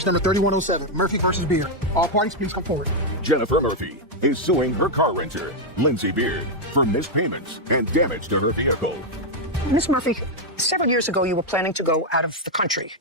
Case number 3107, Murphy versus Beard. All parties, please come forward. Jennifer Murphy is suing her car renter, Lindsay Beard, for missed payments and damage to her vehicle. Miss Murphy, several years ago you were planning to go out of the country.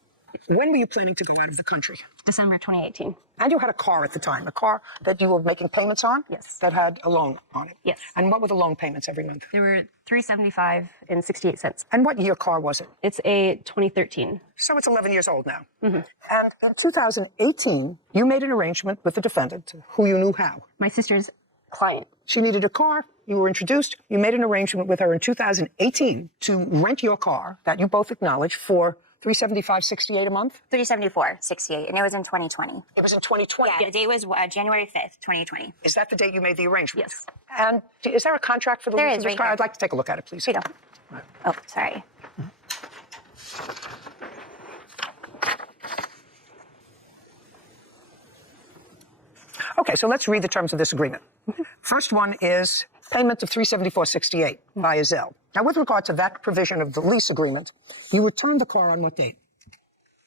When were you planning to go out of the country? December 2018. And you had a car at the time, a car that you were making payments on? Yes. That had a loan on it? Yes. And what were the loan payments every month? They were $375 and 68 cents. And what year car was it? It's a 2013. So it's 11 years old now. Mm-hmm. And in 2018, you made an arrangement with the defendant, who you knew how. My sister's client. She needed a car. You were introduced. You made an arrangement with her in 2018 to rent your car that you both acknowledge for $375.68 a month? $374.68, and it was in 2020. It was in 2020? Yeah, the date was January 5th, 2020. Is that the date you made the arrangement? Yes. And is there a contract for the There lease is, of this right car? here. I'd like to take a look at it, please. Here you go. Oh, sorry. Okay, so let's read the terms of this agreement. First one is payment of $374.68 via Zelle. Now, with regard to that provision of the lease agreement, you returned the car on what date?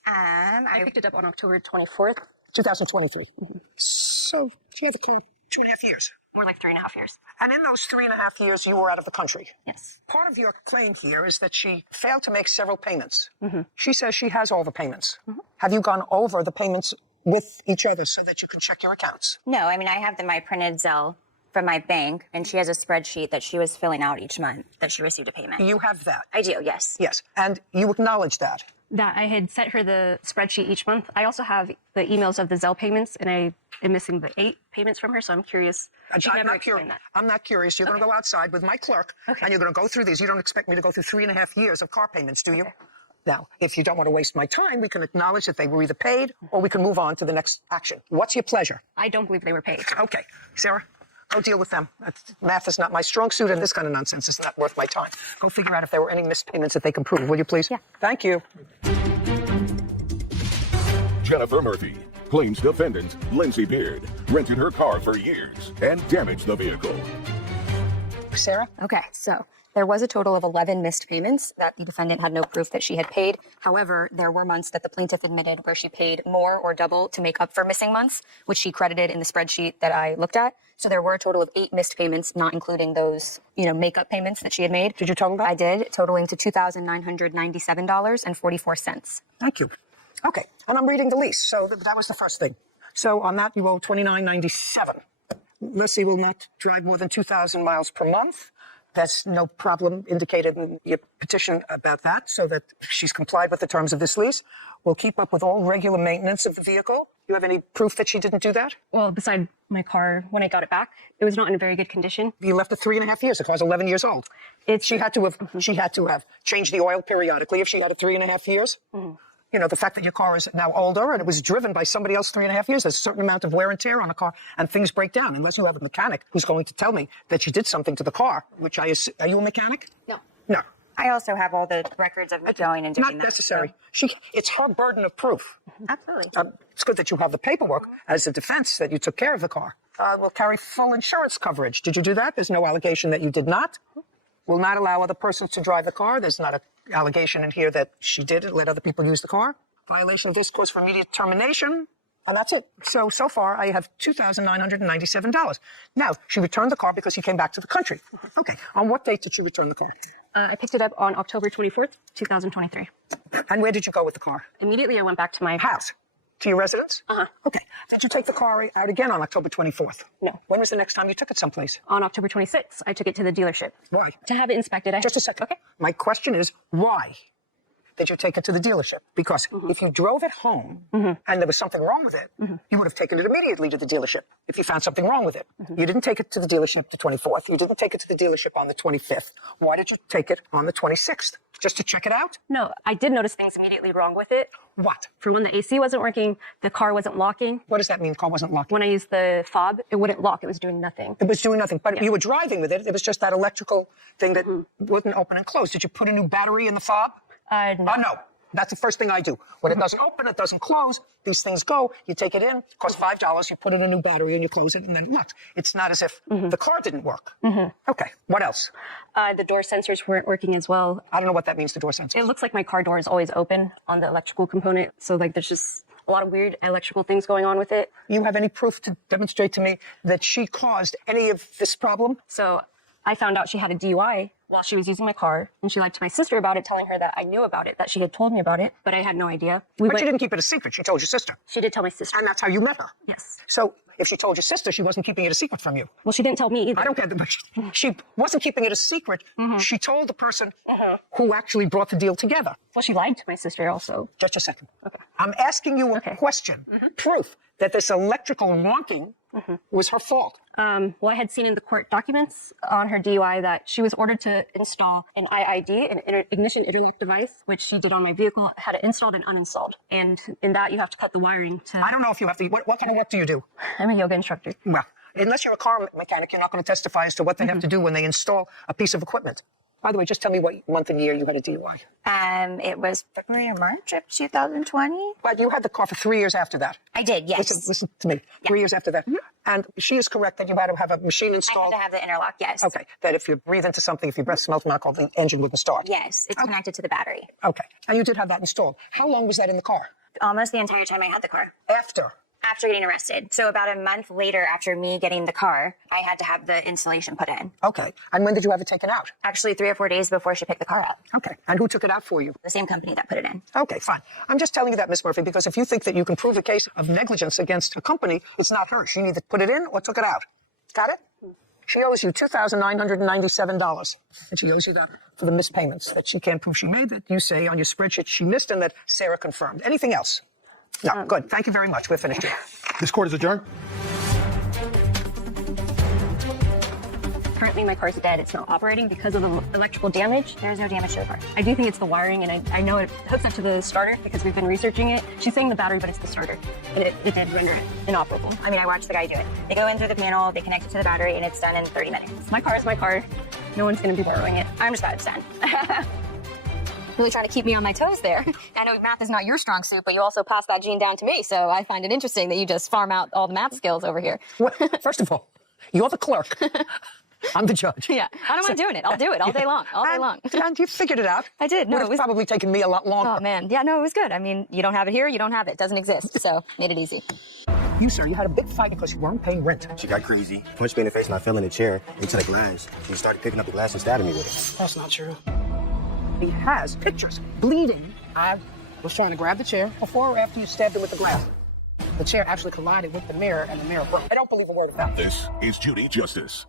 I picked it up on October 24th. 2023. So she had the car 2.5 years. More like 3.5 years. And in those 3.5 years, you were out of the country. Yes. Part of your claim here is that she failed to make several payments. She says she has all the payments. Have you gone over the payments with each other so that you can check your accounts? No, I mean, I have my printed Zelle from my bank, and she has a spreadsheet that she was filling out each month that she received a payment. You have that? I do, yes. Yes. And you acknowledge that? That I had sent her the spreadsheet each month. I also have the emails of the Zelle payments, and I am missing the 8 payments from her, so I'm curious. She never explained that. I'm not curious. You're going to go outside with my clerk, and you're going to go through these. You don't expect me to go through 3.5 years of car payments, do you? Okay. Now, if you don't want to waste my time, we can acknowledge that they were either paid or we can move on to the next action. What's your pleasure? I don't believe they were paid. Okay. Sarah, go deal with them. Math is not my strong suit, and this kind of nonsense is not worth my time. Go figure out if there were any missed payments that they can prove, will you please? Yeah. Thank you. Jennifer Murphy claims defendant, Lindsay Beard, rented her car for years and damaged the vehicle. Sarah? Okay, so there was a total of 11 missed payments that the defendant had no proof that she had paid. However, there were months that the plaintiff admitted where she paid more or double to make up for missing months, which she credited in the spreadsheet that I looked at. So there were a total of 8 missed payments, not including those, makeup payments that she had made. Did you total that? I did, totaling to $2,997.44. Thank you. Okay, and I'm reading the lease, so that was the first thing. So on that, you owe $29.97. Lissy will not drive more than 2,000 miles per month. There's no problem indicated in your petition about that, so that she's complied with the terms of this lease. We'll keep up with all regular maintenance of the vehicle. You have any proof that she didn't do that? Well, beside my car, when I got it back, it was not in very good condition. You left it 3.5 years. The car's 11 years old. She had to have changed the oil periodically if she had it 3.5 years. The fact that your car is now older and it was driven by somebody else 3.5 years, there's a certain amount of wear and tear on a car, and things break down. Unless you have a mechanic who's going to tell me that you did something to the car, which are you a mechanic? No. No. I also have all the records of me going and doing Not that. necessary. It's her burden of proof. Absolutely. It's good that you have the paperwork as a defense that you took care of the car. We'll carry full insurance coverage. Did you do that? There's no allegation that you did not. Will not allow other persons to drive the car. There's not an allegation in here that she did it, let other people use the car. Violation of this cause for immediate termination. And that's it. So far, I have $2,997. Now, she returned the car because she came back to the country. Okay. On what date did she return the car? I picked it up on October 24th, 2023. And where did you go with the car? Immediately, I went back to my house. To your residence? Okay. Did you take the car out again on October 24th? No. When was the next time you took it someplace? On October 26th, I took it to the dealership. Why? To have it inspected. Just a second. Okay. My question is, why did you take it to the dealership? Because if you drove it home and there was something wrong with it, you would have taken it immediately to the dealership if you found something wrong with it. You didn't take it to the dealership the 24th. You didn't take it to the dealership on the 25th. Why did you take it on the 26th? Just to check it out? No, I did notice things immediately wrong with it. What? For when the AC wasn't working, the car wasn't locking. What does that mean, car wasn't locking? When I used the fob, it wouldn't lock. It was doing nothing. It was doing nothing, but you were driving with it. It was just that electrical thing that wouldn't open and close. Did you put a new battery in the fob? No. Oh, no. That's the first thing I do. When it doesn't open, it doesn't close, these things go, you take it in, it costs $5, you put in a new battery and you close it and then it locks. It's not as if the car didn't work. Okay, what else? The door sensors weren't working as well. I don't know what that means, the door sensors. It looks like my car door is always open on the electrical component. So there's just a lot of weird electrical things going on with it. You have any proof to demonstrate to me that she caused any of this problem? So I found out she had a DUI while she was using my car, and she lied to my sister about it, telling her that I knew about it, that she had told me about it, but I had no idea. But she didn't keep it a secret. She told your sister. She did tell my sister. And that's how you met her. Yes. So if she told your sister, she wasn't keeping it a secret from you. Well, she didn't tell me either. I don't care. She wasn't keeping it a secret. She told the person who actually brought the deal together. Well, she lied to my sister also. Just a second. Okay. I'm asking you a question. Proof that this electrical wonking was her fault. Well, I had seen in the court documents on her DUI that she was ordered to install an IID, an ignition interlock device, which she did on my vehicle, had it installed and uninstalled. And in that, you have to cut the wiring to... I don't know if you have to... What kind of work do you do? I'm a yoga instructor. Well, unless you're a car mechanic, you're not going to testify as to what they have to do when they install a piece of equipment. By the way, just tell me what month and year you had a DUI. It was February or March of 2020. But you had the car for 3 years after that. I did, yes. Listen to me. Yeah. 3 years after that. And she is correct that you had to have a machine installed. I had to have the interlock, yes. Okay. That if you breathe into something, if you breath smells from alcohol, the engine wouldn't start. Yes, it's connected to the battery. Okay. And you did have that installed. How long was that in the car? Almost the entire time I had the car. After Getting arrested. So about a month later after me getting the car, I had to have the installation put in. Okay. And when did you have it taken out? Actually, 3 or 4 days before she picked the car up. Okay. And who took it out for you? The same company that put it in. Okay, fine. I'm just telling you that, Miss Murphy, because if you think that you can prove a case of negligence against a company, it's not her. She either put it in or took it out. Got it? She owes you $2,997. And she owes you that for the missed payments that she can't prove she made, that you say on your spreadsheet she missed, and that Sarah confirmed. Anything else? No, good. Thank you very much. We're finished here. This court is adjourned. Currently, my car's dead. It's not operating because of the electrical damage. There is no damage to the car. I do think it's the wiring, and I know it hooks up to the starter because we've been researching it. She's saying the battery, but it's the starter. And it did render it inoperable. I mean, I watched the guy do it. They go in through the panel, they connect it to the battery, and it's done in 30 minutes. My car is my car. No one's going to be borrowing it. I'm just glad it's done. Really trying to keep me on my toes there. I know math is not your strong suit, but you also passed that gene down to me, so I find it interesting that you just farm out all the math skills over here. Well, first of all, you're the clerk. I'm the judge. Yeah, I don't mind doing it. I'll do it all day long, all day long. And you figured it out. I did. No, Would have probably taken me a lot longer. Oh, man. Yeah, no, it was good. I mean, you don't have it here, you don't have it. It doesn't exist, so made it easy. You, sir, you had a big fight because you weren't paying rent. She got crazy, punched me in the face, and I fell in the chair into the glass. She started picking up the glass and stabbing me with it. That's not true. He has pictures, bleeding. I was trying to grab the chair before or after you stabbed him with the glass. The chair actually collided with the mirror, and the mirror broke. I don't believe a word of that. This is Judy Justice.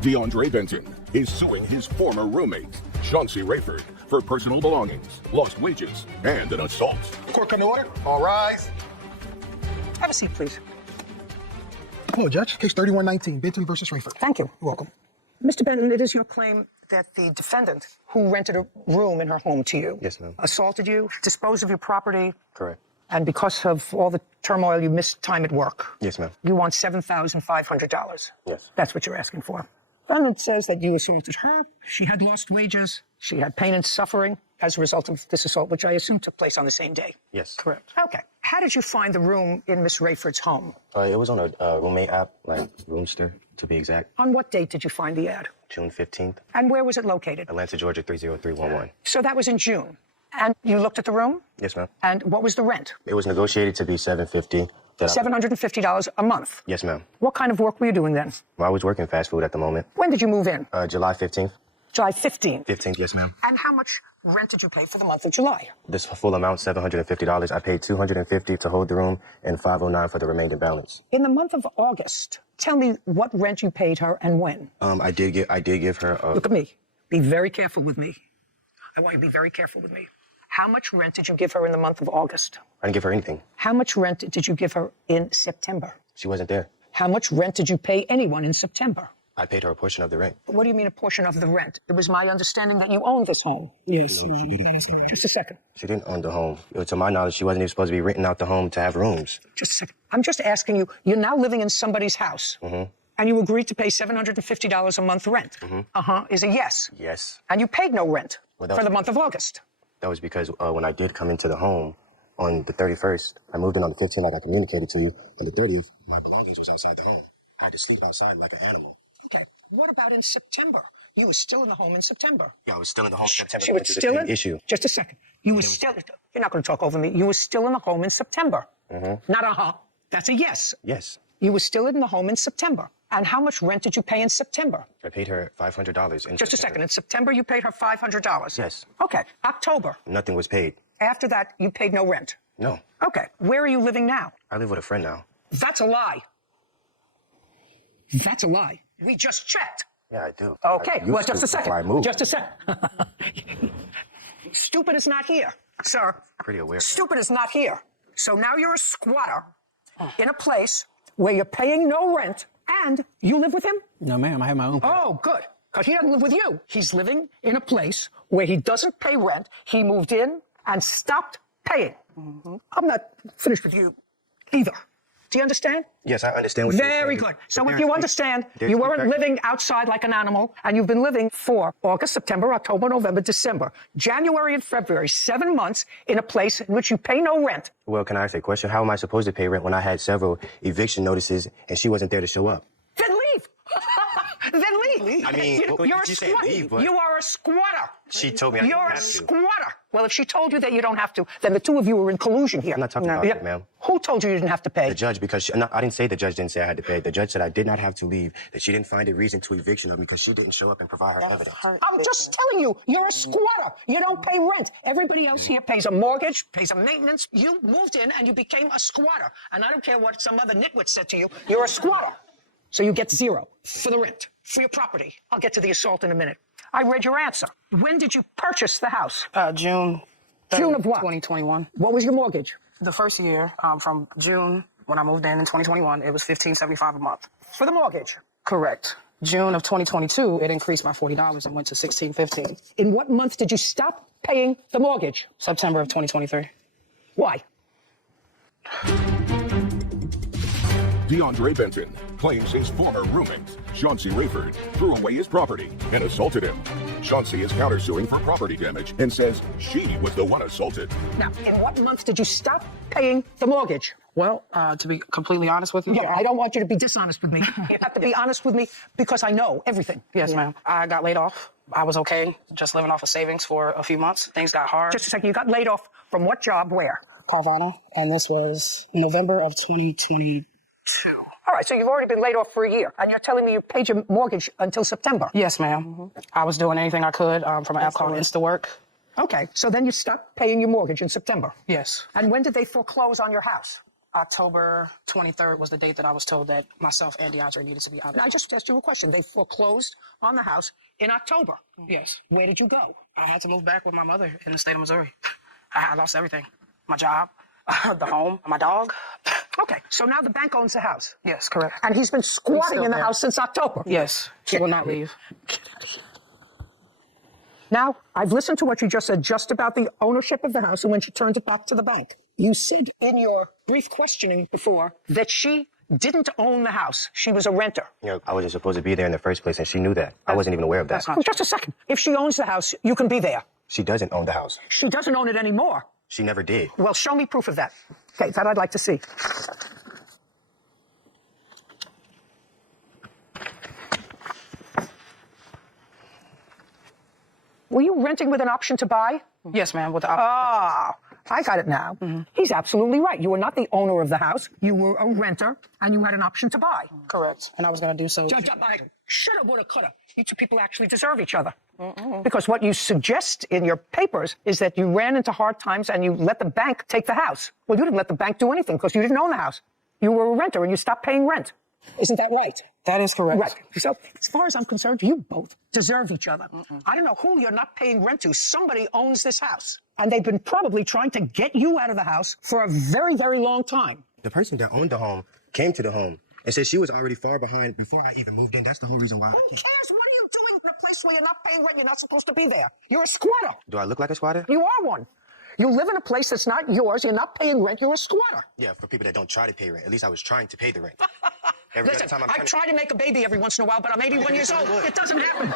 DeAndre Benton is suing his former roommate, Chauncey Rayford, for personal belongings, lost wages, and an assault. Court come to order. All rise. Have a seat, please. Hello, Judge. Case 3119, Benton versus Rayford. Thank you. You're welcome. Mr. Benton, it is your claim that the defendant who rented a room in her home to you Yes, ma'am. assaulted you, disposed of your property, Correct. and because of all the turmoil, you missed time at work. Yes, ma'am. You want $7,500. Yes. That's what you're asking for. Defendant says that you assaulted her. She had lost wages. She had pain and suffering as a result of this assault, which I assume took place on the same day. Yes. Correct. Okay. How did you find the room in Miss Rayford's home? It was on a roommate app, like Roomster, to be exact. On what date did you find the ad? June 15th, And where was it located? Atlanta, Georgia, 30311. So that was in June. And you looked at the room? Yes, ma'am. And what was the rent? It was negotiated to be $750. $750 a month. Yes, ma'am. What kind of work were you doing then? Well, I was working fast food at the moment. When did you move in? July 15th. July 15th. 15th, yes, ma'am. And how much rent did you pay for the month of July? This full amount, $750. I paid $250 to hold the room and $509 for the remaining balance. In the month of August, tell me what rent you paid her and when. I did give her a... Look at me. Be very careful with me. I want you to be very careful with me. How much rent did you give her in the month of August? I didn't give her anything. How much rent did you give her in September? She wasn't there. How much rent did you pay anyone in September? I paid her a portion of the rent. What do you mean a portion of the rent? It was my understanding that you owned this home. Yes. Just a second. She didn't own the home. To my knowledge, she wasn't even supposed to be renting out the home to have rooms. Just a second. I'm just asking you, you're now living in somebody's house. Mm-hmm. And you agreed to pay $750 a month rent. Mm-hmm. Is a yes. Yes. And you paid no rent Well, for the month of August. That was because when I did come into the home on the 31st, I moved in on the 15th like I communicated to you. On the 30th, my belongings was outside the home. I had to sleep outside like an animal. Okay. What about in September? You were still in the home in September. Yeah, I was still in the home in September. She was still in. Issue. Just a second. You were still. You're not going to talk over me. You were still in the home in September. Not a That's a yes. Yes. You were still in the home in September. And how much rent did you pay in September? I paid her $500. Just a second. In September, you paid her $500. Yes. Okay. October. Nothing was paid. After that, you paid no rent. No. Okay. Where are you living now? I live with a friend now. That's a lie. That's a lie. We just checked. Yeah, I do. Okay, I used well, just to a second. before I moved. Just a second. Stupid is not here, sir. Pretty aware. Stupid is not here. So now you're a squatter in a place where you're paying no rent and you live with him? No, ma'am. I have my own. Oh, good. Because he doesn't live with you. He's living in a place where he doesn't pay rent. He moved in and stopped paying. I'm not finished with you either. Do you understand? Yes, I understand what you're saying. Very good. So if you understand, you weren't living outside like an animal, and you've been living for August, September, October, November, December, January and February, 7 months in a place in which you pay no rent. Well, can I ask a question? How am I supposed to pay rent when I had several eviction notices and she wasn't there to show up? Then leave. Then leave. I mean, you're a you said squatter. leave, but You are a squatter. she told me I You're didn't a have to. squatter. Well, if she told you that you don't have to, then the two of you are in collusion here. I'm not talking about that, ma'am. Who told you you didn't have to pay? The judge, because I didn't say the judge didn't say I had to pay. The judge said I did not have to leave, that she didn't find a reason to eviction of me because she didn't show up and provide her evidence. I'm just telling you, you're a squatter. You don't pay rent. Everybody else here pays a mortgage, pays a maintenance. You moved in and you became a squatter. And I don't care what some other nitwit said to you. You're a squatter. So you get zero for the rent, for your property. I'll get to the assault in a minute. I read your answer. When did you purchase the house? June 3rd, June of what? 2021. What was your mortgage? The first year, from June when I moved in 2021, it was $15.75 a month. For the mortgage. Correct. June of 2022, it increased by $40 and went to $16.15. In what month did you stop paying the mortgage? September of 2023. Why? DeAndre Benton claims his former roommate, Chauncey Rayford, threw away his property and assaulted him. Chauncey is countersuing for property damage and says she was the one assaulted. Now, in what month did you stop paying the mortgage? Well, to be completely honest with you. Yeah, I don't want you to be dishonest with me. You have to be honest with me because I know everything. Yes, ma'am. I got laid off. I was okay, just living off of savings for a few months. Things got hard. Just a second, you got laid off from what job, where? Carvana, and this was November of 2022. All right, so you've already been laid off for a year, and you're telling me you paid your mortgage until September. Yes, ma'am. I was doing anything I could from an app called InstaWork. Okay, so then you stopped paying your mortgage in September. Yes. And when did they foreclose on your house? October 23rd was the date that I was told that myself and DeAndre needed to be out of And I just asked you a question. They foreclosed on the house in October. Yes. Where did you go? I had to move back with my mother in the state of Missouri. I lost everything. My job, the home, my dog. Okay, so now the bank owns the house. Yes, correct. And he's been squatting still in the there. house since October. Yes, she will not leave. Now, I've listened to what you just said just about the ownership of the house and when she turned it back to the bank. You said in your brief questioning before that she didn't own the house. She was a renter. You know, I wasn't supposed to be there in the first place, and she knew that. I wasn't even aware of that. That's not Oh, just a second. If she owns the house, you can be there. She doesn't own the house. She doesn't own it anymore. She never did. Well, show me proof of that. Okay, that I'd like to see. Were you renting with an option to buy? Yes, ma'am. With the Ah, I got it now. He's absolutely right. You were not the owner of the house. You were a renter, and you had an option to buy. correct, and I was going to do so. Judge, I shoulda, woulda, coulda. You two people actually deserve each other. Because what you suggest in your papers is that you ran into hard times and you let the bank take the house. Well, you didn't let the bank do anything because you didn't own the house. You were a renter and you stopped paying rent. Isn't that right? That is correct. Right. So, as far as I'm concerned, you both deserve each other. I don't know who you're not paying rent to. Somebody owns this house. And they've been probably trying to get you out of the house for a very, very long time. The person that owned the home came to the home and said she was already far behind before I even moved in. That's the whole reason why. Who cares? What are you doing in a place where you're not paying rent? You're not supposed to be there. You're a squatter. Do I look like a squatter? You are one. You live in a place that's not yours. You're not paying rent. You're a squatter. Yeah, for people that don't try to pay rent. At least I was trying to pay the rent. Every Listen, other time I'm I trying try to make a baby every once in a while, but I'm 81 years old. It doesn't happen.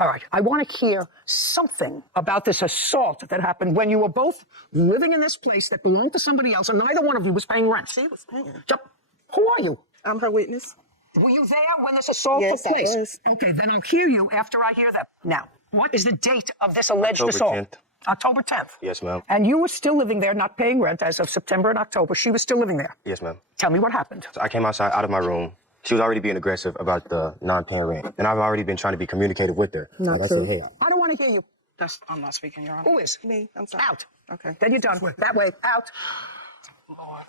All right, I want to hear something about this assault that happened when you were both living in this place that belonged to somebody else, and neither one of you was paying rent. She was paying. Who are you? I'm her witness. Were you there when this assault Yes, took place? I was. Okay, then I'll hear you after I hear that. Now, what is the date of this alleged October assault? 10th. October 10th. Yes, ma'am. And you were still living there, not paying rent as of September and October. She was still living there. Yes, ma'am. Tell me what happened. So I came outside out of my room. She was already being aggressive about the non-paying rent. And I've already been trying to be communicative with her. Not I true. said, hey, I don't want to hear you. I'm not speaking, Your Honor. Who is? Me. I'm sorry. Out. Okay. Then you're done. That way. Out. Lord.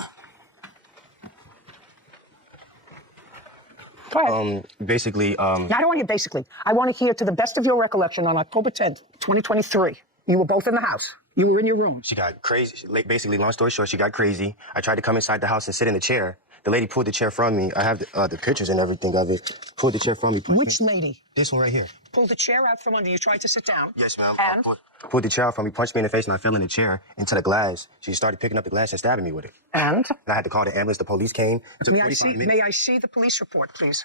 Go ahead. basically, Now, I don't want to hear basically. I want to hear to the best of your recollection on October 10th, 2023. You were both in the house. You were in your room. she got crazy. Basically, long story short, she got crazy. I tried to come inside the house and sit in the chair. The lady pulled the chair from me. I have the pictures and everything of it. Pulled the chair from me. Which lady? This one right here. Pulled the chair out from under you, tried to sit down. Yes, ma'am. And? Pulled the chair out from me, punched me in the face, and I fell in the chair into the glass. She started picking up the glass and stabbing me with it. And? And I had to call the ambulance. The police came. It took 45 minutes. May I see the police report, please?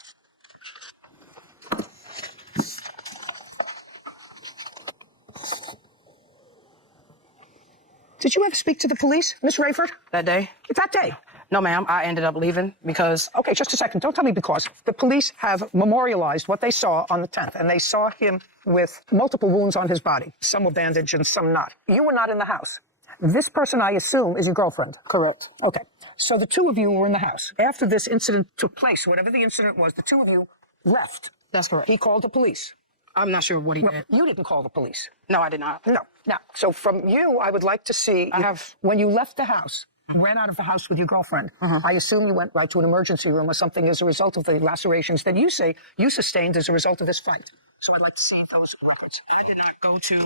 Did you ever speak to the police, Miss Rayford? That day? That day? No, ma'am. I ended up leaving because Okay, just a second. Don't tell me because. The police have memorialized what they saw on the 10th, and they saw him with multiple wounds on his body. Some were bandaged and some not. You were not in the house. This person, I assume, is your girlfriend. correct. Okay. So the two of you were in the house. After this incident took place, whatever the incident was, the two of you left. That's correct. He called the police. I'm not sure what he Well, did. you didn't call the police. No, I did not. No. Now, so from you, I would like to see when you left the house, ran out of the house with your girlfriend. I assume you went right to an emergency room or something as a result of the lacerations that you say you sustained as a result of this fight. So I'd like to see those records. I did not go to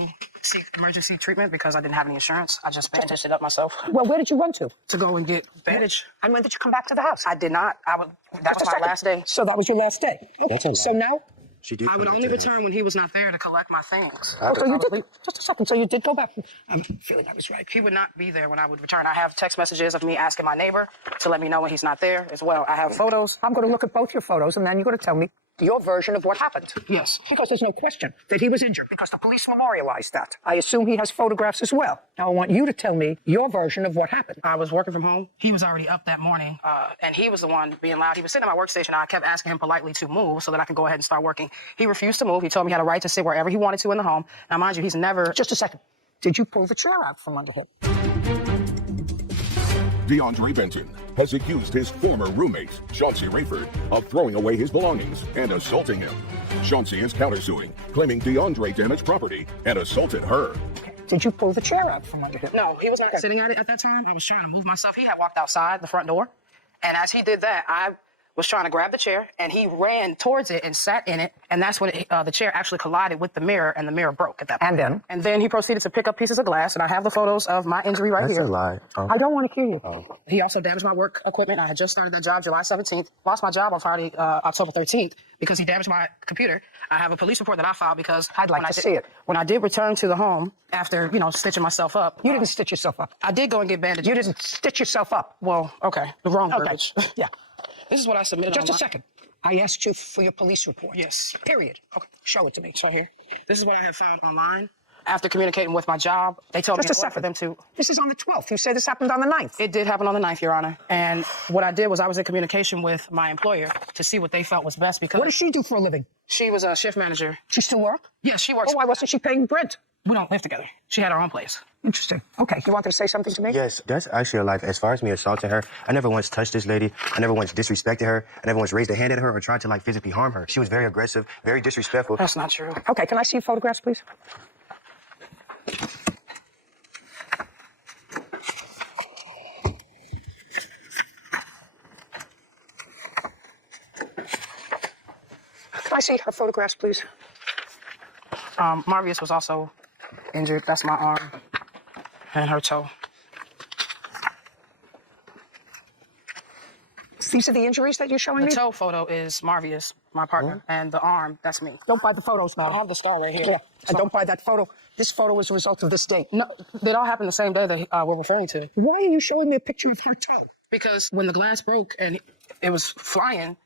seek emergency treatment because I didn't have any insurance. I just bandaged it up myself Well, where did you run to? to go and get bandage. And when did you come back to the house? I did not. That was Just a my second. last day. So that was your last day. Okay. That's a lie. So now, She did. I would only return when he was not there to collect my things. so you did. Just a second. So you did go back. I'm feeling I was right. He would not be there when I would return. I have text messages of me asking my neighbor to let me know when he's not there as well. I have photos. I'm going to look at both your photos, and then you're going to tell me your version of what happened. Yes. Because there's no question that he was injured, because the police memorialized that. I assume he has photographs as well. Now, I want you to tell me your version of what happened. I was working from home. He was already up that morning, and he was the one being loud. He was sitting at my workstation. I kept asking him politely to move so that I could go ahead and start working. He refused to move. He told me he had a right to sit wherever he wanted to in the home. Now, mind you, he's never... Just a second. Did you pull the chair out from under him? DeAndre Benton has accused his former roommate, Chauncey Rayford, of throwing away his belongings and assaulting him. Chauncey is countersuing, claiming DeAndre damaged property and assaulted her. Did you pull the chair out from under him? No, he was not sitting at it at that time. I was trying to move myself. He had walked outside the front door, and as he did that, I was trying to grab the chair, and he ran towards it and sat in it, and that's when the chair actually collided with the mirror, and the mirror broke at that point. And then? And then he proceeded to pick up pieces of glass, and I have the photos of my injury right That's here. a lie. I don't want to hear you. He also damaged my work equipment. I had just started that job July 17th, lost my job on Friday, October 13th, because he damaged my computer. I have a police report that I filed because I'd like to see it. When I did return to the home after, stitching myself up. You didn't stitch yourself up. I did go and get bandages. You didn't stitch yourself up. Well, okay, the wrong Okay. verbiage. Yeah. This is what I submitted Just a online. second. I asked you for your police report. Yes. Period. Okay. Show it to me. It's right here. This is what I have found online. After communicating with my job, they told me Just a in order for second. them to... This is on the 12th. You say this happened on the 9th. It did happen on the 9th, Your Honor. And what I did was I was in communication with my employer to see what they felt was best because... What does she do for a living? She was a shift manager. She still work? Yes, she works... Oh, why wasn't she paying rent? We don't live together. She had her own place. Interesting. Okay. You wanted to say something to me? Yes, that's actually a lie. As far as me assaulting her, I never once touched this lady. I never once disrespected her. I never once raised a hand at her or tried to physically harm her. She was very aggressive, very disrespectful. That's not true. Okay. Can I see your photographs, please? Can I see her photographs, please? Marvius was also injured. That's my arm and her toe. These are the injuries that you're showing The me? toe photo is Marvius, my partner, and the arm, that's me. Don't buy the photos, I man. have the scar right here. Yeah, and So- don't buy that photo. This photo is a result of this date. No, they all happened the same day that we're referring to. Why are you showing me a picture of her toe? Because when the glass broke and it was flying,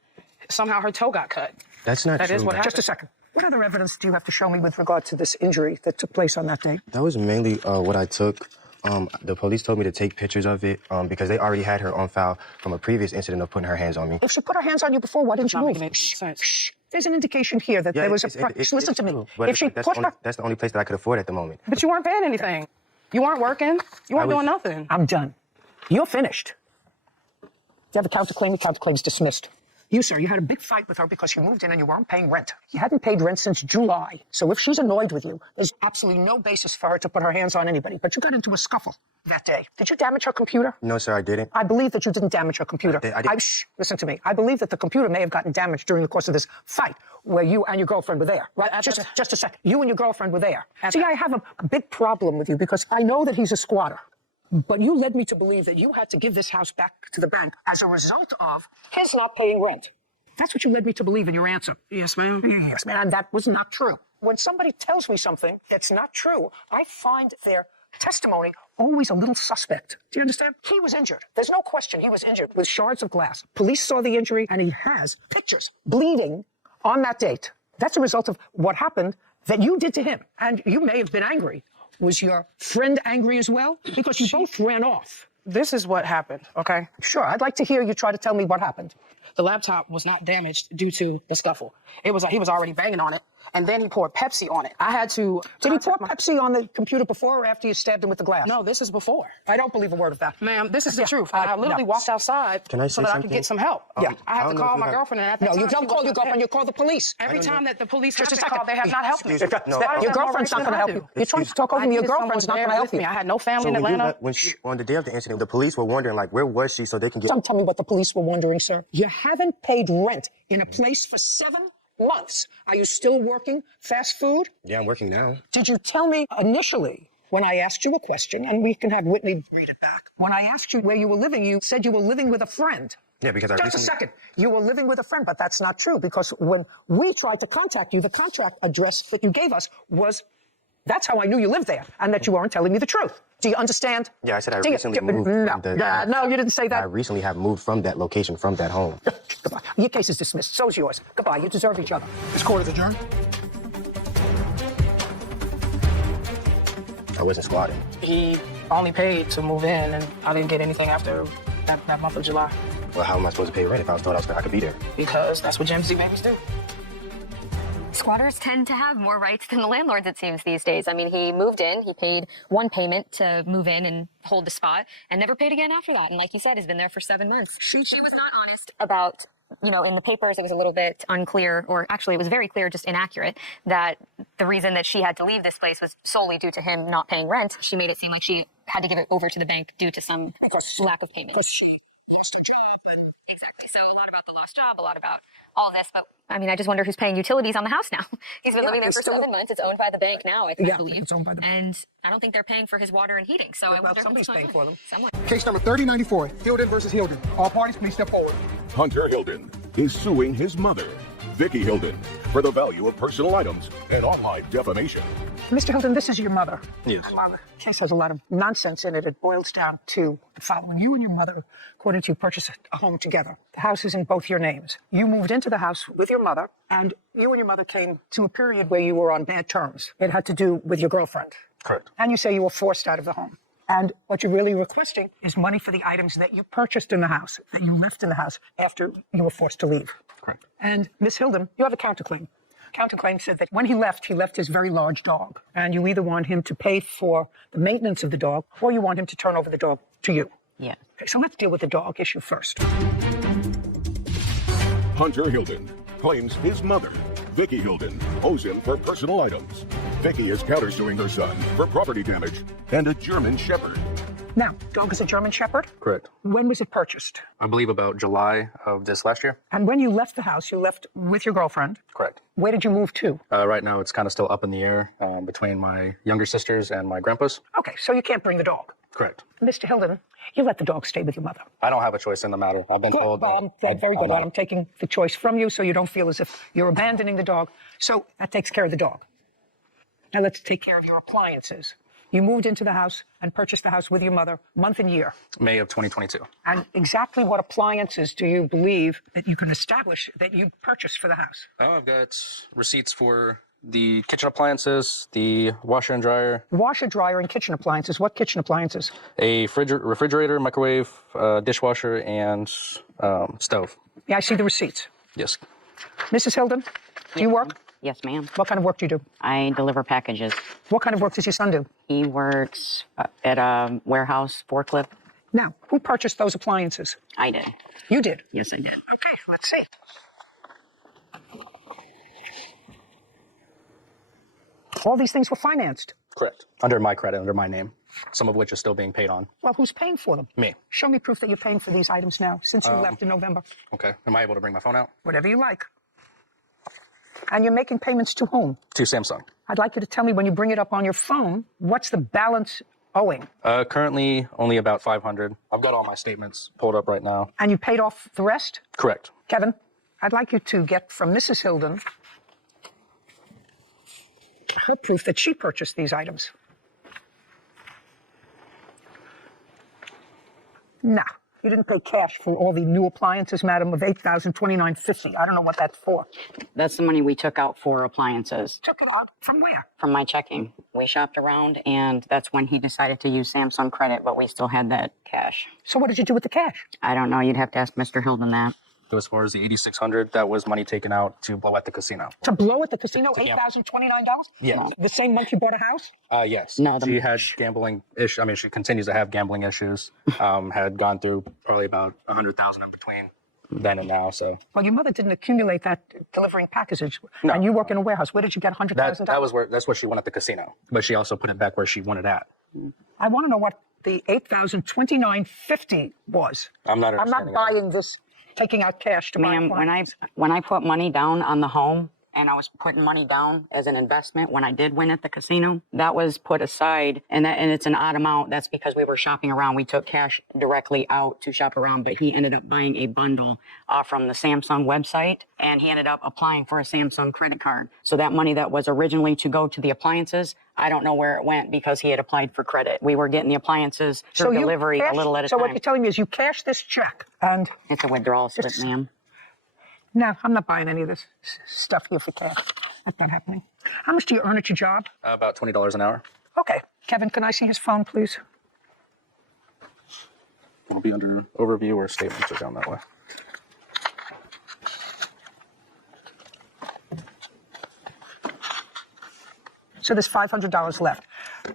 somehow her toe got cut. That's not That true. is what happened. Just a second. What other evidence do you have to show me with regard to this injury that took place on that day? That was mainly what I took The police told me to take pictures of it because they already had her on file from a previous incident of putting her hands on me. If she put her hands on you before, why didn't you move? Shh. There's an indication here that there was listen to me. But if she that's put her... That's the only place that I could afford at the moment. But you weren't paying anything. You weren't working. You weren't doing nothing. I'm done. You're finished. You have a counterclaim. The counterclaim's dismissed. You, sir, you had a big fight with her because you moved in and you weren't paying rent. You hadn't paid rent since July. So if she's annoyed with you, there's absolutely no basis for her to put her hands on anybody. But you got into a scuffle that day. Did you damage her computer? No, sir, I didn't. I believe that you didn't damage her computer. I didn't. Listen to me. I believe that the computer may have gotten damaged during the course of this fight where you and your girlfriend were there. Right? Just a second. You and your girlfriend were there. See, I have a big problem with you because I know that he's a squatter. But you led me to believe that you had to give this house back to the bank as a result of his not paying rent. That's what you led me to believe in your answer. Yes, ma'am. Yes, ma'am. And that was not true. When somebody tells me something that's not true, I find their testimony always a little suspect. Do you understand? He was injured. There's no question he was injured with shards of glass. Police saw the injury, and he has pictures bleeding on that date. That's a result of what happened that you did to him. And you may have been angry. Was your friend angry as well? Because you both ran off. This is what happened, okay? Sure, I'd like to hear you try to tell me what happened. The laptop was not damaged due to the scuffle. It was like he was already banging on it, and then he poured Pepsi on it. I had to... Did he pour Pepsi on the computer before or after you stabbed him with the glass? No, this is before. I don't believe a word of that. Ma'am, this is the truth. I literally walked outside so that I could get some help. Yeah. I had to call my girlfriend, and at that time... No, you don't call your girlfriend, you call the police. Every time that the police have Just been a second. called, they have not helped me. Your girlfriend's not going to help you. You're trying to talk over me. Your girlfriend's not going to help you. I had no family So in Atlanta. on the day of the incident, the police were wondering, like, where was she so they can get... Don't tell me what the police were wondering, sir. You haven't paid rent in a place for 7 months. Are you still working fast food? Yeah, I'm working now. Did you tell me initially when I asked you a question, and we can have Whitney read it back. When I asked you where you were living, you said you were living with a friend. Yeah, because Just a second. You were living with a friend, but that's not true because when we tried to contact you, the contract address that you gave us was... That's how I knew you lived there and that you aren't telling me the truth. Do you understand? Yeah, I said I recently moved from the... No, you didn't say that. I recently have moved from that location, from that home. Goodbye. Your case is dismissed. So's yours. Goodbye. You deserve each other. This court is adjourned. I wasn't squatting. He only paid to move in, and I didn't get anything after that month of July. Well, how am I supposed to pay rent if I was told I could be there? Because that's what Gen Z babies do. Squatters tend to have more rights than the landlords, it seems, these days. I mean, he moved in, he paid one payment to move in and hold the spot, and never paid again after that. And like you said, has been there for 7 months. She was not honest about, you know, in the papers it was a little bit unclear, or actually it was very clear, just inaccurate, that the reason that she had to leave this place was solely due to him not paying rent. She made it seem like she had to give it over to the bank due to some lack of payment. Because she lost her job and... Exactly. So a lot about the lost job, a lot about all this, but I mean, I just wonder who's paying utilities on the house now. He's been living there for 7 months. It's owned by the bank now, I believe. It's owned by the bank. And I don't think they're paying for his water and heating. So I wonder somebody's paying for them. Someone. Case number 3094, Hilden versus Hilden. All parties, please step forward. Hunter Hilden is suing his mother, Vicky Hilden, for the value of personal items and online defamation. Mr. Hilton, this is your mother. Yes. The case has a lot of nonsense in it. It boils down to the following. You and your mother, according to you, purchased a home together. The house is in both your names. You moved into the house with your mother, and you and your mother came to a period where you were on bad terms. It had to do with your girlfriend. Correct. And you say you were forced out of the home. And what you're really requesting is money for the items that you purchased in the house, that you left in the house after you were forced to leave. Correct. And Miss Hilden, you have a counterclaim. Counterclaim said that when he left his very large dog. And you either want him to pay for the maintenance of the dog or you want him to turn over the dog to you. Yeah. Okay, so let's deal with the dog issue first. Hunter Hilden claims his mother, Vicky Hilden, owes him for personal items. Vicky is countersuing her son for property damage and a German Shepherd. Now, dog is a German Shepherd? Correct. When was it purchased? I believe about July of this last year. And when you left the house, you left with your girlfriend. Correct. Where did you move to? Right now, it's kind of still up in the air between my younger sisters and my grandpa's. Okay, so you can't bring the dog. Correct. Mr. Hilden, you let the dog stay with your mother. I don't have a choice in the matter. I've been Good. told. Well, very good. I'm taking the choice from you so you don't feel as if you're abandoning the dog. So that takes care of the dog. Now let's take care of your appliances. You moved into the house and purchased the house with your mother, month and year. May of 2022. And exactly what appliances do you believe that you can establish that you purchased for the house? Oh, I've got receipts for The kitchen appliances, the washer and dryer, Washer, dryer, and kitchen appliances. What kitchen appliances? a refrigerator, microwave, dishwasher, and stove. Yeah, I see the receipts. Yes. Mrs. Hilden, do you work? Yes, ma'am. What kind of work do you do? I deliver packages. What kind of work does your son do? He works at a warehouse forklift. Now, who purchased those appliances? I did. You did. Yes, I did. Okay, let's see. All these things were financed. Correct. Under my credit, under my name, some of which is still being paid on. Well, who's paying for them? Me. Show me proof that you're paying for these items now, since you left in November. Okay. Am I able to bring my phone out? Whatever you like. And you're making payments to whom? To Samsung. I'd like you to tell me when you bring it up on your phone, what's the balance owing? Currently only about 500. I've got all my statements pulled up right now. And you paid off the rest? Correct. Kevin, I'd like you to get from Mrs. Hilden her proof that she purchased these items. No, you didn't pay cash for all the new appliances, madam, of $8,029.50. I don't know what that's for. That's the money we took out for appliances. Took it out from where? From my checking. We shopped around, and that's when he decided to use Samsung credit, but we still had that cash. So what did you do with the cash? I don't know. You'd have to ask Mr. Hilden that. So as far as the $8,600, that was money taken out to blow at the casino. To blow at the casino, $8,029? Yes. The same month you bought a house? Yes. No, She had gambling issues. I mean, she continues to have gambling issues. Had gone through probably about $100,000 in between then and now. So Well, your mother didn't accumulate that delivering packages. No. And you work in a warehouse. Where did you get $100,000? that's what she won at the casino. But she also put it back where she won it at. I want to know what the $8,029.50 was. I'm not I'm not understanding that. buying this, taking out cash to buy Ma'am, when I put money down on the home, and I was putting money down as an investment when I did win at the casino, that was put aside, and it's an odd amount. That's because we were shopping around. We took cash directly out to shop around, but he ended up buying a bundle from the Samsung website, and he ended up applying for a Samsung credit card. So that money that was originally to go to the appliances, I don't know where it went because he had applied for credit. We were getting the appliances through delivery a little at a So what time. you're telling me is you cashed this check and... It's a withdrawal slip, ma'am. No, I'm not buying any of this stuff here for cash. That's not happening. How much do you earn at your job? About $20 an hour. Okay. Kevin, can I see his phone, please? It'll be under overview or statements or down that way. So there's $500 left.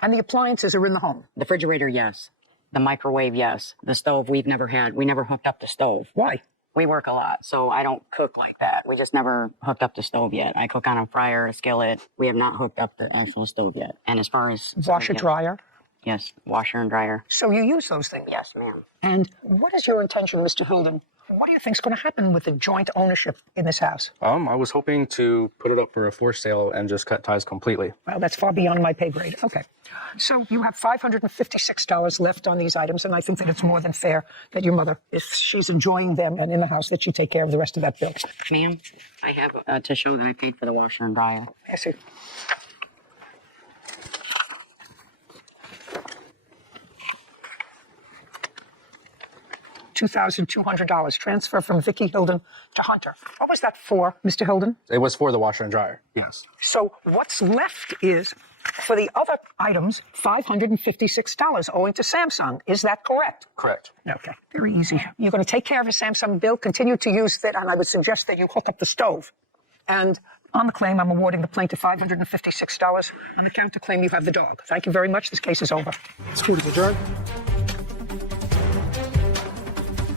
And the appliances are in the home. The refrigerator, yes. The microwave, yes. The stove, we've never had. We never hooked up the stove. Why? We work a lot, so I don't cook like that. We just never hooked up the stove yet. I cook on a fryer, a skillet. We have not hooked up the actual stove yet. And as far as... Washer, dryer? Yes, washer and dryer. So you use those things? Yes, ma'am. And what is your intention, Mr. Hilden? What do you think is going to happen with the joint ownership in this house? I was hoping to put it up for a forced sale and just cut ties completely. Well, that's far beyond my pay grade. Okay. So you have $556 left on these items, and I think that it's more than fair that your mother, if she's enjoying them and in the house, that you take care of the rest of that bill. Ma'am, I have to show that I paid for the washer and dryer. I see. $2,200 transfer from Vicki Hilden to Hunter. What was that for, Mr. Hilden? It was for the washer and dryer. Yes. So what's left is, for the other items, $556 owing to Samsung. Is that correct? Correct. Okay, very easy. You're going to take care of a Samsung bill, continue to use that, and I would suggest that you hook up the stove. And on the claim, I'm awarding the plaintiff $556. On the counterclaim, you have the dog. Thank you very much. This case is over. This court is adjourned.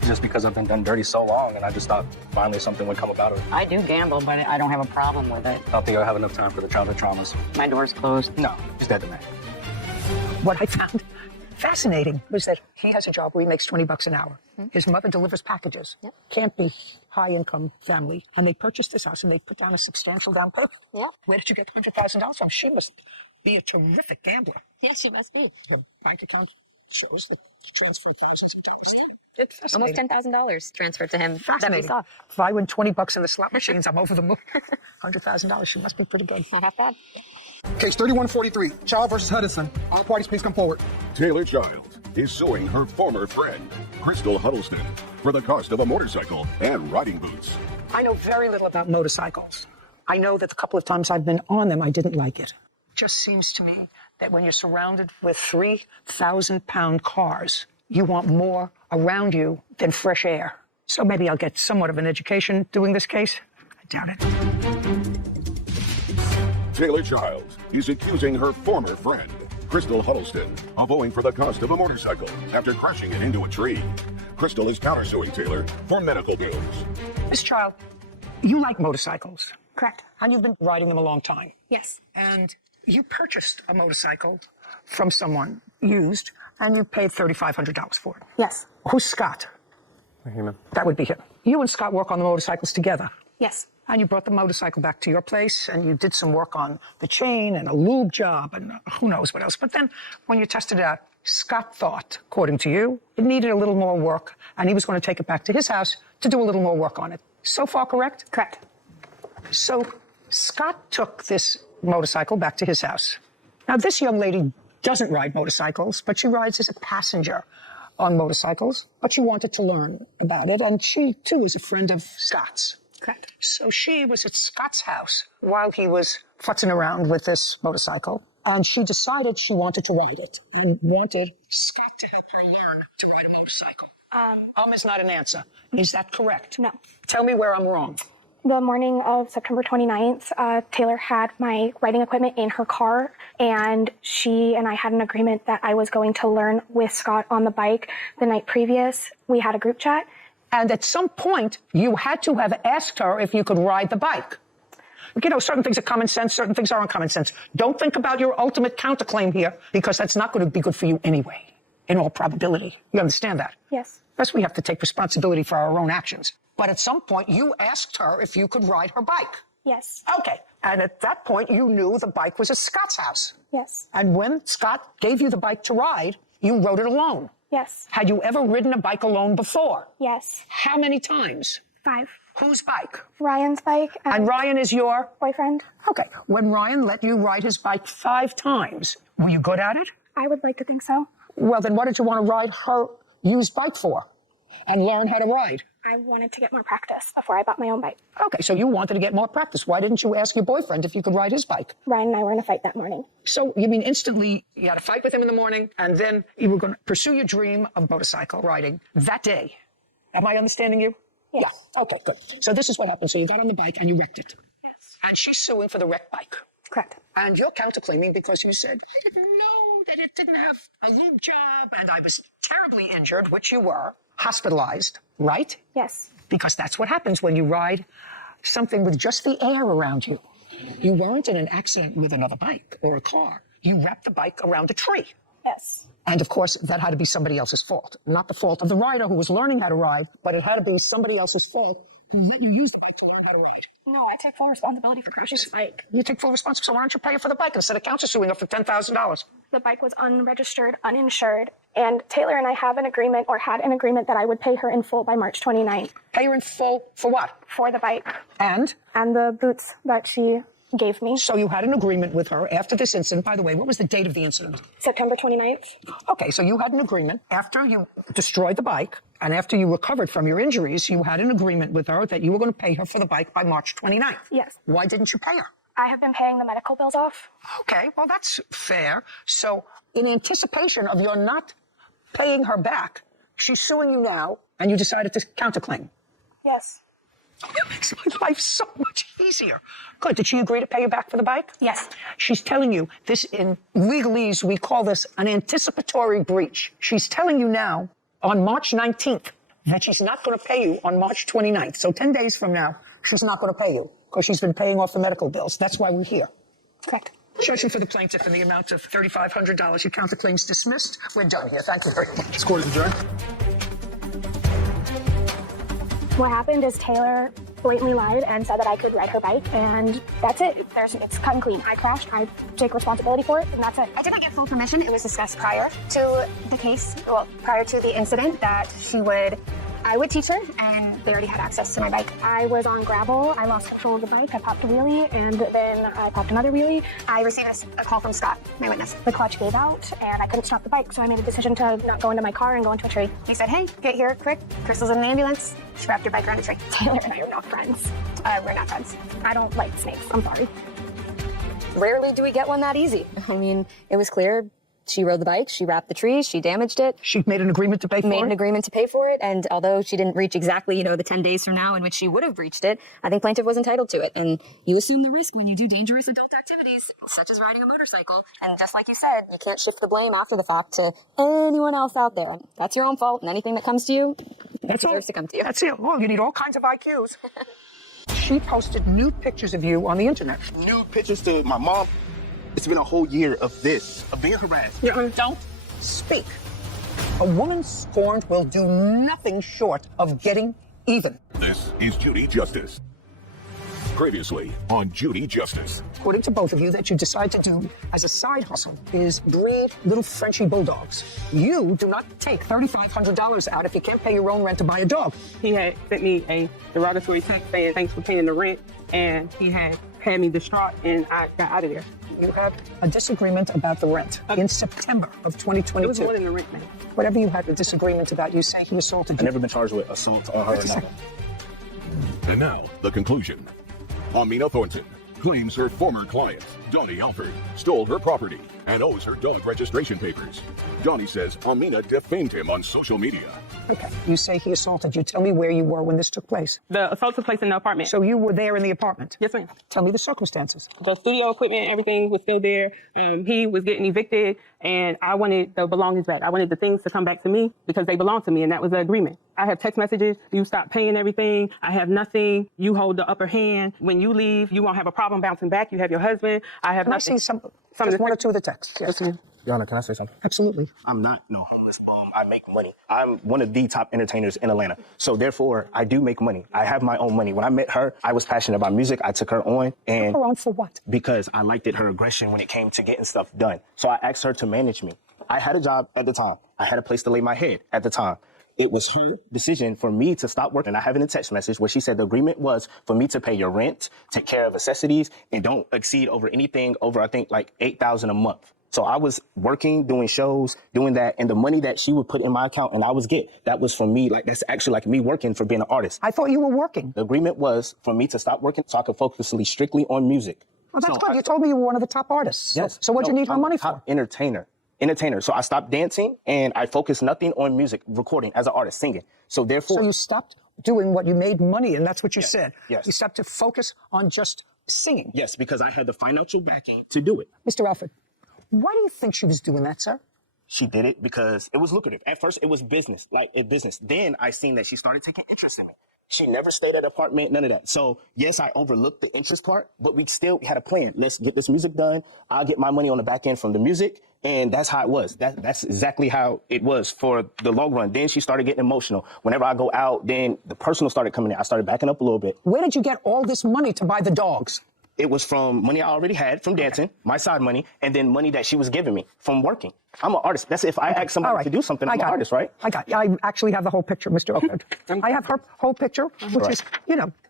Just because I've been done dirty so long, and I just thought finally something would come about it. I do gamble, but I don't have a problem with it. I don't think I have enough time for the childhood traumas. My door's closed. No, he's dead to me. What I found fascinating was that he has a job where he makes $20 an hour. His mother delivers packages. Can't be high-income family. And they purchased this house, and they put down a substantial down payment. Where did you get $100,000 from? She must be a terrific gambler. Yes, she must be. Her bank account shows that she transferred thousands of dollars. It's almost $10,000 transferred to him that we Fascinating. saw. If I win $20 in the slot machines, I'm over the moon. $100,000. She must be pretty good. Not half bad. Case 3143, Child versus Huddleston. All parties, please come forward. Taylor Child is suing her former friend, Crystal Huddleston, for the cost of a motorcycle and riding boots. I know very little about motorcycles, I know that the couple of times I've been on them, I didn't like it. Just seems to me that when you're surrounded with 3,000-pound cars, you want more around you than fresh air. So maybe I'll get somewhat of an education doing this case. I doubt it. Taylor Childs is accusing her former friend, Crystal Huddleston, of owing for the cost of a motorcycle after crashing it into a tree. Crystal is countersuing Taylor for medical bills. Miss Child, you like motorcycles. Correct. And you've been riding them a long time. Yes. And you purchased a motorcycle from someone used, and you paid $3,500 for it. Yes. Who's Scott? Him. That would be him. You and Scott work on the motorcycles together. Yes. And you brought the motorcycle back to your place, and you did some work on the chain and a lube job and who knows what else. But then when you tested it out, Scott thought, according to you, it needed a little more work, and he was going to take it back to his house to do a little more work on it. So far, correct? Correct. So Scott took this motorcycle back to his house. Now, this young lady doesn't ride motorcycles, but she rides as a passenger on motorcycles, but she wanted to learn about it, and she, too, is a friend of Scott's. Correct. So she was at Scott's house while he was futzing around with this motorcycle, and she decided she wanted to ride it and wanted Scott to help her learn to ride a motorcycle. Is not an answer. Is that correct? No. Tell me where I'm wrong. The morning of September 29th, Taylor had my riding equipment in her car, and she and I had an agreement that I was going to learn with Scott on the bike the night previous. We had a group chat. And at some point, you had to have asked her if you could ride the bike. You know, certain things are common sense, certain things aren't common sense. Don't think about your ultimate counterclaim here, because that's not going to be good for you anyway, in all probability. You understand that? Yes. Plus, we have to take responsibility for our own actions. But at some point, you asked her if you could ride her bike. Yes. Okay. And at that point, you knew the bike was at Scott's house. Yes. And when Scott gave you the bike to ride, you rode it alone. Yes. Had you ever ridden a bike alone before? Yes. How many times? 5. Whose bike? Ryan's bike. And Ryan is your? Boyfriend. Okay. When Ryan let you ride his bike 5 times, were you good at it? I would like to think so. Well, then what did you want to ride her used bike for? And learn how to ride? I wanted to get more practice before I bought my own bike. Okay, so you wanted to get more practice. Why didn't you ask your boyfriend if you could ride his bike? Ryan and I were in a fight that morning. So you mean instantly you had a fight with him in the morning, and then you were going to pursue your dream of motorcycle riding that day? Am I understanding you? Yes. Yeah. Okay, good. So this is what happened. So you got on the bike and you wrecked it. Yes. And she's suing for the wrecked bike. Correct. And you're counterclaiming because you said, I didn't know that it didn't have a lube job, and I was terribly injured, which you were, hospitalized, right? Yes. Because that's what happens when you ride something with just the air around you. You weren't in an accident with another bike or a car. You wrapped the bike around a tree. Yes. And of course, that had to be somebody else's fault. Not the fault of the rider who was learning how to ride, but it had to be somebody else's fault who let you use the bike to learn how to ride. No, I take full responsibility for crashing the bike. You take full responsibility, so why don't you pay her for the bike instead of countersuing her for $10,000? The bike was unregistered, uninsured, and Taylor and I have an agreement, or had an agreement, that I would pay her in full by March 29th. Pay her in full for what? For the bike. And the boots that she gave me. So you had an agreement with her after this incident. By the way, what was the date of the incident? September 29th. Okay, so you had an agreement. After you destroyed the bike and after you recovered from your injuries, you had an agreement with her that you were going to pay her for the bike by March 29th. Yes. Why didn't you pay her? I have been paying the medical bills off. Okay, well, that's fair. So in anticipation of your not paying her back, she's suing you now, and you decided to counterclaim. Yes. It makes my life so much easier. Good. Did she agree to pay you back for the bike? Yes. She's telling you this, in legalese, we call this an anticipatory breach. She's telling you now on March 19th that she's not going to pay you on March 29th. So 10 days from now, she's not going to pay you because she's been paying off the medical bills. That's why we're here. Correct. Judgment for the plaintiff in the amount of $3,500. Your counterclaim's dismissed. We're done here. Thank you very much. This court is adjourned. What happened is Taylor blatantly lied and said that I could ride her bike, and that's it. It's cut and clean. I crashed, I take responsibility for it, and that's it. I did not get full permission. It was discussed prior to the case, well, prior to the incident, that she would I would teach her, and they already had access to my bike. I was on gravel. I lost control of the bike. I popped a wheelie, and then I popped another wheelie. I received a call from Scott, my witness. The clutch gave out, and I couldn't stop the bike, so I made a decision to not go into my car and go into a tree. He said, hey, get here quick. Crystal's in the ambulance. She wrapped your bike around a tree. Taylor and I are not friends. We're not friends. I don't like snakes. I'm sorry. Rarely do we get one that easy. I mean, it was clear. She rode the bike, she wrapped the trees, she damaged it. She made an agreement to pay for it? Made an agreement to pay for it, and although she didn't reach exactly, the 10 days from now in which she would have breached it, I think plaintiff was entitled to it. And you assume the risk when you do dangerous adult activities, such as riding a motorcycle. And just like you said, you can't shift the blame after the fact to anyone else out there. That's your own fault, and anything that comes to you deserves to come to you. That's it. Well, you need all kinds of IQs. She posted nude pictures of you on the internet. Nude pictures to my mom. It's been a whole year of this, of being harassed. Don't speak. A woman scorned will do nothing short of getting even. This is Judy Justice. Previously on Judy Justice. According to both of you, that you decide to do as a side hustle is breed little Frenchy bulldogs. You do not take $3,500 out if you can't pay your own rent to buy a dog. He had sent me a derogatory text saying thanks for paying the rent, and he had me distraught, and I got out of there. You had a disagreement about the rent in September of 2022. It was more than the rent, man. Whatever you had a disagreement about, you say he assaulted you. I've never been charged with assault on her or nothing. And now, the conclusion. Amina Thornton claims her former client, Donnie Alford, stole her property and owes her dog registration papers. Donnie says Amina defamed him on social media. Okay. You say he assaulted you. Tell me where you were when this took place. The assault took place in the apartment. So you were there in the apartment? Yes, ma'am. Tell me the circumstances. The studio equipment, everything was still there. He was getting evicted, and I wanted the belongings back. I wanted the things to come back to me because they belonged to me, and that was the agreement. I have text messages. You stop paying everything. I have nothing. You hold the upper hand. When you leave, you won't have a problem bouncing back. You have your husband. I have nothing. I see just one or two of the texts? Yes. Your Honor, can I say something? Absolutely. I'm not no homeless bum. I make money. I'm one of the top entertainers in Atlanta. So therefore, I do make money. I have my own money. When I met her, I was passionate about music. I took her on. And took her on for what? Because I liked her aggression when it came to getting stuff done. So I asked her to manage me. I had a job at the time. I had a place to lay my head at the time. It was her decision for me to stop working. I have in a text message where she said the agreement was for me to pay your rent, take care of necessities, and don't exceed over anything over, I think, like $8,000 a month. So I was working, doing shows, doing that, and the money that she would put in my account and I was get, that was for me, like that's actually like me working for being an artist. I thought you were working. The agreement was for me to stop working so I could focus strictly on music. Well, that's good. You told me you were one of the top artists. Yes. So what'd you need her money for? Entertainer. So I stopped dancing and I focused nothing on music, recording as an artist, singing. So therefore. So you stopped doing what you made money, and that's what you said. Yes. You stopped to focus on just singing. Yes, because I had the financial backing to do it. Mr. Alford, why do you think she was doing that, sir? She did it because it was lucrative. At first, it was business, business. Then I seen that she started taking interest in me. She never stayed at an apartment, none of that. So, yes, I overlooked the interest part, but we still had a plan. Let's get this music done. I'll get my money on the back end from the music, and that's how it was. That's exactly how it was for the long run. Then she started getting emotional. Whenever I go out, then the personal started coming in. I started backing up a little bit. Where did you get all this money to buy the dogs? It was from money I already had from dancing, my side money, and then money that she was giving me from working. I'm an artist. That's if I ask somebody to do something, I'm an artist, right? I actually have the whole picture, Mr. Alford. I have her whole picture, which is,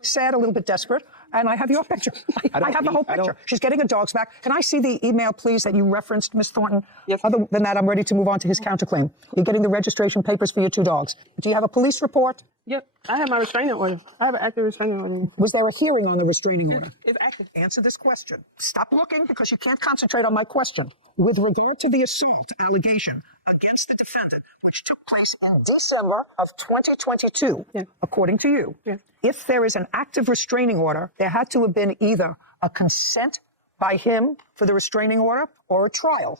sad, a little bit desperate. And I have your picture. I have the whole picture. She's getting her dogs back. Can I see the email, please, that you referenced, Ms. Thornton? Yes. Other than that, I'm ready to move on to his counterclaim. You're getting the registration papers for your two dogs. Do you have a police report? Yep. I have my restraining order. I have an active restraining order. Was there a hearing on the restraining order? It's active. Answer this question. Stop looking because you can't concentrate on my question. With regard to the assault allegation against the defendant, which took place in December of 2022, according to you, if there is an active restraining order, there had to have been either a consent by him for the restraining order or a trial.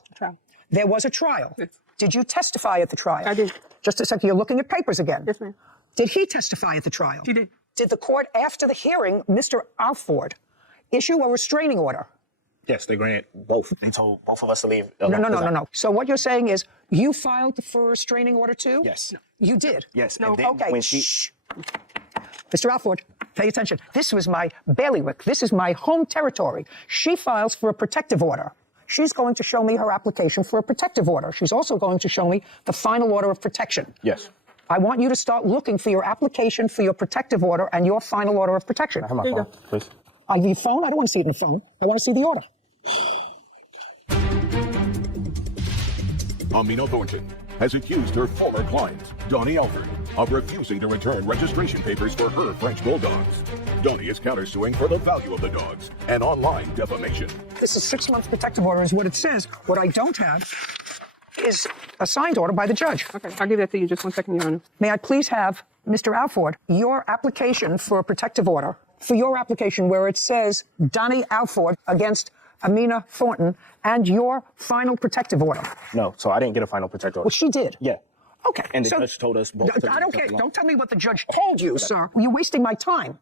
There was a trial. Yes. Did you testify at the trial? I did. Just a second, you're looking at papers again. Yes, ma'am. Did he testify at the trial? He did. Did the court, after the hearing, Mr. Alford, issue a restraining order? Yes, they granted both. They told both of us to leave. No. So what you're saying is you filed for a restraining order too? Yes. No. You did? Yes. No. And then Okay. when she... Shh. Mr. Alford, pay attention. This was my bailiwick. This is my home territory. She files for a protective order. She's going to show me her application for a protective order. She's also going to show me the final order of protection. Yes. I want you to start looking for your application for your protective order and your final order of protection. I have my phone, please. I give you a phone? I don't want to see it in the phone. I want to see the order. Amina Thornton has accused her former client, Donnie Alford, of refusing to return registration papers for her French bulldogs. Donnie is countersuing for the value of the dogs and online defamation. This is 6 months protective order is what it says. What I don't have is a signed order by the judge. Okay, I'll give that to you. Just 1 second, Your Honor. May I please have, Mr. Alford, your application for a protective order, for your application where it says Donnie Alford against Amina Thornton and your final protective order? No, so I didn't get a final protective order. Well, she did. Yeah. Okay. And the judge told us both. I don't care. Don't tell me what the judge told you, sir. You're wasting my time.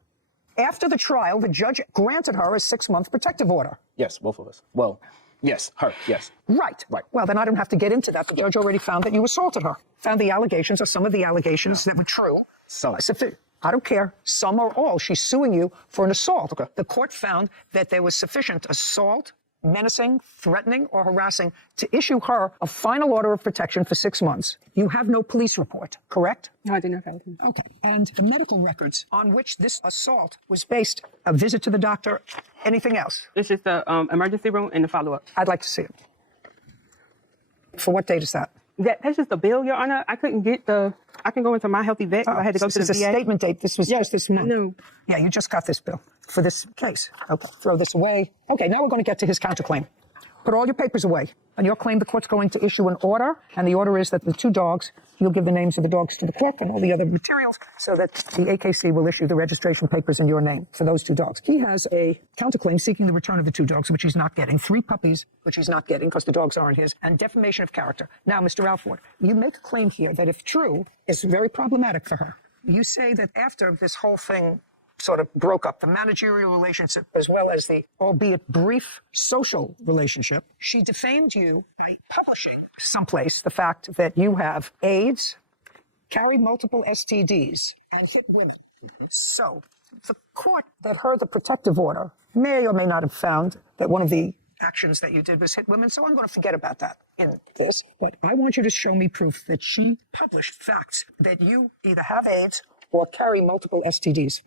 After the trial, the judge granted her a 6-month protective order. Yes, both of us. Well, yes, her, yes. Right. Right. Well, then I don't have to get into that. The judge already found that you assaulted her. Found the allegations or some of the allegations that were true. Some. I don't care. Some or all. She's suing you for an assault. Okay. The court found that there was sufficient assault, menacing, threatening, or harassing to issue her a final order of protection for 6 months. You have no police report, correct? No, I did not have it. Okay. And the medical records on which this assault was based, a visit to the doctor, anything else? It's just the emergency room and the follow-up. I'd like to see it. For what date is that? That's just the bill, Your Honor. I couldn't get I can go into my healthy vet. I had to go to the VA. This is a statement date. This was just this month. No. Yeah, you just got this bill for this case. Okay, throw this away. Okay, now we're going to get to his counterclaim. Put all your papers away. On your claim, the court's going to issue an order, and the order is that the 2 dogs, you'll give the names of the dogs to the clerk and all the other materials so that the AKC will issue the registration papers in your name for those 2 dogs. He has a counterclaim seeking the return of the 2 dogs, which he's not getting, 3 puppies, which he's not getting because the dogs aren't his, and defamation of character. Now, Mr. Alford, you make a claim here that if true, is very problematic for her. You say that after this whole thing sort of broke up, the managerial relationship as well as the, albeit brief, social relationship, she defamed you by publishing someplace the fact that you have AIDS, carry multiple STDs, and hit women. So the court that heard the protective order may or may not have found that one of the actions that you did was hit women, so I'm going to forget about that in this. But I want you to show me proof that she published facts that you either have AIDS or carry multiple STDs.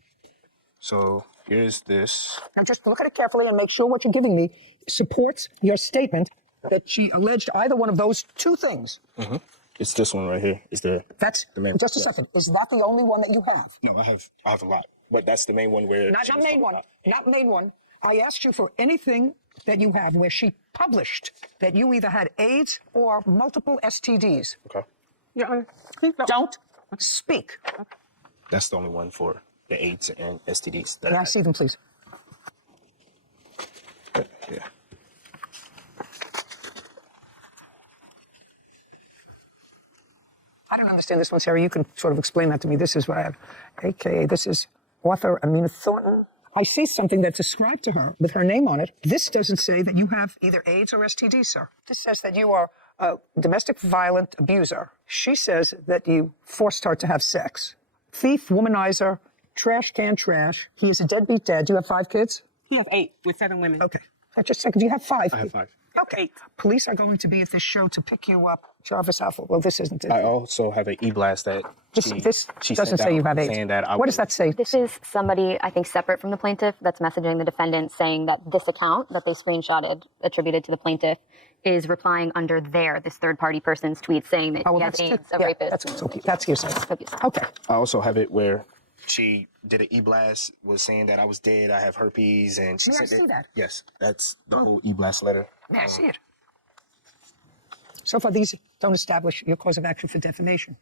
So here's this. Now just look at it carefully and make sure what you're giving me supports your statement that she alleged either one of those 2 things. Mm-hmm. It's this one right here. It's That's the main. just a second. Is that the only one that you have? No, I have a lot. But that's the main one where. Not main one. Not main one. I asked you for anything that you have where she published that you either had AIDS or multiple STDs. Okay. Your Honor, please don't speak. That's the only one for the AIDS and STDs. May I see them, please? Yeah. I don't understand this one, Sarah. You can sort of explain that to me. This is what I have. AKA, this is author Amina Thornton. I see something that's ascribed to her with her name on it. This doesn't say that you have either AIDS or STDs, sir. This says that you are a domestic violent abuser. She says that you forced her to have sex. Thief, womanizer, trash can trash. He is a deadbeat dad. Do you have 5 kids? He has 8 with 7 women. Okay. Just a second. Do you have 5? I have 5. Okay. 8. Police are going to be at this show to pick you up. Jarvis Alpha. Well, this isn't it. I also have an e-blast that this she doesn't say you have AIDS. What does that say? This is somebody, I think, separate from the plaintiff that's messaging the defendant saying that this account that they screenshotted attributed to the plaintiff is replying under this third-party person's tweet saying that he has AIDS, a rapist. That's okay. That's hearsay. Okay. I also have it where she did an e-blast, was saying that I was dead, I have herpes, and she May I said see that? Yes, that's the whole e-blast letter. May I see it? So far, these don't establish your cause of action for defamation.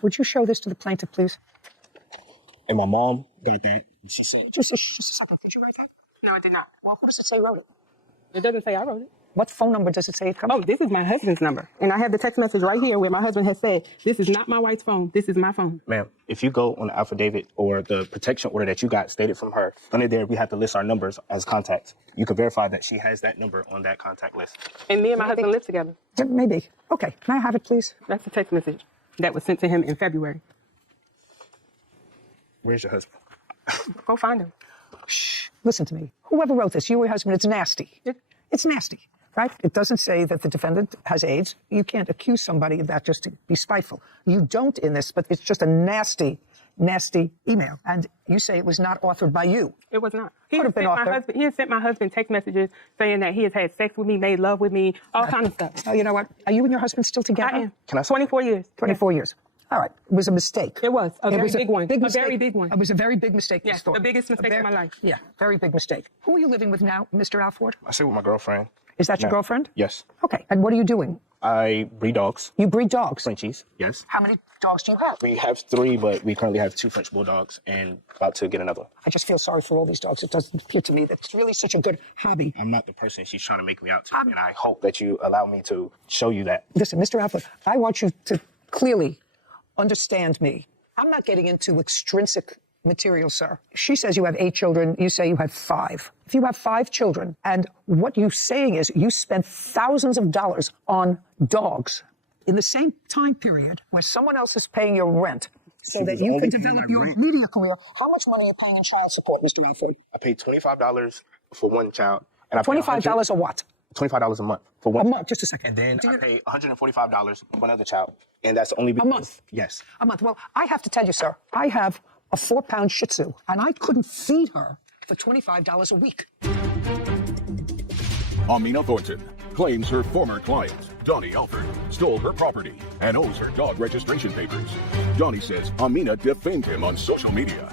Would you show this to the plaintiff, please? And my mom got that. She said, just a second. Did you write that? No, I did not. Well, who does it say wrote it? It doesn't say I wrote it. What phone number does it say it comes from? Oh, this is my husband's number. And I have the text message right here where my husband has said, this is not my wife's phone. This is my phone. Ma'am, if you go on the affidavit or the protection order that you got stated from her, under there we have to list our numbers as contacts. You can verify that she has that number on that contact list. And me and my husband live together. Maybe. Okay. May I have it, please? That's the text message that was sent to him in February. Where's your husband? Go find him. Shh. Listen to me. Whoever wrote this, you or your husband, it's nasty. It's nasty. right? It doesn't say that the defendant has AIDS. You can't accuse somebody of that just to be spiteful. You don't in this, but it's just a nasty, nasty email. And you say it was not authored by you. It was not. Could have been authored. He has sent my husband text messages saying that he has had sex with me, made love with me, all kind of stuff. Oh, you know what? Are you and your husband still together? I am. 24 years. 24 years. All right. It was a mistake. It was a very big one. A very big one. It was a very big mistake. Yes, the biggest mistake of my life. Yeah, very big mistake. Who are you living with now, Mr. Alford? I stay with my girlfriend. Is that your girlfriend? Yes. Okay. And what are you doing? I breed dogs. You breed dogs? Frenchies, yes. How many dogs do you have? We have 3, but we currently have 2 French bulldogs and about to get another. I just feel sorry for all these dogs. It doesn't appear to me that it's really such a good hobby. I'm not the person she's trying to make me out to, and I hope that you allow me to show you that. Listen, Mr. Alford, I want you to clearly understand me. I'm not getting into extrinsic material, sir. She says you have 8 children. You say you have 5. If you have 5 children, and what you're saying is you spent thousands of dollars on dogs in the same time period where someone else is paying your rent so that you can develop your media career, how much money are you paying in child support, Mr. Alford? I paid $25 for one child. And I pay $25 or what? $25 a month for one. A month, just a second. And then I pay $145 for one other child. And that's only because... A month? Yes. A month. Well, I have to tell you, sir, I have a 4-pound Shih Tzu, and I couldn't feed her for $25 a week. Amina Thornton claims her former client, Donnie Alford, stole her property and owes her dog registration papers. Donnie says Amina defamed him on social media.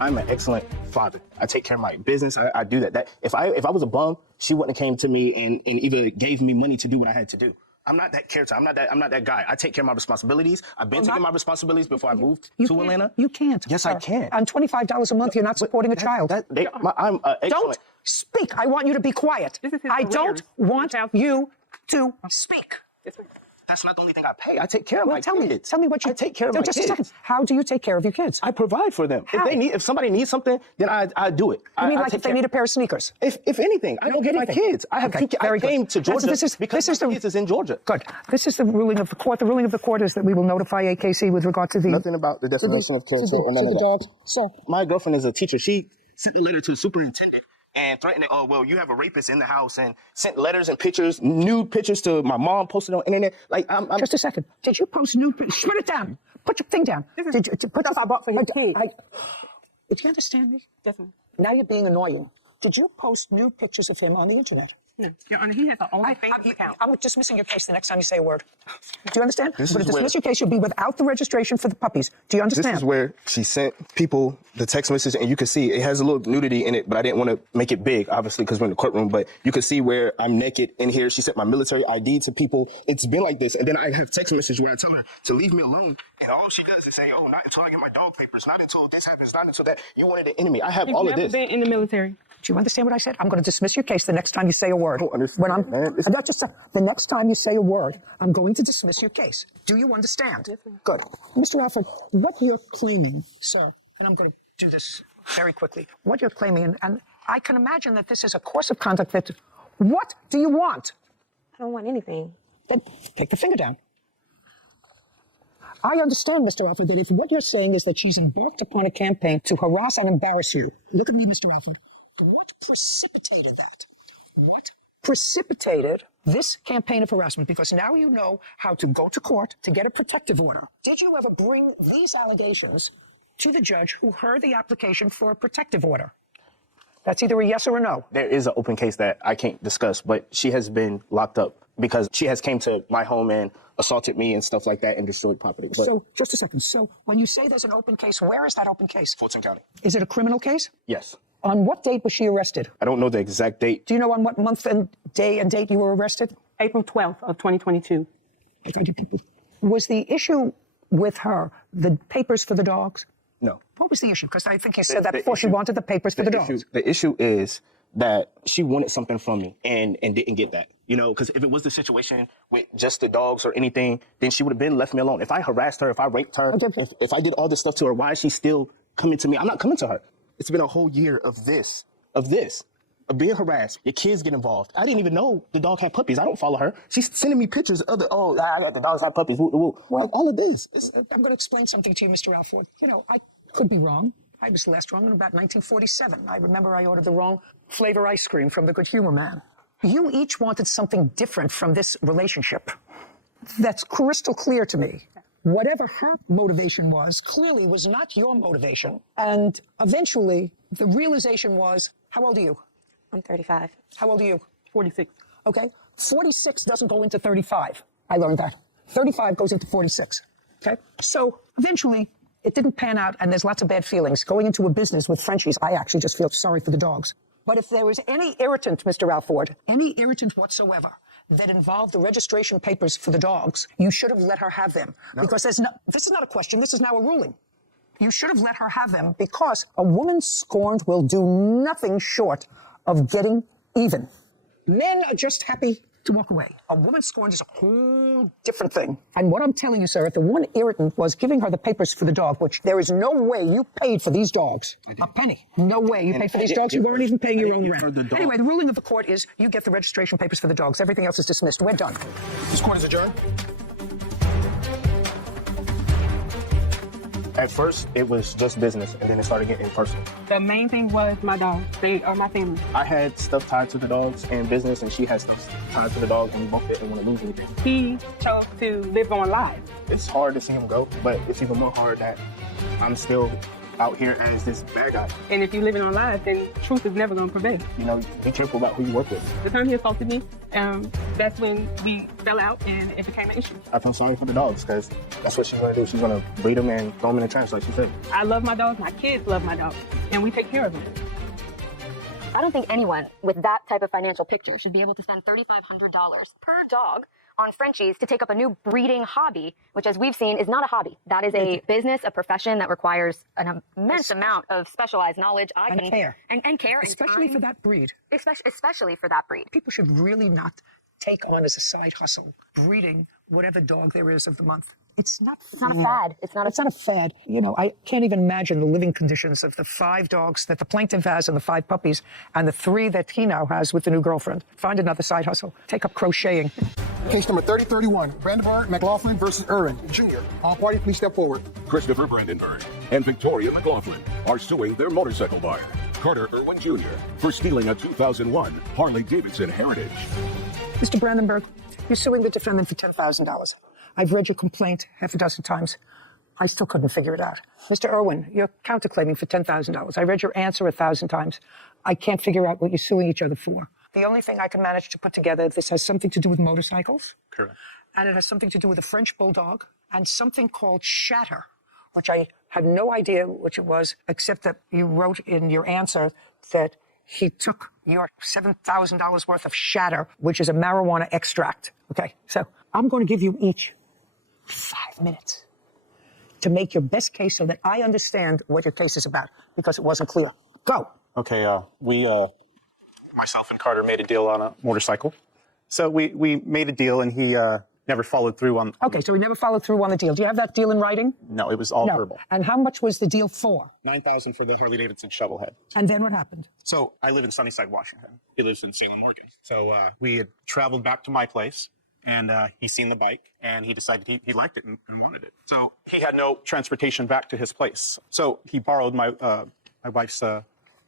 I'm an excellent father. I take care of my business. I do that. If I was a bum, she wouldn't have came to me and either gave me money to do what I had to do. I'm not that character. I'm not that guy. I take care of my responsibilities. I've been taking my responsibilities before I moved to Atlanta. You can't. Yes, sir. I can. On $25 a month, you're not supporting a child. I'm excellent. Don't speak. I want you to be quiet. I don't want you to speak. That's not the only thing I pay. I take care of my kids. Tell me what you take care of my just kids. a second. How do you take care of your kids? I provide for them. How? If somebody needs something, then I do it. You mean like if they need a pair of sneakers? If anything, I don't get my kids. I have I came to Georgia because my kids is in Georgia. Good. This is the ruling of the court. The ruling of the court is that we will notify AKC with regard to the... Nothing about the defamation of character or none of that. So my girlfriend is a teacher. She sent a letter to the superintendent and threatened it. Oh, well, you have a rapist in the house, and sent letters and pictures, nude pictures to my mom, posted on the internet. Like, I'm just a second. Did you post nude pictures? Put it down. Put your thing down. Did you put stuff I bought for his kid? Did you understand me? Definitely. Now you're being annoying. Did you post nude pictures of him on the internet? No, Your Honor, he has an OnlyFans account. I'm dismissing your case the next time you say a word. Do you understand? But to dismiss your case, you'll be without the registration for the puppies. Do you understand? This is where she sent people the text message, and you can see it has a little nudity in it, but I didn't want to make it big, obviously, because we're in the courtroom. But you can see where I'm naked in here. She sent my military ID to people. It's been like this. And then I have text message where I tell her to leave me alone. And all she does is say, oh, not until I get my dog papers, not until this happens, not until that. You wanted an enemy. I have all of this. You've never been in the military. Do you understand what I said? I'm going to dismiss your case the next time you say a word. I don't understand, Not just the next time you say a word, I'm going to dismiss your case. Do you understand? Good. Mr. Alford, what you're claiming, sir, and I'm going to do this very quickly, what you're claiming, and I can imagine that this is a course of conduct that, what do you want? I don't want anything. Then take the finger down. I understand, Mr. Alford, that if what you're saying is that she's embarked upon a campaign to harass and embarrass you, look at me, Mr. Alford, what precipitated that? What precipitated this campaign of harassment? Because now you know how to go to court to get a protective order. Did you ever bring these allegations to the judge who heard the application for a protective order? That's either a yes or a no. There is an open case that I can't discuss, but she has been locked up because she has came to my home and assaulted me and stuff like that and destroyed property. But so, just a second. So, when you say there's an open case, where is that open case? Fulton County. Is it a criminal case? Yes. On what date was she arrested? I don't know the exact date. Do you know on what month and day and date you were arrested? April 12th of 2022. Was the issue with her the papers for the dogs? No. What was the issue? Because I think you said that before. She wanted the papers for the dogs. The issue is that she wanted something from me and didn't get that. You know, because if it was the situation with just the dogs or anything, then she would have been left me alone. If I harassed her, if I raped her, if I did all this stuff to her, why is she still coming to me? I'm not coming to her. It's been a whole year of being harassed. Your kids get involved. I didn't even know the dog had puppies. I don't follow her. She's sending me pictures of I got the dogs have puppies. Woo, woo. Well, like, all of this. I'm going to explain something to you, Mr. Alford. You know, I could be wrong. I was last wrong in about 1947. I remember I ordered the wrong flavor ice cream from the Good Humor Man. You each wanted something different from this relationship. That's crystal clear to me. Whatever her motivation was, clearly was not your motivation. And eventually, the realization was, how old are you? I'm 35. How old are you? 46. Okay? 46 doesn't go into 35. I learned that. 35 goes into 46. Okay? So eventually, it didn't pan out, and there's lots of bad feelings. Going into a business with Frenchies, I actually just feel sorry for the dogs. But if there was any irritant, Mr. Alford, any irritant whatsoever, that involved the registration papers for the dogs, you should have let her have them. No. Because this is not a question, this is now a ruling. You should have let her have them because a woman scorned will do nothing short of getting even. Men are just happy to walk away. A woman scorned is a whole different thing. And what I'm telling you, sir, if the one irritant was giving her the papers for the dog, which there is no way you paid for these dogs. A penny. No way you paid for these dogs. You weren't even paying your own rent. Anyway, the ruling of the court is you get the registration papers for the dogs. Everything else is dismissed. We're done. This court is adjourned. At first, it was just business, and then it started getting personal. The main thing was my dogs. They are my family. I had stuff tied to the dogs and business, and she had stuff tied to the dog, and we both didn't want to lose anything. He chose to live on live. It's hard to see him go, but it's even more hard that I'm still out here as this bad guy. And if you're living on live, then truth is never going to prevail. You know, be careful about who you work with. The time he assaulted me, that's when we fell out and it became an issue. I feel sorry for the dogs because that's what she's going to do. She's going to breed them and throw them in the trash like she said. I love my dogs. My kids love my dogs. And we take care of them. I don't think anyone with that type of financial picture should be able to spend $3,500 per dog on Frenchies to take up a new breeding hobby, which, as we've seen, is not a hobby. That is a business, a profession that requires an immense amount of specialized knowledge. And care. And care. Especially for that breed. Especially for that breed. People should really not take on as a side hustle breeding whatever dog there is of the month. It's not a fad. It's not a fad. You know, I can't even imagine the living conditions of the 5 dogs that the plaintiff has and the 5 puppies and the 3 that he now has with the new girlfriend. Find another side hustle. Take up crocheting. Case number 3031, Brandenburg, McLaughlin versus Irwin Jr. All parties, please step forward. Christopher Brandenburg and Victoria McLaughlin are suing their motorcycle buyer, Carter Irwin Jr., for stealing a 2001 Harley-Davidson Heritage. Mr. Brandenburg, you're suing the defendant for $10,000. I've read your complaint half a dozen times. I still couldn't figure it out. Mr. Irwin, you're counterclaiming for $10,000. I read your answer 1,000 times. I can't figure out what you're suing each other for. The only thing I can manage to put together, this has something to do with motorcycles. Correct. And it has something to do with a French bulldog and something called shatter, which I had no idea which it was, except that you wrote in your answer that he took your $7,000 worth of shatter, which is a marijuana extract. Okay, so I'm going to give you each 5 minutes to make your best case so that I understand what your case is about, because it wasn't clear. Go. Okay, myself and Carter made a deal on a motorcycle. So we made a deal and he never followed through on... Okay, so he never followed through on the deal. Do you have that deal in writing? No, it was all verbal. And how much was the deal for? $9,000 for the Harley-Davidson Shovelhead. And then what happened? So I live in Sunnyside, Washington. He lives in Salem, Oregon. So we had traveled back to my place and he seen the bike and he decided he liked it and wanted it. So he had no transportation back to his place. So he borrowed my wife's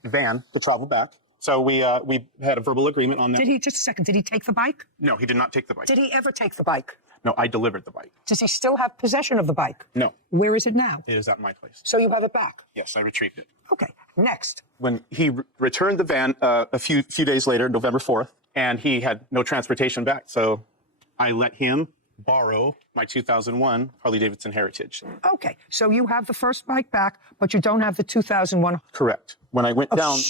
van to travel back. So we had a verbal agreement on that. Did he, just a second, did he take the bike? No, he did not take the bike. Did he ever take the bike? No, I delivered the bike. Does he still have possession of the bike? No. Where is it now? It is at my place. So you have it back? Yes, I retrieved it. Okay, next. When he returned the van a few days later, November 4th, and he had no transportation back, so I let him borrow my 2001 Harley-Davidson Heritage. Okay, so you have the first bike back, but you don't have the 2001. Correct. When I went down...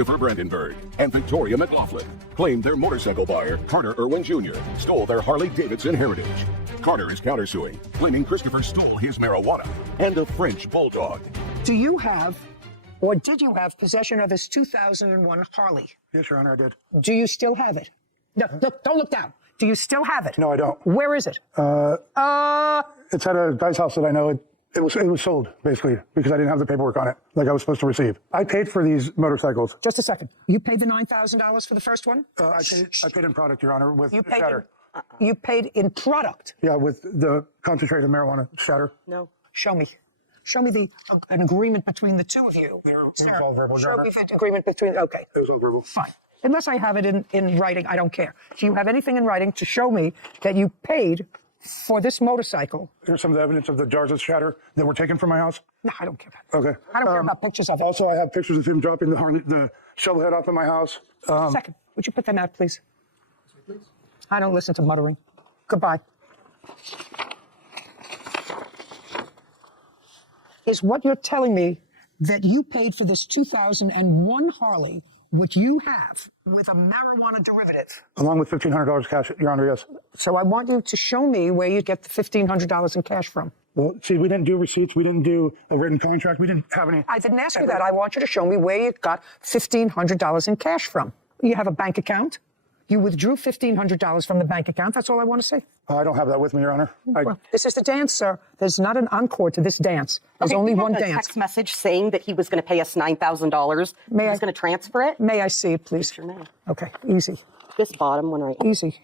Christopher Brandenburg and Victoria McLaughlin claimed their motorcycle buyer, Carter Irwin Jr., stole their Harley-Davidson Heritage. Carter is countersuing, claiming Christopher stole his marijuana and a French bulldog. Do you have, or did you have, possession of his 2001 Harley? Yes, Your Honor, I did. Do you still have it? No, look, don't look down. Do you still have it? No, I don't. Where is it? It's at a guy's house that I know. It was sold, basically, because I didn't have the paperwork on it, like I was supposed to receive. I paid for these motorcycles. Just a second. You paid the $9,000 for the first one? I paid in product, Your Honor, with you paid shatter. You paid in product? Yeah, with the concentrated marijuana shatter. No. Show me. Show me an agreement between the two of you. It was Sarah, all verbal, show Your me the agreement between, okay. It was all verbal. Fine. Unless I have it in writing, I don't care. Do you have anything in writing to show me that you paid for this motorcycle? Here's some of the evidence of the jars of shatter that were taken from my house. No, I don't care about that. Okay. I don't care about pictures of it. Also, I have pictures of him dropping the shovel head off in my house. Second, would you put them out, please? I don't listen to muttering. Goodbye. Is what you're telling me that you paid for this 2001 Harley, which you have, with a marijuana derivative? Along with $1,500 cash, Your Honor, yes. So I want you to show me where you get the $1,500 in cash from. Well, see, we didn't do receipts. We didn't do a written contract. We didn't have any. I didn't ask you that. I want you to show me where you got $1,500 in cash from. You have a bank account. You withdrew $1,500 from the bank account. That's all I want to see. I don't have that with me, Your Honor. Well, this is the dance, sir. There's not an encore to this dance. There's only one dance. Text message saying that he was going to pay us $9,000. He was going to transfer it. May I see it, please? Sure may. Okay, easy. This bottom one right here. Easy.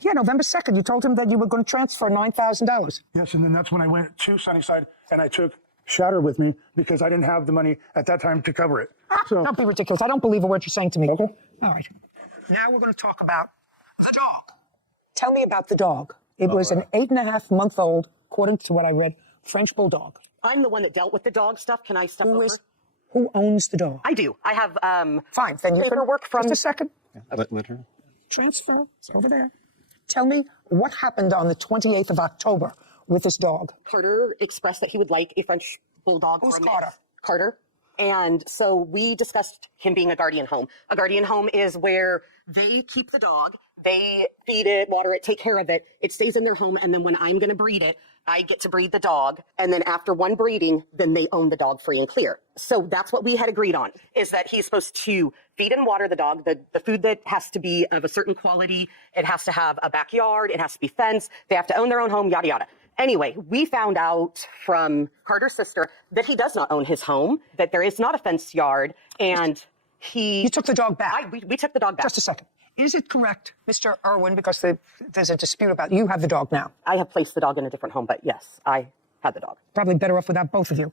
Yeah, November 2nd, you told him that you were going to transfer $9,000. Yes, and then that's when I went to Sunnyside and I took shatter with me because I didn't have the money at that time to cover it. So, don't be ridiculous. I don't believe a word you're saying to me. Okay. All right. Now we're going to talk about the dog. Tell me about the dog. It was an 8.5-month-old, according to what I read, French bulldog. I'm the one that dealt with the dog stuff. Can I step over? Who owns the dog? I do. I have Fine. Then you can paperwork from... Just a second. Let her. Transfer. It's over there. Tell me what happened on the 28th of October with this dog. Carter expressed that he would like a French bulldog. Who's or a Carter? mix. Carter. And so we discussed him being a guardian home. A guardian home is where they keep the dog, they feed it, water it, take care of it. It stays in their home, and then when I'm going to breed it, I get to breed the dog. And then after one breeding, then they own the dog free and clear. So that's what we had agreed on, is that he's supposed to feed and water the dog, the food that has to be of a certain quality. It has to have a backyard. It has to be fenced. They have to own their own home, yada, yada. Anyway, we found out from Carter's sister that he does not own his home, that there is not a fenced yard, and he... You took the dog back? We took the dog back. Just a second. Is it correct, Mr. Irwin, because there's a dispute about you have the dog now? I have placed the dog in a different home, but yes, I had the dog. Probably better off without both of you.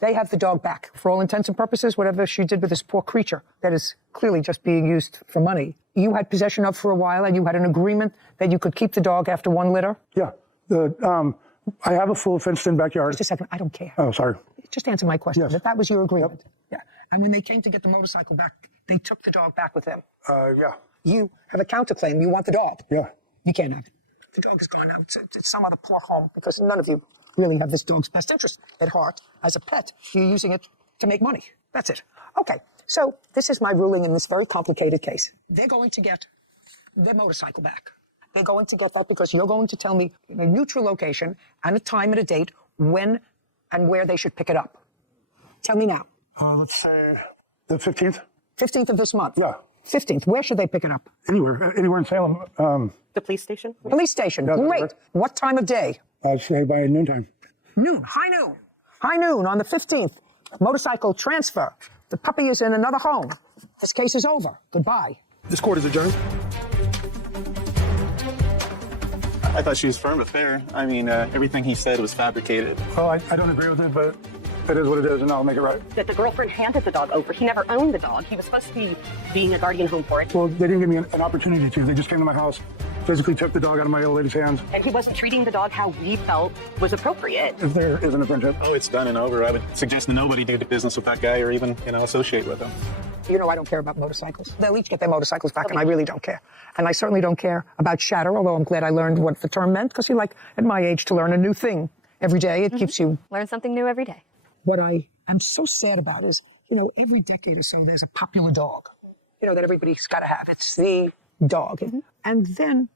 They have the dog back. For all intents and purposes, whatever she did with this poor creature that is clearly just being used for money, you had possession of for a while, and you had an agreement that you could keep the dog after one litter? Yeah. I have a full fenced-in backyard. Just a second. I don't care. Oh, sorry. Just answer my question. Yes. That was your agreement. Yeah. And when they came to get the motorcycle back, they took the dog back with them. Yeah. You have a counterclaim. You want the dog. Yeah. You can't have it. The dog is gone now. It's some other poor home because none of you really have this dog's best interest at heart. As a pet, you're using it to make money. That's it. Okay. So this is my ruling in this very complicated case. They're going to get their motorcycle back. They're going to get that because you're going to tell me in a neutral location and a time and a date when and where they should pick it up. Tell me now. Let's say the 15th. 15th of this month? Yeah. 15th. Where should they pick it up? Anywhere in Salem. The police station? Police station. Yeah, Great. right. What time of day? I'd say by noontime. Noon. High noon. High noon on the 15th. Motorcycle transfer. The puppy is in another home. This case is over. Goodbye. This court is adjourned. I thought she was firm but fair. I mean, everything he said was fabricated. Oh, I don't agree with it, but it is what it is, and I'll make it right. That the girlfriend handed the dog over. He never owned the dog. He was supposed to be being a guardian home for it. Well, they didn't give me an opportunity to. They just came to my house, physically took the dog out of my old lady's hands. And he wasn't treating the dog how we felt was appropriate. If there isn't a friendship. Oh, it's done and over. I would suggest that nobody do business with that guy or even, associate with him. You know I don't care about motorcycles. They'll each get their motorcycles back, and I really don't care. And I certainly don't care about shatter, although I'm glad I learned what the term meant, because you like, at my age, to learn a new thing every day. It keeps you... Learn something new every day. What I am so sad about is, every decade or so, there's a popular dog, that everybody's got to have. It's the dog. And then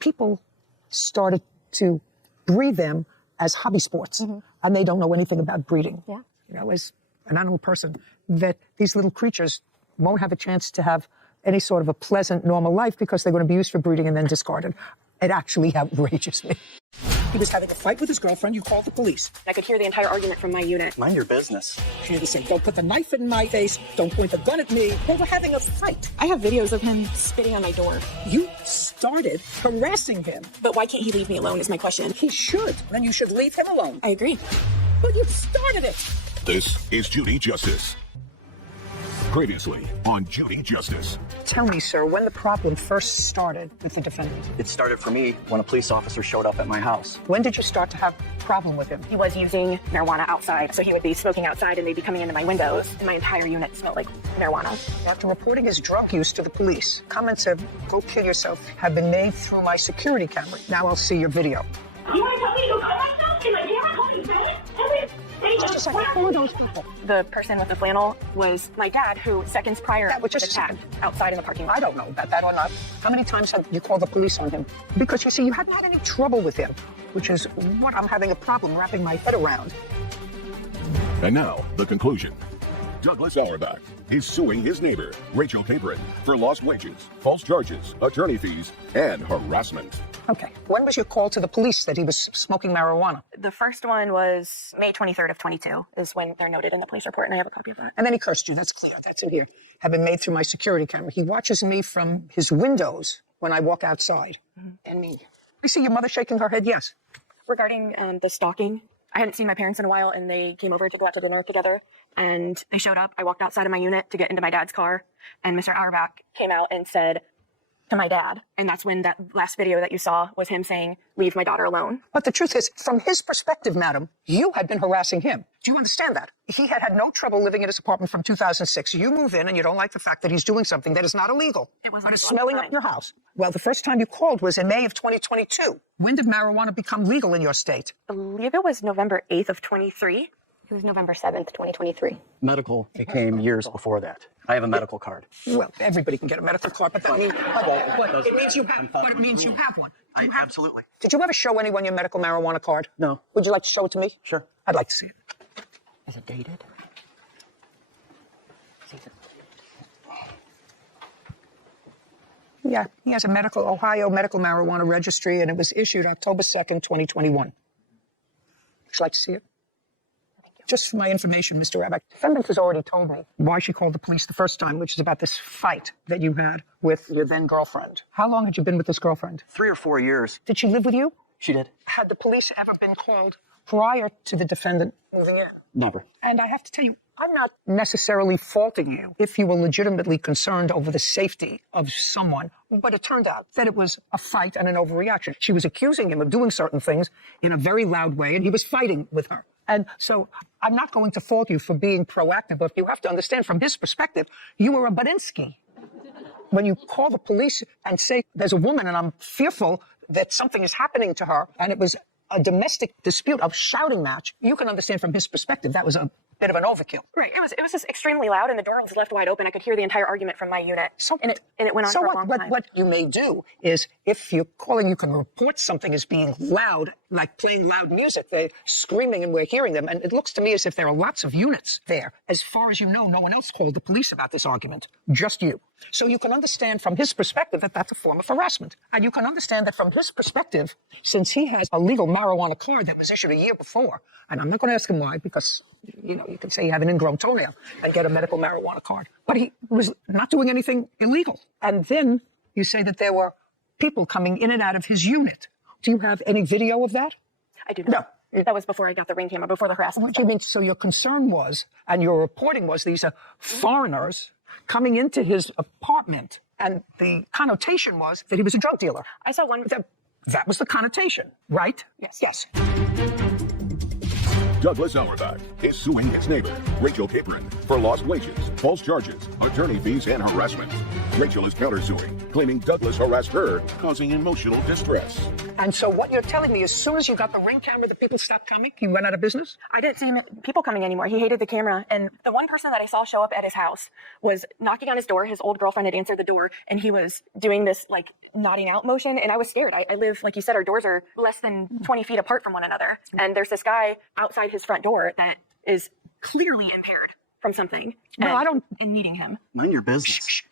people started to breed them as hobby sports, and they don't know anything about breeding. Yeah. As an animal person, that these little creatures won't have a chance to have any sort of a pleasant, normal life because they're going to be used for breeding and then discarded. It actually outrages me. He was having a fight with his girlfriend. You called the police. I could hear the entire argument from my unit. Mind your business. Anderson, don't put the knife in my face. Don't point the gun at me. They were having a fight. I have videos of him spitting on my door. You started harassing him. But why can't he leave me alone is my question. He should. Then you should leave him alone. I agree. But you started it. This is Judy Justice. Previously on Judy Justice. Tell me, sir, when the problem first started with the defendant. It started for me when a police officer showed up at my house. When did you start to have a problem with him? He was using marijuana outside, so he would be smoking outside and they'd be coming into my windows, and my entire unit smelled like marijuana. After reporting his drug use to the police, comments of "go kill yourself" have been made through my security camera. Now I'll see your video. You want to tell me to go cut myself in my camera? Just a second. Who are those people? The person with the flannel was my dad, who seconds prior That was just attacked outside in the parking lot. I don't know about that or not. How many times have you called the police on him? Because you see, you haven't had any trouble with him, which is what I'm having a problem wrapping my head around. And now, the conclusion. Douglas Auerbach is suing his neighbor, Rachel Capron, for lost wages, false charges, attorney fees, and harassment. Okay. When was your call to the police that he was smoking marijuana? The first one was May 23rd of 22 is when they're noted in the police report, and I have a copy of that. And then he cursed you. That's clear. That's in here. Have been made through my security camera. He watches me from his windows when I walk outside. And me. I see your mother shaking her head. Yes. Regarding the stalking, I hadn't seen my parents in a while, and they came over to go out to dinner together, and they showed up. I walked outside of my unit to get into my dad's car, and Mr. Auerbach came out and said to my dad, and that's when that last video that you saw was him saying, "Leave my daughter alone." But the truth is, from his perspective, madam, you had been harassing him. Do you understand that? He had no trouble living in his apartment from 2006. You move in and you don't like the fact that he's doing something that is not illegal. It was smelling up your house. Well, the first time you called was in May of 2022. When did marijuana become legal in your state? I believe it was November 8th of 23. It was November 7th, 2023. Medical became years before that. I have a medical card. Well, everybody can get a medical card, but that means, it means you have one. Absolutely. Did you ever show anyone your medical marijuana card? No. Would you like to show it to me? Sure. I'd like to see it. Is it dated? Yeah, he has a Ohio medical marijuana registry, and it was issued October 2nd, 2021. Would you like to see it? Just for my information, Mr. Auerbach, the defendant has already told me why she called the police the first time, which is about this fight that you had with your then girlfriend. How long had you been with this girlfriend? 3 or 4 years. Did she live with you? She did. Had the police ever been called prior to the defendant moving in? Never. And I have to tell you, I'm not necessarily faulting you if you were legitimately concerned over the safety of someone, but it turned out that it was a fight and an overreaction. She was accusing him of doing certain things in a very loud way, and he was fighting with her. And so I'm not going to fault you for being proactive, but you have to understand from his perspective, you were a Badinsky. When you call the police and say, there's a woman and I'm fearful that something is happening to her, and it was a domestic dispute, a shouting match, you can understand from his perspective that was a bit of an overkill. Right. It was just extremely loud, and the door was left wide open. I could hear the entire argument from my unit, and it went on for a long time. What you may do is, if you're calling, you can report something as being loud, like playing loud music. They're screaming and we're hearing them, and it looks to me as if there are lots of units there. As far as you know, no one else called the police about this argument, just you. So you can understand from his perspective that that's a form of harassment. And you can understand that from his perspective, since he has a legal marijuana card that was issued a year before, and I'm not going to ask him why, because, you can say you have an ingrown toenail and get a medical marijuana card. But he was not doing anything illegal. And then you say that there were people coming in and out of his unit. Do you have any video of that? I do not. No. That was before I got the ring camera, before the harassment. What do you mean? So your concern was, and your reporting was, these are foreigners coming into his apartment, and the connotation was that he was a drug dealer. I saw one. That was the connotation, right? Yes. Yes. Douglas Auerbach is suing his neighbor, Rachel Capron, for lost wages, false charges, attorney fees, and harassment. Rachel is countersuing, claiming Douglas harassed her, causing emotional distress. And so what you're telling me, as soon as you got the ring camera, the people stopped coming? He went out of business? I didn't see people coming anymore. He hated the camera. And the one person that I saw show up at his house was knocking on his door. His old girlfriend had answered the door, and he was doing this, nodding out motion. And I was scared. I live, like you said, our doors are less than 20 feet apart from one another. And there's this guy outside his front door that is clearly impaired from something. Well, and needing him. Mind your business.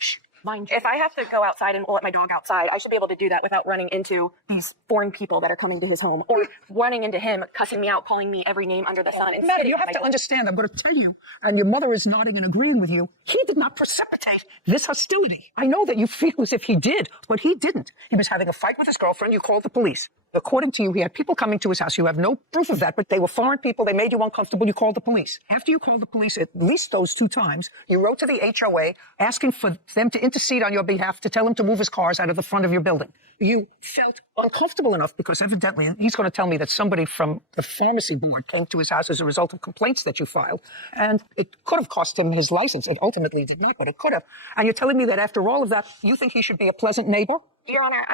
If I have to go outside and let my dog outside, I should be able to do that without running into these foreign people that are coming to his home, or running into him, cussing me out, calling me every name under the sun. Madam, you have to understand, I'm going to tell you, and your mother is nodding and agreeing with you, he did not precipitate this hostility. I know that you feel as if he did, but he didn't. He was having a fight with his girlfriend. You called the police. According to you, he had people coming to his house. You have no proof of that, but they were foreign people. They made you uncomfortable. You called the police. After you called the police at least those 2 times, you wrote to the HOA asking for them to intercede on your behalf to tell him to move his cars out of the front of your building. You felt uncomfortable enough because evidently he's going to tell me that somebody from the pharmacy board came to his house as a result of complaints that you filed. And it could have cost him his license. It ultimately did not, but it could have. And you're telling me that after all of that, you think he should be a pleasant neighbor? Your Honor,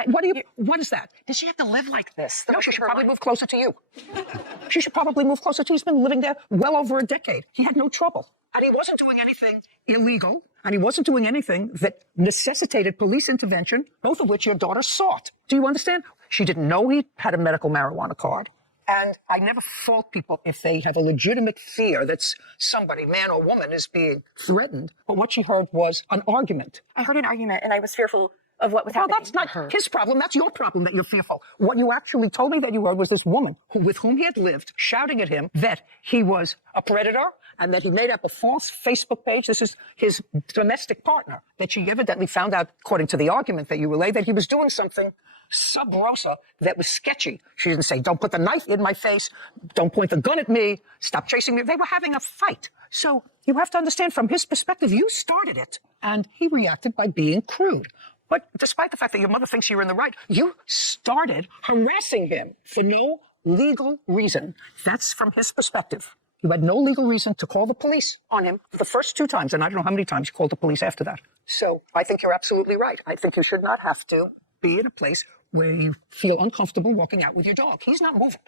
what is that? Does she have to live like this? No, she should probably move closer to you. She should probably move closer to you. He's been living there well over a decade. He had no trouble. And he wasn't doing anything illegal, and he wasn't doing anything that necessitated police intervention, both of which your daughter sought. Do you understand? She didn't know he had a medical marijuana card. And I never fault people if they have a legitimate fear that somebody, man or woman, is being threatened. But what she heard was an argument. I heard an argument, and I was fearful of what was happening. Well, that's not his problem. That's your problem that you're fearful. What you actually told me that you heard was this woman with whom he had lived shouting at him that he was a predator and that he made up a false Facebook page. This is his domestic partner, that she evidently found out, according to the argument that you relayed, that he was doing something sub rosa that was sketchy. She didn't say, don't put the knife in my face, don't point the gun at me, stop chasing me. They were having a fight. So you have to understand, from his perspective, you started it, and he reacted by being crude. But despite the fact that your mother thinks you're in the right, you started harassing him for no legal reason. That's from his perspective. You had no legal reason to call the police on him the first 2 times, and I don't know how many times you called the police after that. So I think you're absolutely right. I think you should not have to be in a place where you feel uncomfortable walking out with your dog. He's not moving.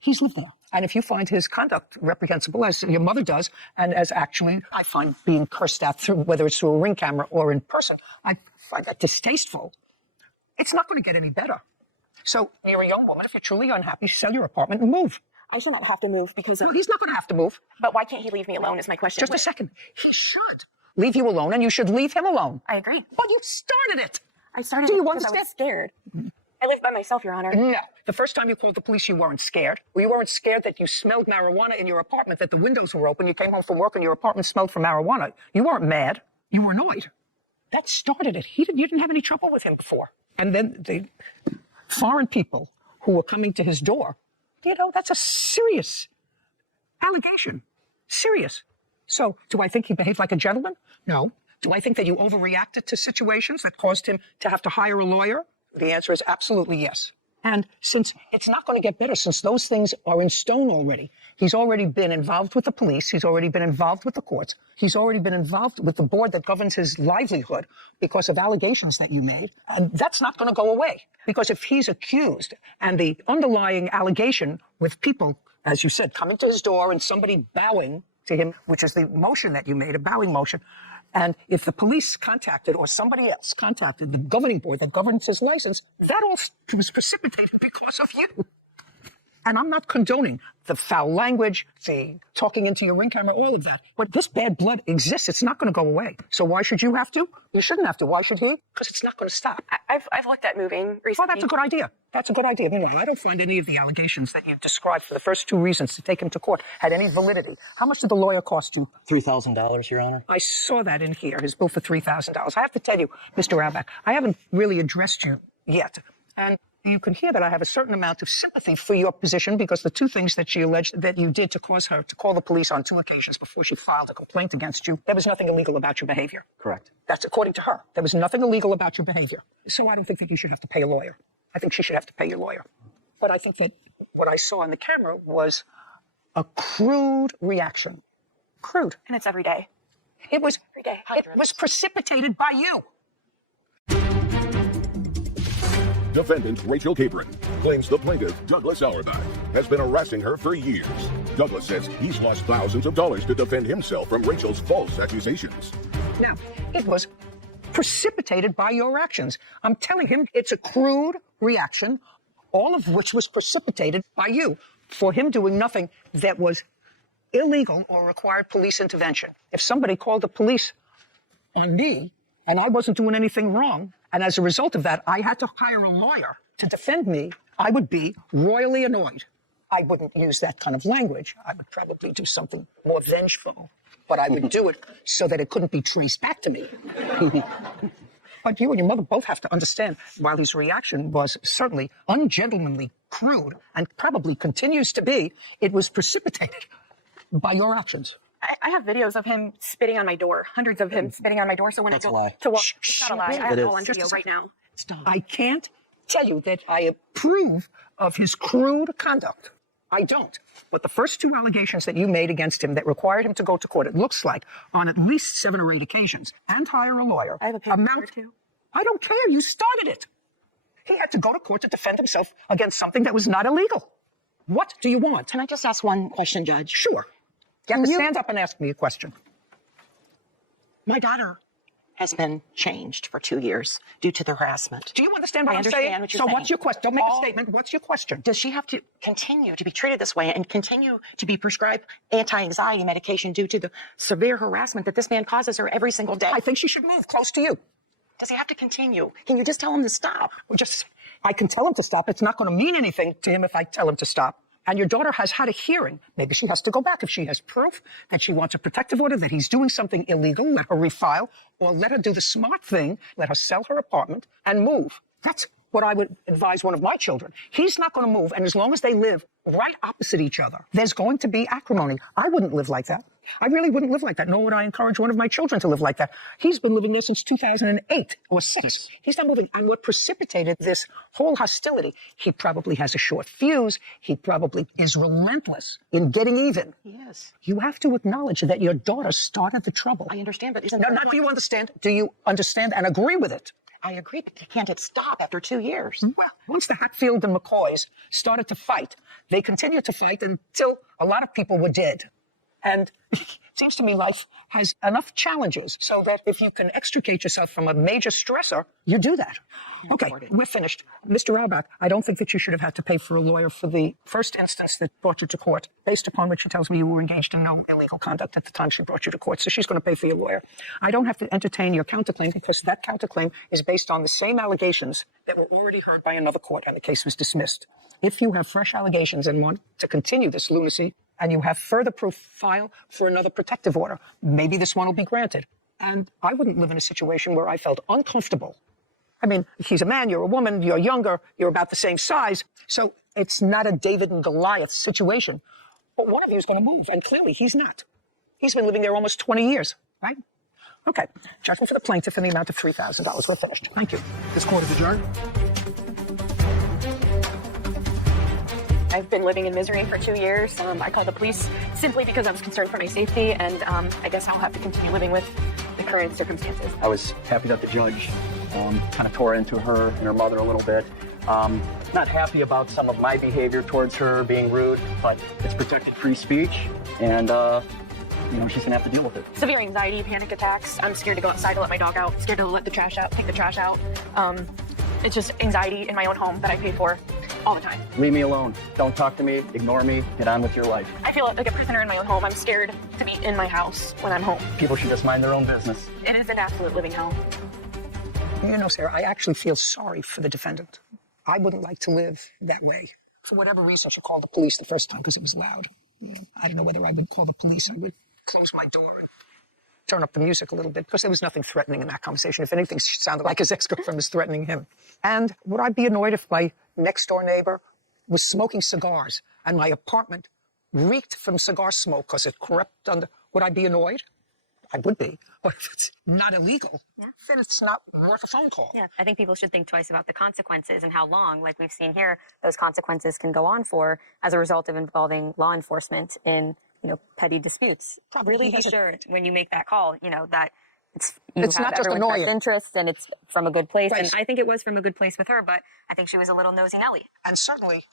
He's lived there. And if you find his conduct reprehensible, as your mother does, and as actually I find being cursed at through, whether it's through a Ring camera or in person, I find that distasteful. It's not going to get any better. So you're a young woman. If you're truly unhappy, sell your apartment and move. I should not have to move because... No, he's not going to have to move. But why can't he leave me alone is my question. Just a second. He should leave you alone, and you should leave him alone. I agree. But you started it. I started Do it you because understand? I was scared. I live by myself, Your Honor. No. The first time you called the police, you weren't scared. Well, you weren't scared that you smelled marijuana in your apartment, that the windows were open. You came home from work and your apartment smelled for marijuana. You weren't mad. You were annoyed. That started it. You didn't have any trouble with him before. And then the foreign people who were coming to his door, that's a serious allegation. Serious. So do I think he behaved like a gentleman? No. Do I think that you overreacted to situations that caused him to have to hire a lawyer? The answer is absolutely yes. And since it's not going to get better, since those things are in stone already, he's already been involved with the police, he's already been involved with the courts, he's already been involved with the board that governs his livelihood because of allegations that you made, and that's not going to go away. Because if he's accused, and the underlying allegation with people, as you said, coming to his door and somebody bowing to him, which is the motion that you made, a bowing motion, and if the police contacted or somebody else contacted the governing board that governs his license, that all was precipitated because of you. And I'm not condoning the foul language, the talking into your Ring camera, all of that. But this bad blood exists. It's not going to go away. So why should you have to? You shouldn't have to. Why should he? Because it's not going to stop. I've looked at moving recently. Well, that's a good idea. That's a good idea. Meanwhile, I don't find any of the allegations that you described for the first 2 reasons to take him to court had any validity. How much did the lawyer cost you? $3,000, Your Honor. I saw that in here, his bill for $3,000. I have to tell you, Mr. Raback, I haven't really addressed you yet. And you can hear that I have a certain amount of sympathy for your position because the 2 things that she alleged that you did to cause her to call the police on 2 occasions before she filed a complaint against you, there was nothing illegal about your behavior. Correct. That's according to her. There was nothing illegal about your behavior. So I don't think that you should have to pay a lawyer. I think she should have to pay your lawyer. But I think that what I saw on the camera was a crude reaction. Crude. And it's every day. It was every day. It was precipitated by you. Defendant Rachel Capron claims the plaintiff, Douglas Auerbach, has been harassing her for years. Douglas says he's lost thousands of dollars to defend himself from Rachel's false accusations. Now, it was precipitated by your actions. I'm telling him it's a crude reaction, all of which was precipitated by you for him doing nothing that was illegal or required police intervention. If somebody called the police on me and I wasn't doing anything wrong, and as a result of that, I had to hire a lawyer to defend me, I would be royally annoyed. I wouldn't use that kind of language. I would probably do something more vengeful. but I would do it so that it couldn't be traced back to me. But you and your mother both have to understand, while his reaction was certainly ungentlemanly, crude, and probably continues to be, it was precipitated by your actions. I have videos of him spitting on my door, hundreds of him spitting on my door. So when That's I a go lie. to walk, it's not a lie. I have It it is. all on video right now. I can't tell you that I approve of his crude conduct. I don't. But the first two allegations that you made against him that required him to go to court, it looks like, on at least 7 or 8 occasions, and hire a lawyer. I have a paper or two. I don't care. You started it. He had to go to court to defend himself against something that was not illegal. What do you want? Can I just ask one question, Judge? Sure. You have to stand up and ask me a question. My daughter has been changed for 2 years due to the harassment. Do you understand what I I'm understand saying? what you're So saying. what's your question? Don't make a statement. What's your question? Does she have to continue to be treated this way and continue to be prescribed anti-anxiety medication due to the severe harassment that this man causes her every single day? I think she should move close to you. Does he have to continue? Can you just tell him to stop? I can tell him to stop. It's not going to mean anything to him if I tell him to stop. And your daughter has had a hearing. Maybe she has to go back if she has proof that she wants a protective order, that he's doing something illegal. Let her refile, or let her do the smart thing. Let her sell her apartment and move. That's what I would advise one of my children. He's not going to move, and as long as they live right opposite each other, there's going to be acrimony. I wouldn't live like that. I really wouldn't live like that, nor would I encourage one of my children to live like that. He's been living there since 2008 or 6. He's not moving. And what precipitated this whole hostility, he probably has a short fuse. He probably is relentless in getting even. Yes. You have to acknowledge that your daughter started the trouble. I understand, but isn't No, that not the do you point? understand? Do you understand and agree with it? I agree, but can't it stop after 2 years? Well, once the Hatfield and McCoys started to fight, they continued to fight until a lot of people were dead. And it seems to me life has enough challenges so that if you can extricate yourself from a major stressor, you do that. Okay, we're finished. Mr. Raubach, I don't think that you should have had to pay for a lawyer for the first instance that brought you to court, based upon what she tells me you were engaged in no illegal conduct at the time she brought you to court, so she's going to pay for your lawyer. I don't have to entertain your counterclaim because that counterclaim is based on the same allegations that were already heard by another court and the case was dismissed. If you have fresh allegations and want to continue this lunacy, and you have further proof, file for another protective order. Maybe this one will be granted. And I wouldn't live in a situation where I felt uncomfortable. I mean, he's a man, you're a woman, you're younger, you're about the same size. So it's not a David and Goliath situation. But one of you is going to move, and clearly he's not. He's been living there almost 20 years, right? Okay, judgment for the plaintiff in the amount of $3,000. We're finished. Thank you. This court is adjourned. I've been living in misery for 2 years. I called the police simply because I was concerned for my safety, and I guess I'll have to continue living with the current circumstances. I was happy that the judge kind of tore into her and her mother a little bit. Not happy about some of my behavior towards her being rude, but it's protected free speech, and she's gonna have to deal with it. Severe anxiety, panic attacks. I'm scared to go outside to let my dog out, scared to let the trash out, take the trash out. It's just anxiety in my own home that I pay for all the time. Leave me alone. Don't talk to me. Ignore me. Get on with your life. I feel like a prisoner in my own home. I'm scared to be in my house when I'm home. People should just mind their own business. It is an absolute living hell. You know, Sarah, I actually feel sorry for the defendant. I wouldn't like to live that way. For whatever reason, she called the police the first time because it was loud. I don't know whether I would call the police. I would close my door and turn up the music a little bit because there was nothing threatening in that conversation. If anything, she sounded like his ex-girlfriend was threatening him. And would I be annoyed if my next-door neighbor was smoking cigars and my apartment reeked from cigar smoke because it crept under? Would I be annoyed? I would be. But if it's not illegal, then it's not worth a phone call. Yeah, I think people should think twice about the consequences and how long, like we've seen here, those consequences can go on for as a result of involving law enforcement in, petty disputes. Really be sure when you make that call, that it's not just everyone's annoying. best interest and it's from a good place. Right. And I think it was from a good place with her, but I think she was a little nosy Nelly. And certainly,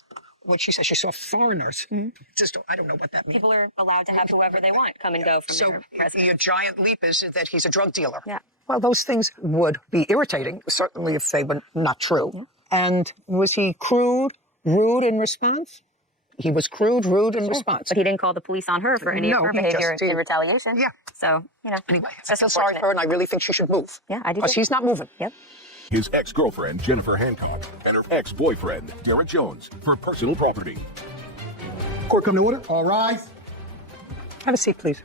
what she said, she saw foreigners. Just, I don't know what that means. People are allowed to have whoever they want come and go from So their residence. your giant leap is that he's a drug dealer. Yeah. Well, those things would be irritating, certainly if they were not true. Yeah. And was he crude, rude in response? He was crude, rude in response. But he didn't call the police on her for any of her he behavior just did. in retaliation. Yeah. So, Anyway, I just feel sorry for her, and I really think she should move. Yeah, I do. Because he's not moving. Yep. His ex-girlfriend, Jennifer Hancock, and her ex-boyfriend, Derek Jones, for personal property. Court come to order. All rise. Have a seat, please.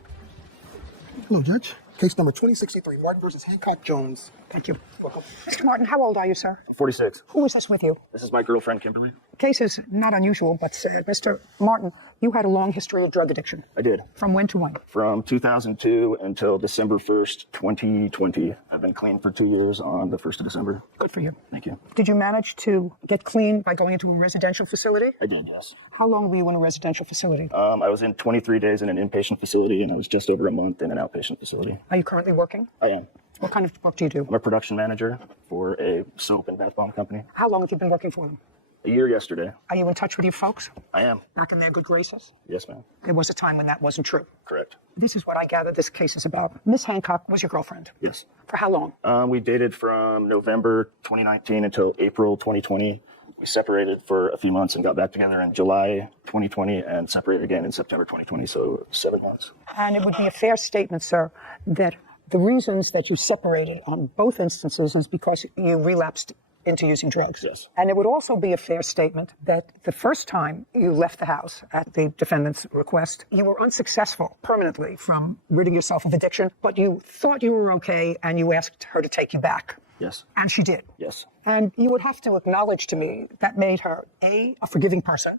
Hello, Judge. Case number 2063, Martin versus Hancock Jones. Thank you. Welcome. Mr. Martin, how old are you, sir? 46. Who is this with you? This is my girlfriend, Kimberly. Case is not unusual, but sad. Mr. Martin, you had a long history of drug addiction. I did. From when to when? From 2002 until December 1st, 2020. I've been clean for 2 years on the 1st of December. Good for you. Thank you. Did you manage to get clean by going into a residential facility? I did, yes. How long were you in a residential facility? I was in 23 days in an inpatient facility, and I was just over a month in an outpatient facility. Are you currently working? I am. What kind of work do you do? I'm a production manager for a soap and bath bomb company. How long have you been working for them? A year yesterday. Are you in touch with your folks? I am. Back in their good graces? Yes, ma'am. There was a time when that wasn't true. Correct. This is what I gather this case is about. Miss Hancock was your girlfriend? Yes. For how long? We dated from November 2019 until April 2020. We separated for a few months and got back together in July 2020 and separated again in September 2020, so 7 months. And it would be a fair statement, sir, that the reasons that you separated on both instances is because you relapsed into using drugs. Yes. And it would also be a fair statement that the first time you left the house at the defendant's request, you were unsuccessful permanently from ridding yourself of addiction, but you thought you were okay and you asked her to take you back. Yes. And she did. Yes. And you would have to acknowledge to me that made her, A, a forgiving person,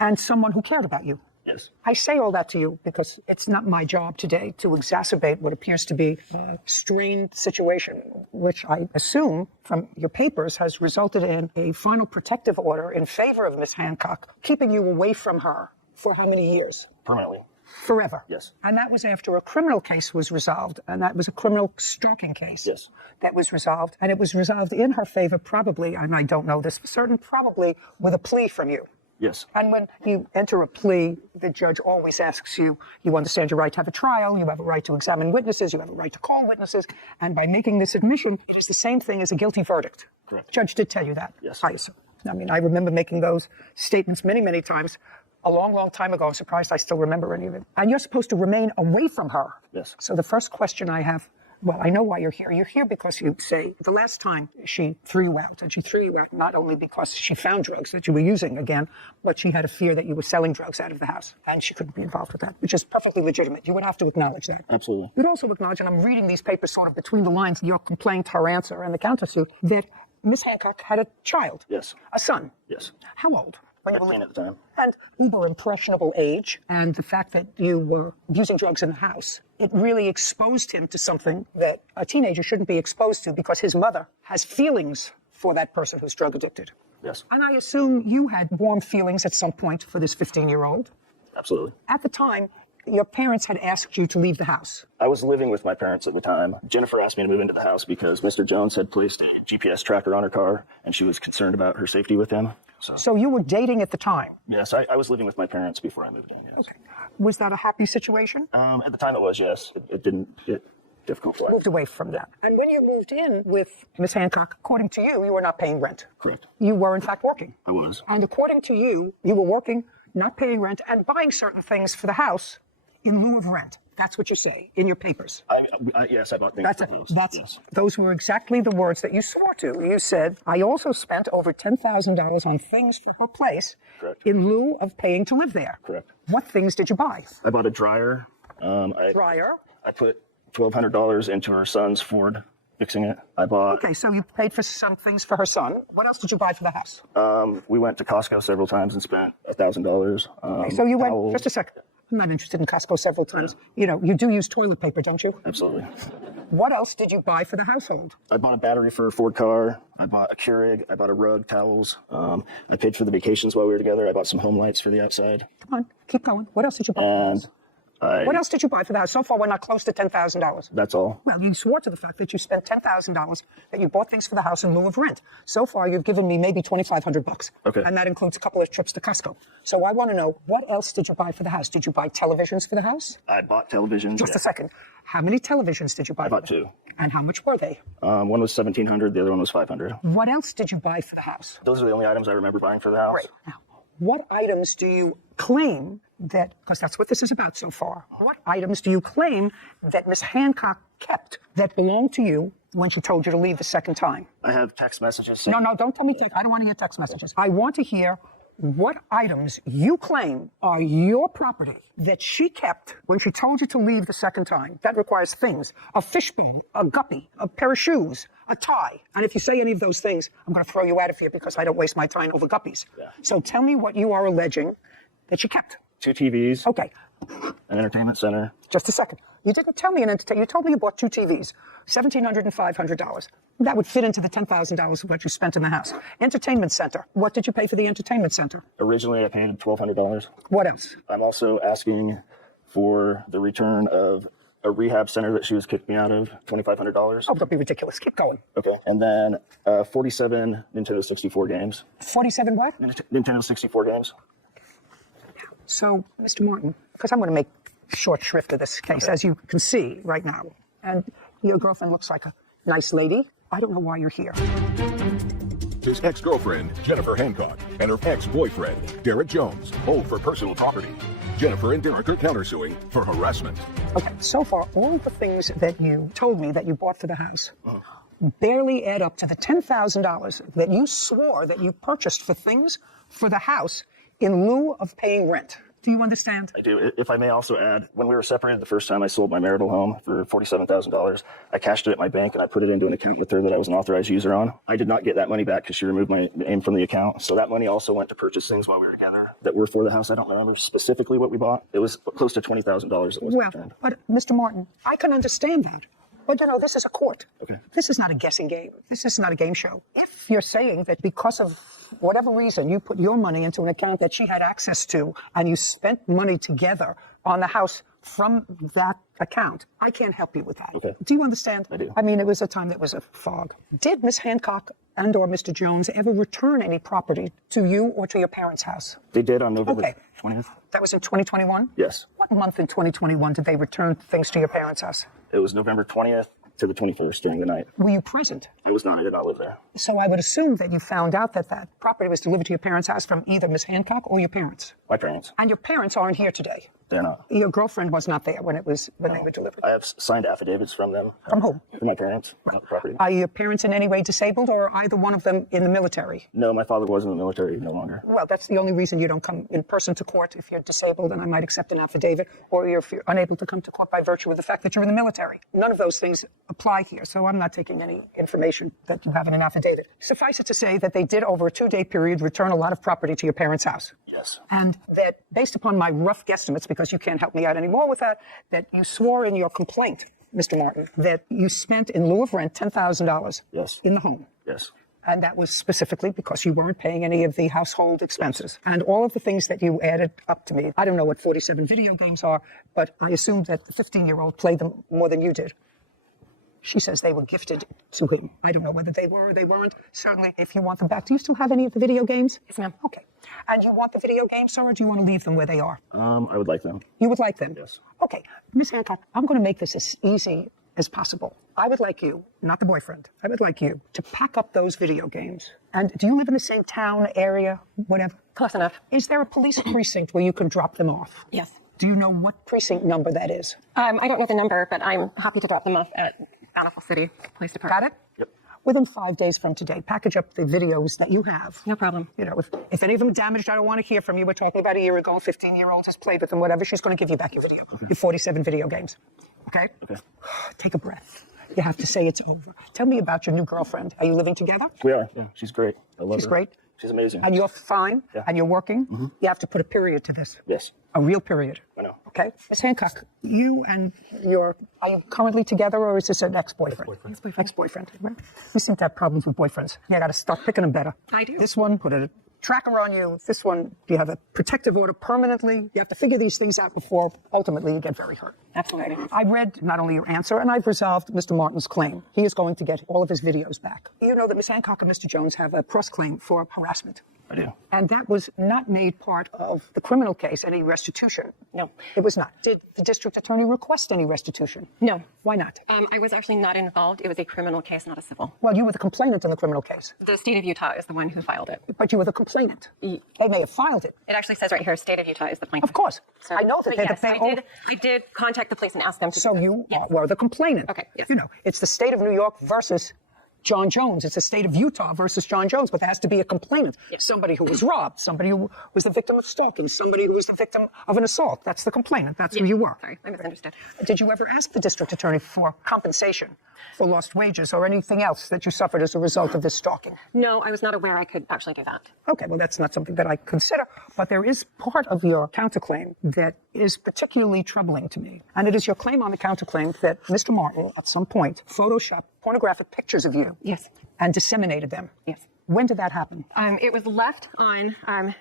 and someone who cared about you. Yes. I say all that to you because it's not my job today to exacerbate what appears to be a strained situation, which I assume from your papers has resulted in a final protective order in favor of Miss Hancock, keeping you away from her for how many years? Permanently. Forever. Yes. And that was after a criminal case was resolved, and that was a criminal stalking case. Yes. That was resolved, and it was resolved in her favor probably, and I don't know this for certain, probably with a plea from you. Yes. And when you enter a plea, the judge always asks you, you understand your right to have a trial, you have a right to examine witnesses, you have a right to call witnesses, and by making this admission, it is the same thing as a guilty verdict. Correct. Judge did tell you that. Yes. I assume. I mean, I remember making those statements many, many times a long, long time ago. I'm surprised I still remember any of it. And you're supposed to remain away from her. Yes. So the first question I have, well, I know why you're here. You're here because you say the last time she threw you out, and she threw you out not only because she found drugs that you were using again, but she had a fear that you were selling drugs out of the house, and she couldn't be involved with that, which is perfectly legitimate. You would have to acknowledge that. Absolutely. You'd also acknowledge, and I'm reading these papers sort of between the lines, your complaint, her answer, and the countersuit, that Miss Hancock had a child. Yes. A son. Yes. How old? 13 at the time. And uber impressionable age, and the fact that you were using drugs in the house, it really exposed him to something that a teenager shouldn't be exposed to because his mother has feelings for that person who's drug addicted. Yes. And I assume you had warm feelings at some point for this 15-year-old. Absolutely. At the time, your parents had asked you to leave the house. I was living with my parents at the time. Jennifer asked me to move into the house because Mr. Jones had placed a GPS tracker on her car, and she was concerned about her safety with him. So you were dating at the time? Yes, I was living with my parents before I moved in, yes. Okay. Was that a happy situation? At the time it was, yes. It didn't get difficult. Moved away from that. And when you moved in with Miss Hancock, according to you, you were not paying rent. Correct. You were, in fact, working. I was. And according to you, you were working, not paying rent, and buying certain things for the house in lieu of rent. That's what you say in your papers. Yes, I bought things for the house. Yes. Those were exactly the words that you swore to. You said, I also spent over $10,000 on things for her place in lieu of paying to live there. Correct. What things did you buy? I bought a dryer. Dryer? I put $1,200 into her son's Ford, fixing it. I bought... Okay, so you paid for some things for her son. What else did you buy for the house? We went to Costco several times and spent $1,000. Okay, so you went, just a second. I'm not interested in Costco several times. You know, you do use toilet paper, don't you? Absolutely. What else did you buy for the household? I bought a battery for a Ford car. I bought a Keurig. I bought a rug, towels. I paid for the vacations while we were together. I bought some home lights for the outside. Come on, keep going. What else did you buy? What else did you buy for the house? So far, we're not close to $10,000. That's all. Well, you swore to the fact that you spent $10,000, that you bought things for the house in lieu of rent. So far, you've given me maybe $2,500. Okay. And that includes a couple of trips to Costco. So I want to know, what else did you buy for the house? Did you buy televisions for the house? I bought televisions. Just a second. How many televisions did you buy? I bought two. And how much were they? One was $1,700. The other one was $500. What else did you buy for the house? Those are the only items I remember buying for the house. Great. Now, what items do you claim that, because that's what this is about so far, what items do you claim that Miss Hancock kept that belonged to you when she told you to leave the second time? I have text messages saying... No, don't tell me text. I don't want to hear text messages. I want to hear what items you claim are your property that she kept when she told you to leave the second time. That requires things: a fishbone, a guppy, a pair of shoes, a tie. And if you say any of those things, I'm going to throw you out of here because I don't waste my time over guppies. Yeah. So tell me what you are alleging that you kept. 2 TVs. Okay. An entertainment center. Just a second. You didn't tell me an entertainment. You told me you bought 2 TVs, $1,700 and $500. That would fit into the $10,000 of what you spent in the house. Entertainment center. What did you pay for the entertainment center? Originally, I paid $1,200. What else? I'm also asking for the return of a rehab center that she was kicked me out of, $2,500. Oh, don't be ridiculous. Keep going. Okay. And then 47 Nintendo 64 games. 47 what? Nintendo 64 games. So, Mr. Martin, because I'm going to make short shrift of this case, as you can see right now, and your girlfriend looks like a nice lady. I don't know why you're here. His ex-girlfriend, Jennifer Hancock, and her ex-boyfriend, Derek Jones, both for personal property. Jennifer and Derek are countersuing for harassment. Okay, so far, all the things that you told me that you bought for the house barely add up to the $10,000 that you swore that you purchased for things for the house in lieu of paying rent. Do you understand? I do. If I may also add, when we were separated the first time, I sold my marital home for $47,000. I cashed it at my bank and I put it into an account with her that I was an authorized user on. I did not get that money back because she removed my name from the account. So that money also went to purchase things while we were together that were for the house. I don't remember specifically what we bought. It was close to $20,000 that was returned. But Mr. Martin, I can understand that. But, you know, this is a court. Okay. This is not a guessing game. This is not a game show. If you're saying that because of whatever reason you put your money into an account that she had access to and you spent money together on the house from that account, I can't help you with that. Okay. Do you understand? I do. I mean, it was a time that was a fog. Did Miss Hancock and or Mr. Jones ever return any property to you or to your parents' house? They did on November 20th. That was in 2021? Yes. What month in 2021 did they return things to your parents' house? It was November 20th to the 21st during the night. Were you present? I was not. I did not live there. So I would assume that you found out that that property was delivered to your parents' house from either Miss Hancock or your parents. My parents. And your parents aren't here today. They're not. Your girlfriend was not there when they were delivered. I have signed affidavits from them. From whom? From my parents about the property. Are your parents in any way disabled, or are either one of them in the military? No, my father was in the military no longer. Well, that's the only reason you don't come in person to court. If you're disabled, and I might accept an affidavit, or if you're unable to come to court by virtue of the fact that you're in the military. None of those things apply here, so I'm not taking any information that you have in an affidavit. Suffice it to say that they did, over a 2-day period, return a lot of property to your parents' house. Yes. And that, based upon my rough guesstimates, because you can't help me out anymore with that you swore in your complaint, Mr. Martin, that you spent in lieu of rent $10,000 yes. in the home. Yes. And that was specifically because you weren't paying any of the household expenses. And all of the things that you added up to me, I don't know what 47 video games are, but I assume that the 15-year-old played them more than you did. She says they were gifted to him. I don't know whether they were or they weren't. Certainly, if you want them back. Do you still have any of the video games? Yes, ma'am. Okay. And you want the video games, or do you want to leave them where they are? I would like them. You would like them? Yes. Okay. Miss Hancock, I'm going to make this as easy as possible. I would like you, not the boyfriend, I would like you to pack up those video games. And do you live in the same town, area, whatever? Close enough. Is there a police precinct where you can drop them off? Yes. Do you know what precinct number that is? I don't know the number, but I'm happy to drop them off at Bountiful City Police Department. Got it? Yep. Within 5 days from today, package up the videos that you have. No problem. You know, if any of them are damaged, I don't want to hear from you. We're talking about a year ago, a 15-year-old has played with them, whatever. She's going to give you back your video, your 47 video games. Okay? Okay. Take a breath. You have to say it's over. Tell me about your new girlfriend. Are you living together? We are. Yeah, she's great. I love her. She's great? She's amazing. And you're fine? Yeah. And you're working? Mm-hmm. You have to put a period to this. Yes. A real period. I know. Okay. Ms. Hancock, you and are you currently together, or is this an ex-boyfriend? Ex-boyfriend. Right. You seem to have problems with boyfriends. You got to start picking them better. I do. This one put a tracker on you. This one, do you have a protective order permanently? You have to figure these things out before ultimately you get very hurt. Absolutely. I read not only your answer, and I've resolved Mr. Martin's claim. He is going to get all of his videos back. You know that Ms. Hancock and Mr. Jones have a cross-claim for harassment. I do. And that was not made part of the criminal case, any restitution. No. It was not. Did the district attorney request any restitution? No. Why not? I was actually not involved. It was a criminal case, not a civil. Well, you were the complainant in the criminal case. The state of Utah is the one who filed it. But you were the complainant. They may have filed it. It actually says right here, state of Utah is the plaintiff. Of course. So, I know that they're yes, the plaintiff. I did contact the police and ask them to So do this. you were the complainant. Okay, yes. You know, it's the state of New York versus John Jones. It's the state of Utah versus John Jones, but there has to be a complainant. Somebody who was robbed, somebody who was the victim of stalking, somebody who was the victim of an assault. That's the complainant. That's who you were. Sorry, I misunderstood. Did you ever ask the district attorney for compensation for lost wages or anything else that you suffered as a result of this stalking? No, I was not aware I could actually do that. Okay, well, that's not something that I consider, but there is part of your counterclaim that is particularly troubling to me. And it is your claim on the counterclaim that Mr. Martin, at some point, photoshopped pornographic pictures of you. Yes. And disseminated them. Yes. When did that happen? It was left on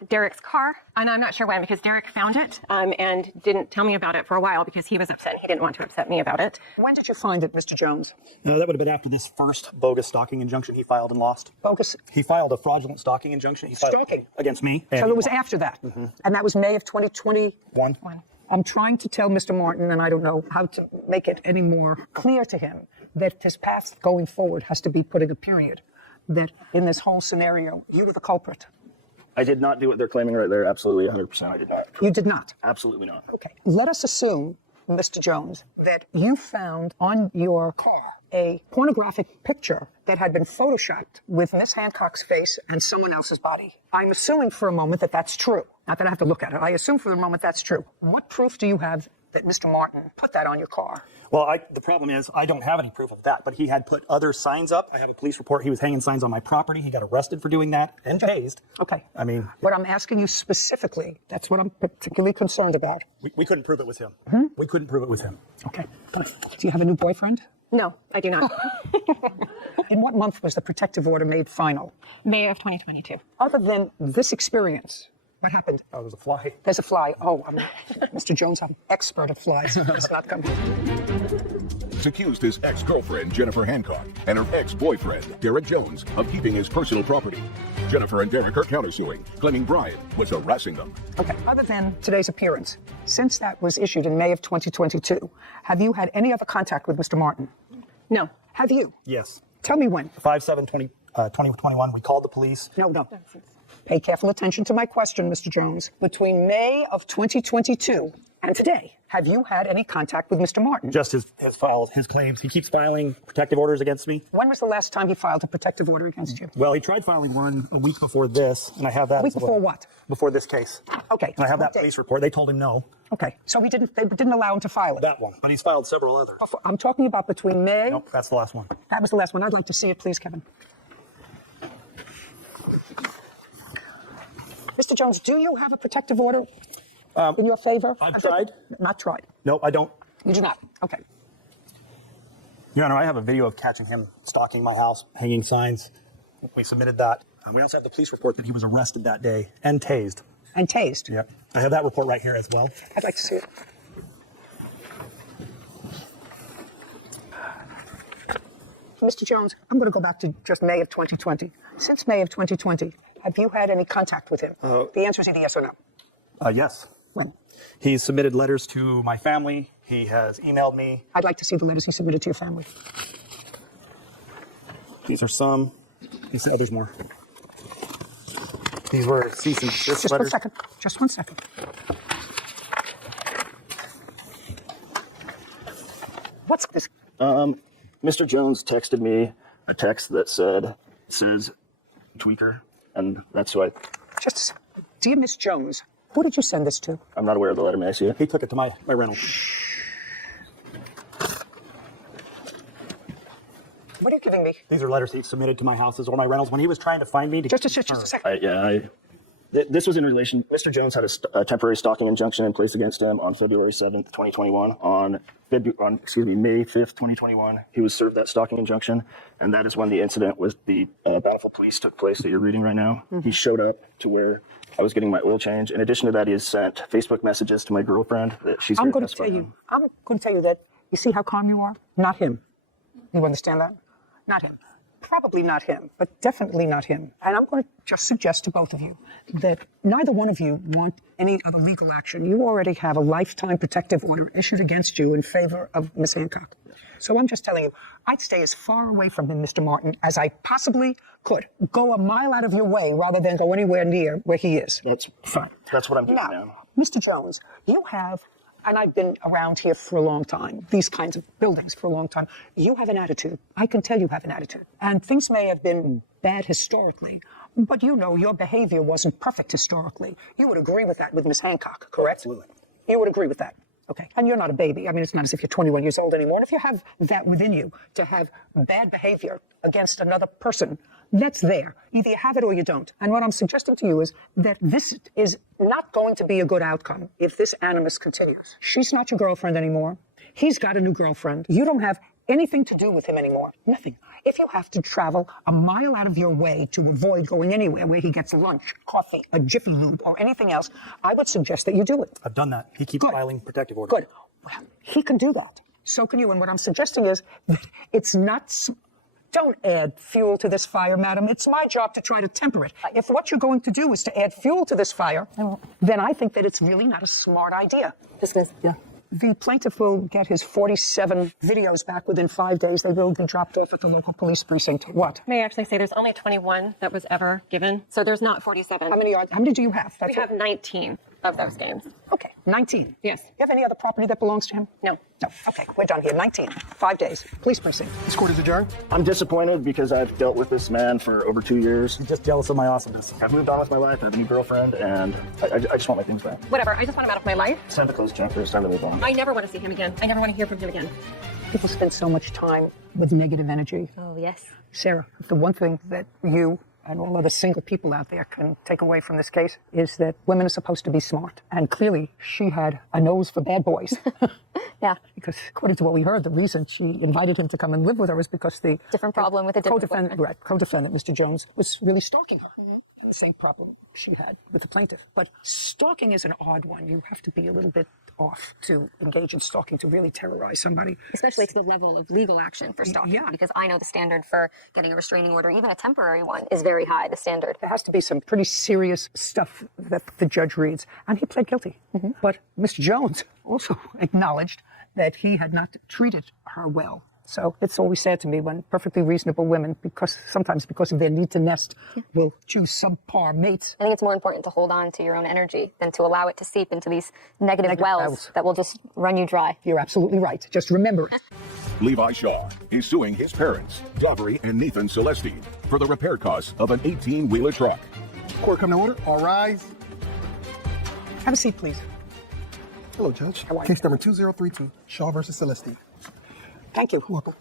Derek's car, and I'm not sure when because Derek found it and didn't tell me about it for a while because he was upset. He didn't want to upset me about it. When did you find it, Mr. Jones? That would have been after this first bogus stalking injunction he filed and lost. Bogus? He filed a fraudulent stalking injunction. He filed Stalking? against me. So it was after that? And that was May of 2021? I'm trying to tell Mr. Martin, and I don't know how to make it any more clear to him, that his path going forward has to be putting a period. That in this whole scenario, you were the culprit. I did not do what they're claiming right there. Absolutely, 100%. I did not. You did not? Absolutely not. Okay. Let us assume, Mr. Jones, that you found on your car a pornographic picture that had been photoshopped with Miss Hancock's face and someone else's body. I'm assuming for a moment that that's true. Not that I have to look at it. I assume for the moment that's true. What proof do you have that Mr. Martin put that on your car? Well, the problem is I don't have any proof of that, but he had put other signs up. I have a police report. He was hanging signs on my property. He got arrested for doing that and tased. Okay. I mean, what I'm asking you specifically, that's what I'm particularly concerned about. We couldn't prove it with him. We couldn't prove it with him. Okay. Do you have a new boyfriend? No, I do not. In what month was the protective order made final? May of 2022. Other than this experience, what happened? Oh, there's a fly. There's a fly. Oh, Mr. Jones, I'm expert at flies. It's not coming. Accused his ex-girlfriend, Jennifer Hancock, and her ex-boyfriend, Derek Jones, of keeping his personal property. Jennifer and Derek are countersuing, claiming Brian was harassing them. Okay, other than today's appearance, since that was issued in May of 2022, have you had any other contact with Mr. Martin? No. Have you? Yes. Tell me when. 5/7/2021, we called the police. No. Pay careful attention to my question, Mr. Jones. Between May of 2022 and today, have you had any contact with Mr. Martin? Just his claims. He keeps filing protective orders against me. When was the last time he filed a protective order against you? Well, he tried filing one a week before this, and I have that. A week as well. before what? Before this case. Okay. And I have that police report. They told him no. Okay. So they didn't allow him to file it? That one. But he's filed several others. I'm talking about between May... Nope, that's the last one. That was the last one. I'd like to see it, please, Kevin. Mr. Jones, do you have a protective order in your favor? I've tried. Not tried. No, I don't. You do not? Okay. Your Honor, I have a video of catching him stalking my house, hanging signs. We submitted that. We also have the police report that he was arrested that day and tased. And tased? Yep. I have that report right here as well. I'd like to see it. Mr. Jones, I'm going to go back to just May of 2020. Since May of 2020, have you had any contact with him? The answer is either yes or no. Yes. When? He's submitted letters to my family. He has emailed me. I'd like to see the letters he submitted to your family. These are some. He said there's more. These were cease and desist Just letters. 1 second. Just 1 second. What's this? Mr. Jones texted me a text that says tweaker, and that's why. Just a second. Dear Miss Jones, who did you send this to? I'm not aware of the letter. May I see it? He took it to my rental. What are you giving me? These are letters he submitted to my houses or my rentals when he was trying to find me. Just a second. This was in relation. Mr. Jones had a temporary stalking injunction in place against him on February 7th, 2021. On May 5th, 2021, he was served that stalking injunction, and that is when the incident with the Bountiful Police took place that you're reading right now. He showed up to where I was getting my oil change. In addition to that, he has sent Facebook messages to my girlfriend that she's. I'm going to tell you that. You see how calm you are? Not him. You understand that? Not him. Probably not him, but definitely not him. And I'm going to just suggest to both of you that neither one of you want any other legal action. You already have a lifetime protective order issued against you in favor of Miss Hancock. So I'm just telling you, I'd stay as far away from him, Mr. Martin, as I possibly could. Go a mile out of your way rather than go anywhere near where he is. That's fine. That's what I'm doing now. Mr. Jones, you have and I've been around here for a long time, these kinds of buildings for a long time, you have an attitude. I can tell you have an attitude. And things may have been bad historically, but you know your behavior wasn't perfect historically. You would agree with that with Miss Hancock, correct? Absolutely. You would agree with that. Okay. And you're not a baby. I mean, it's not as if you're 21 years old anymore. And if you have that within you to have bad behavior against another person, that's there. Either you have it or you don't. And what I'm suggesting to you is that this is not going to be a good outcome if this animus continues. She's not your girlfriend anymore. He's got a new girlfriend. You don't have anything to do with him anymore. Nothing. If you have to travel a mile out of your way to avoid going anywhere where he gets lunch, coffee, a Jiffy Lube, or anything else, I would suggest that you do it. I've done that. He keeps filing protective orders. Good. Well, he can do that. So can you. And what I'm suggesting is that it's not... Don't add fuel to this fire, madam. It's my job to try to temper it. If what you're going to do is to add fuel to this fire, then I think that it's really not a smart idea. Yeah. The plaintiff will get his 47 videos back within 5 days. They will be dropped off at the local police precinct. What? May I actually say there's only 21 that was ever given, so there's not 47. How many do you have? We have 19 of those games. Okay, 19. Yes. You have any other property that belongs to him? No. No. Okay, we're done here. 19. 5 days. Police precinct. This court is adjourned. I'm disappointed because I've dealt with this man for over 2 years. I'm just jealous of my awesomeness. I've moved on with my life. I have a new girlfriend, and I just want my things back. Whatever, I just want him out of my life. Santa Claus Jumper is time to move on. I never want to see him again. I never want to hear from him again. People spend so much time with negative energy. Oh, yes. Sarah, the one thing that you and all other single people out there can take away from this case is that women are supposed to be smart. And clearly, she had a nose for bad boys. Yeah. Because according to what we heard, the reason she invited him to come and live with her was because the different problem with a different co-defendant, right, co-defendant, Mr. Jones, was really stalking her. The same problem she had with the plaintiff. But stalking is an odd one. You have to be a little bit off to engage in stalking to really terrorize somebody. Especially to the level of legal action for stalking, because I know the standard for getting a restraining order, even a temporary one, is very high, the standard. There has to be some pretty serious stuff that the judge reads, and he pled guilty. But Mr. Jones also acknowledged that he had not treated her well. So it's always sad to me when perfectly reasonable women, sometimes because of their need to nest, will choose subpar mates. I think it's more important to hold on to your own energy than to allow it to seep into these negative wells that will just run you dry. You're absolutely right. Just remember it. Levi Shaw is suing his parents, Dovery and Nathan Celestine, for the repair costs of an 18-wheeler truck. Court come to order. All rise. Have a seat, please. Hello, Judge. How are you? Case number 2032, Shaw versus Celestine. Thank you. Welcome.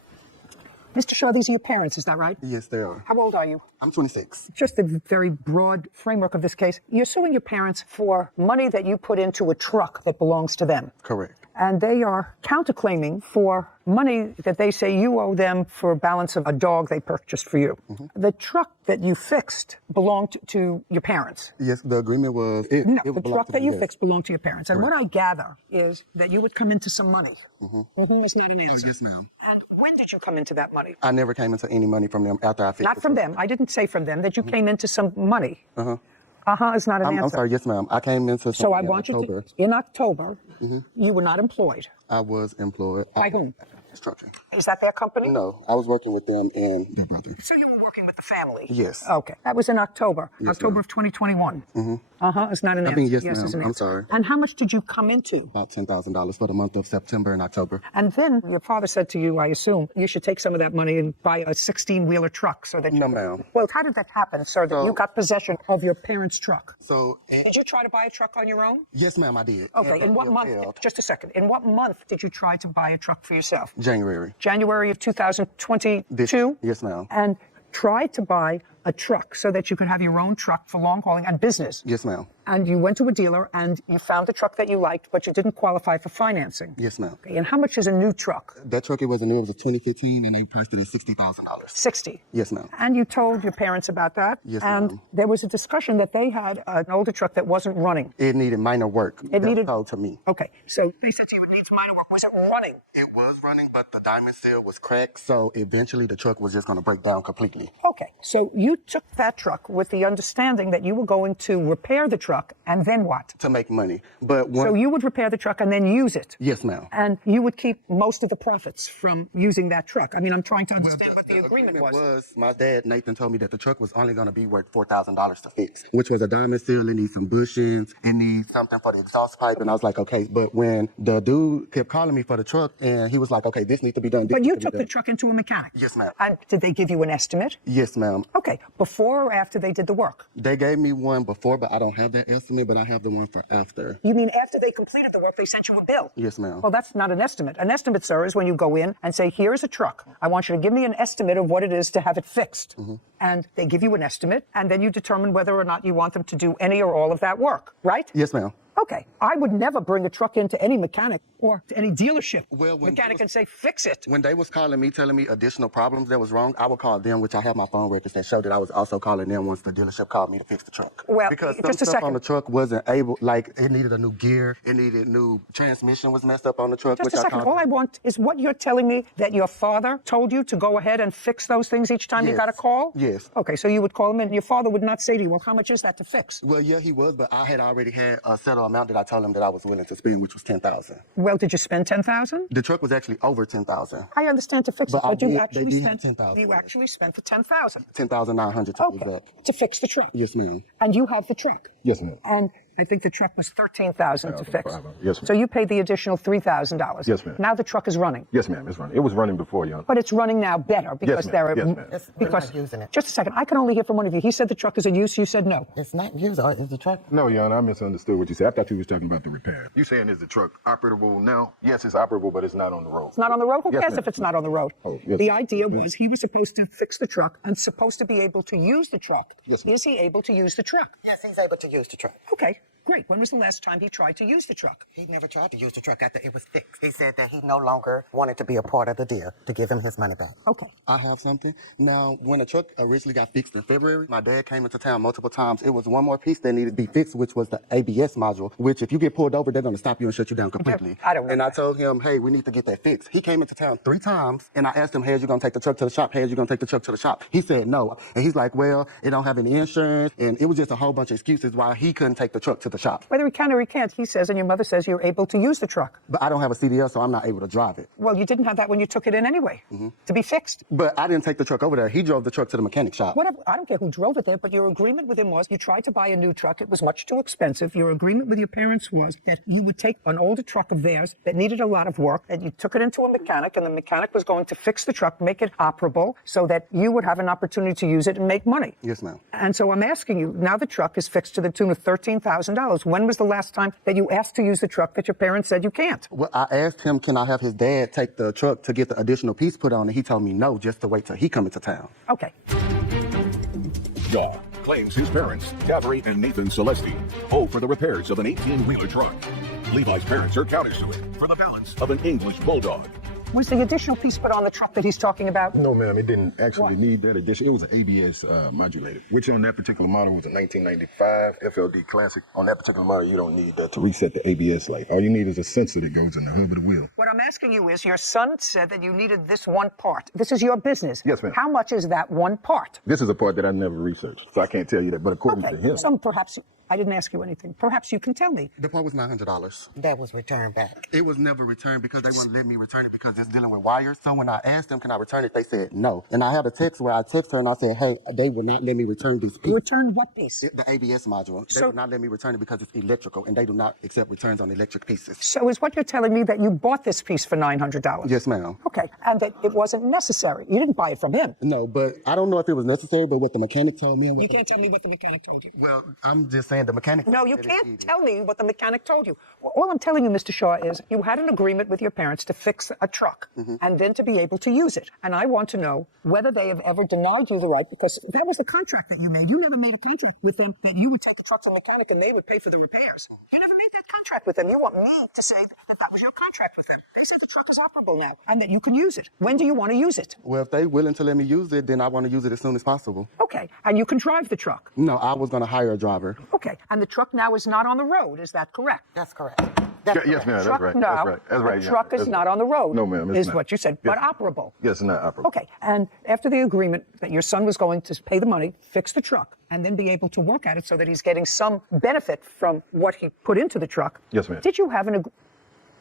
Mr. Shaw, these are your parents, is that right? Yes, they are. How old are you? I'm 26. Just the very broad framework of this case. You're suing your parents for money that you put into a truck that belongs to them. Correct. And they are counterclaiming for money that they say you owe them for a balance of a dog they purchased for you. The truck that you fixed belonged to your parents. Yes, the agreement was... No, the truck that you fixed belonged to your parents. And what I gather is that you would come into some money. That's not an answer. Yes, ma'am. When did you come into that money? I never came into any money from them after I fixed Not from them. I didn't say from them, that you came into some money. Is not an answer. I'm sorry, yes, ma'am. I came into So I want you to, in October, you were not employed. I was employed. By whom? Construction. Is that their company? No, I was working with them and their brother. So you were working with the family? Yes. Okay. That was in October. Yes, October of 2021. It's not an I answer. mean, yes, is ma'am. an I'm answer. sorry. And how much did you come into? About $10,000 for the month of September and October. And then your father said to you, I assume, you should take some of that money and buy a 16-wheeler truck so that you... No, ma'am. Well, how did that happen, sir, that you got possession of your parents' truck? So... Did you try to buy a truck on your own? Yes, ma'am, I did. Okay, in what month? Just a second. In what month did you try to buy a truck for yourself? January. January of 2022? Yes, ma'am. And tried to buy a truck so that you could have your own truck for long hauling and business. Yes, ma'am. And you went to a dealer and you found a truck that you liked, but you didn't qualify for financing. Yes, ma'am. Okay, and how much is a new truck? That truck, it was a 2015, and they priced it at $60,000. 60. Yes, ma'am. And you told your parents about that? Yes, and ma'am. there was a discussion that they had an older truck that wasn't running. It needed minor work. It needed... told to me. Okay, so they said to you it needs minor work. Was it running? It was running, but the diamond seal was cracked, so eventually the truck was just going to break down completely. Okay, so you you took that truck with the understanding that you were going to repair the truck, and then what? To make money. But So you would repair the truck and then use it? Yes, ma'am. And you would keep most of the profits from using that truck? I mean, I'm trying to understand what the agreement was. My dad, Nathan, told me that the truck was only going to be worth $4,000 to fix, which was a diamond seal. It needs some bushings. It needs something for the exhaust pipe. And I was like, okay. But when the dude kept calling me for the truck, and he was like, okay, this needs to be done. But you took the truck into a mechanic? Yes, ma'am. And did they give you an estimate? Yes, ma'am. Okay. Before or after they did the work? They gave me one before, but I don't have that estimate, but I have the one for after. You mean after they completed the work, they sent you a bill? Yes, ma'am. Well, that's not an estimate. An estimate, sir, is when you go in and say, here's a truck. I want you to give me an estimate of what it is to have it fixed. And they give you an estimate, and then you determine whether or not you want them to do any or all of that work, right? Yes, ma'am. Okay. I would never bring a truck into any mechanic or to any dealership mechanic and say, fix it. When they was calling me, telling me additional problems that was wrong, I would call them, which I have my phone records that show that I was also calling them once the dealership called me to fix the truck. Well, because some just a stuff second. on the truck wasn't able, like it needed a new gear, it needed new transmission was messed up on the truck. Just a second. All I want is what you're telling me that your father told you to go ahead and fix those things each time you got a call? Yes. Okay, so you would call him in, and your father would not say to you, well, how much is that to fix? Well, yeah, he was, but I had already had a settled amount that I told him that I was willing to spend, which was $10,000. Well, did you spend $10,000? The truck was actually over $10,000. I understand to fix it, but you actually spent $10,000. You actually spent the $10,000. $10,900 to be exact. To fix the truck. Yes, ma'am. And you have the truck. Yes, ma'am. And I think the truck was $13,000 to fix. Yes, ma'am. So you paid the additional $3,000. Yes, ma'am. Now the truck is running. Yes, ma'am. It's running. It was running before, young. But it's running now better because Yes, ma'am. there are Yes, ma'am. because using it. Just a second. I can only hear from one of you. He said the truck is in use. You said no. It's not used. Is the truck? No, young. I misunderstood what you said. I thought you was talking about the repair. You saying is the truck operable now? Yes, it's operable, but it's not on the road. It's not on the road? Who Yes, cares ma'am. if it's not on the road? Oh, yes, The ma'am. idea was he was supposed to fix the truck and supposed to be able to use the truck. Yes, ma'am. Is he able to use the truck? Yes, he's able to use the truck. Okay, great. When was the last time he tried to use the truck? He never tried to use the truck after it was fixed. He said that he no longer wanted to be a part of the deal, to give him his money back. Okay. I have something. Now, when the truck originally got fixed in February, my dad came into town multiple times. It was one more piece that needed to be fixed, which was the ABS module, which if you get pulled over, they're going to stop you and shut you down completely. I don't know. And I told him, hey, we need to get that fixed. He came into town 3 times, and I asked him, hey, are you going to take the truck to the shop? Hey, are you going to take the truck to the shop? He said no. And he's like, well, it don't have any insurance. And it was just a whole bunch of excuses why he couldn't take the truck to the shop. Whether he can or he can't, he says, and your mother says you're able to use the truck. But I don't have a CDL, so I'm not able to drive it. Well, you didn't have that when you took it in anyway, to be fixed. But I didn't take the truck over there. He drove the truck to the mechanic shop. Whatever. I don't care who drove it there, but your agreement with him was you tried to buy a new truck. It was much too expensive. Your agreement with your parents was that you would take an older truck of theirs that needed a lot of work, and you took it into a mechanic, and the mechanic was going to fix the truck, make it operable, so that you would have an opportunity to use it and make money. Yes, ma'am. And so I'm asking you, now the truck is fixed to the tune of $13,000. When was the last time that you asked to use the truck that your parents said you can't? Well, I asked him, can I have his dad take the truck to get the additional piece put on, and he told me no, just to wait till he come into town. Okay. Shaw claims his parents, Avery and Nathan Celesti, owe for the repairs of an 18-wheeler truck. Levi's parents are countersuing for the balance of an English bulldog. Was the additional piece put on the truck that he's talking about? No, ma'am. It didn't actually need that addition. It was an ABS modulator, which on that particular model was a 1995 FLD Classic. On that particular model, you don't need that to reset the ABS light. All you need is a sensor that goes in the hub of the wheel. What I'm asking you is, your son said that you needed this one part. This is your business. Yes, ma'am. How much is that one part? This is a part that I never researched, so I can't tell you that. But according to him, Some perhaps, I didn't ask you anything. Perhaps you can tell me. The part was $900. That was returned back. It was never returned because they wouldn't let me return it because it's dealing with wires. So when I asked them, can I return it, they said no. And I had a text where I texted her and I said, hey, they will not let me return this piece. Return what piece? The ABS module. They So- will not let me return it because it's electrical, and they do not accept returns on electric pieces. So is what you're telling me that you bought this piece for $900? Yes, ma'am. Okay, and that it wasn't necessary. You didn't buy it from him. No, but I don't know if it was necessary, but what the mechanic told me. And what You can't tell me what the mechanic told you. Well, I'm just saying the mechanic. No, you can't tell me what the mechanic told you. All I'm telling you, Mr. Shaw, is you had an agreement with your parents to fix a truck and then to be able to use it. And I want to know whether they have ever denied you the right, because that was the contract that you made. You never made a contract with them that you would take the truck to the mechanic and they would pay for the repairs. You never made that contract with them. You want me to say that that was your contract with them. They said the truck is operable now and that you can use it. When do you want to use it? Well, if they're willing to let me use it, then I want to use it as soon as possible. Okay, and you can drive the truck. No, I was going to hire a driver. Okay, and the truck now is not on the road. Is that correct? That's correct. Yes, ma'am. Truck, That's right. no, That's right. That's right. the yeah, truck is that's not right. on the road. No, ma'am. It's is not. what you said, but operable. Yes, it's not operable. Okay, and after the agreement that your son was going to pay the money, fix the truck, and then be able to work at it so that he's getting some benefit from what he put into the truck. Yes, ma'am. Did you have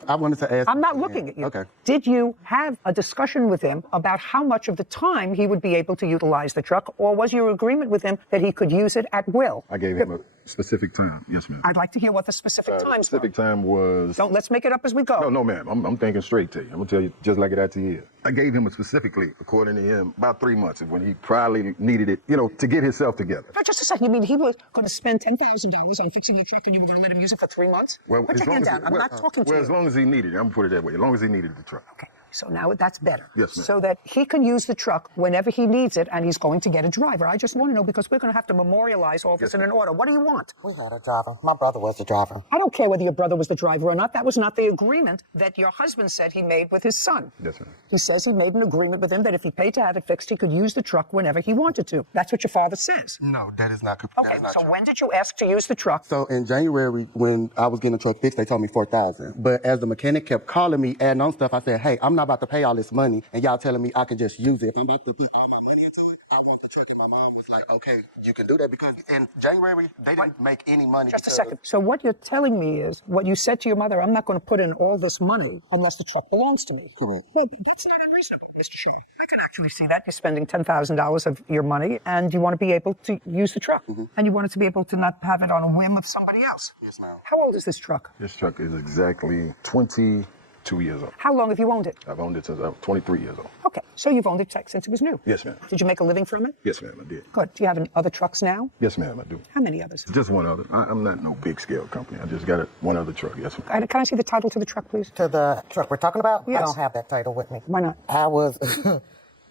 I wanted to ask. I'm not looking at you. Okay. Did you have a discussion with him about how much of the time he would be able to utilize the truck, or was your agreement with him that he could use it at will? I gave him a specific time. Yes, ma'am. I'd like to hear what the specific times were. Specific time was. Let's make it up as we go. No, ma'am. I'm thinking straight to you. I'm gonna tell you just like it actually is. I gave him specifically, according to him, about 3 months when he probably needed it, to get himself together. But just a second, you mean he was going to spend $10,000 on fixing your truck and you were going to let him use it for 3 months? Well, Put as your long hand as down. he- I'm well, not talking to Well, you. as long as he needed it, I'm gonna put it that way. As long as he needed the truck. Okay. So now that's better. Yes, ma'am. So that he can use the truck whenever he needs it and he's going to get a driver. I just want to know because we're going to have to memorialize all this in an order. What do you want? We had a driver. My brother was the driver. I don't care whether your brother was the driver or not. That was not the agreement that your husband said he made with his son. Yes, ma'am. He says he made an agreement with him that if he paid to have it fixed, he could use the truck whenever he wanted to. That's what your father says. No, that is not. Okay, so when did you ask to use the truck? So in January, when I was getting the truck fixed, they told me $4,000. But as the mechanic kept calling me, adding on stuff, I said, "Hey, I'm not about to pay all this money, and y'all telling me I can just use it. If I'm about to put all my money into it, I want the truck." And my mom was like, "Okay, you can do that," because in January they didn't make any money. Just a second. So what you're telling me is what you said to your mother, I'm not going to put in all this money unless the truck belongs to me. Correct. Well, that's not unreasonable, Mr. Shaw. I can actually see that. You're spending $10,000 of your money and you want to be able to use the truck. And you want it to be able to not have it on a whim of somebody else. Yes, ma'am. How old is this truck? This truck is exactly 22 years old. How long have you owned it? I've owned it since I was 23 years old. Okay, so you've owned it since it was new. Yes, ma'am. Did you make a living from it? Yes, ma'am, I did. Good. Do you have other trucks now? Yes, ma'am, I do. How many others? Just one other. I'm not no big scale company. I just got one other truck. Yes, ma'am. Can I see the title to the truck, please? To the truck we're talking about? Yes. I don't have that title with me. Why not? I was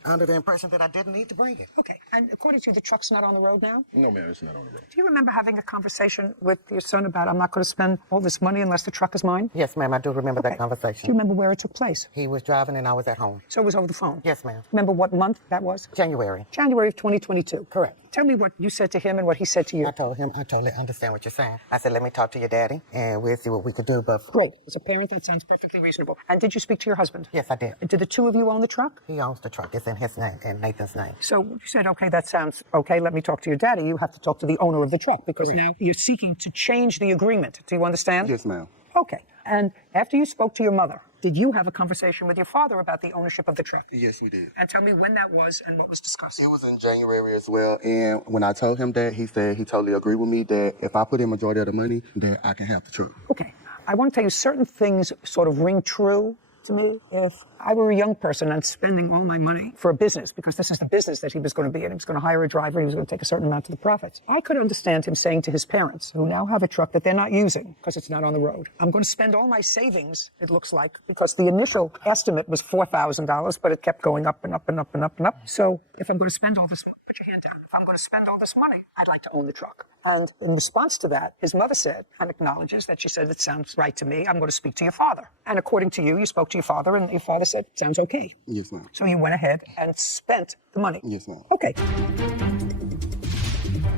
under the impression that I didn't need to bring it. Okay, and according to you, the truck's not on the road now? No, ma'am, it's not on the road. Do you remember having a conversation with your son about I'm not going to spend all this money unless the truck is mine? Yes, ma'am, I do remember that Do conversation. you remember where it took place? He was driving and I was at home. So it was over the phone? Yes, ma'am. Remember what month that was? January. January of 2022. Correct. Tell me what you said to him and what he said to you. I told him, I totally understand what you're saying. I said, let me talk to your daddy and we'll see what we could do. But Great. As a parent, that sounds perfectly reasonable. And did you speak to your husband? yes, I did. Did the two of you own the truck? He owns the truck. It's in his name and Nathan's name. So you said, okay, that sounds okay. Let me talk to your daddy. You have to talk to the owner of the truck because now you're seeking to change the agreement. Do you understand? Yes, ma'am. Okay. And after you spoke to your mother, did you have a conversation with your father about the ownership of the truck? Yes, we did. And tell me when that was and what was discussed. It was in January as well, and when I told him that, he said he totally agreed with me that if I put in majority of the money, that I can have the truck. Okay. I want to tell you certain things sort of ring true to me. If I were a young person and spending all my money for a business, because this is the business that he was going to be in, he was going to hire a driver, he was going to take a certain amount of the profits. I could understand him saying to his parents, who now have a truck that they're not using because it's not on the road, I'm going to spend all my savings, it looks like, because the initial estimate was $4,000, but it kept going up and up and up and up and up. So if I'm going to spend all this, put your hand down, if I'm going to spend all this money, I'd like to own the truck. And in response to that, his mother said, and acknowledges that she said, it sounds right to me, I'm going to speak to your father. And according to you, you spoke to your father and your father said, sounds okay. Yes, ma'am. So you went ahead and spent the money. Yes, ma'am. Okay.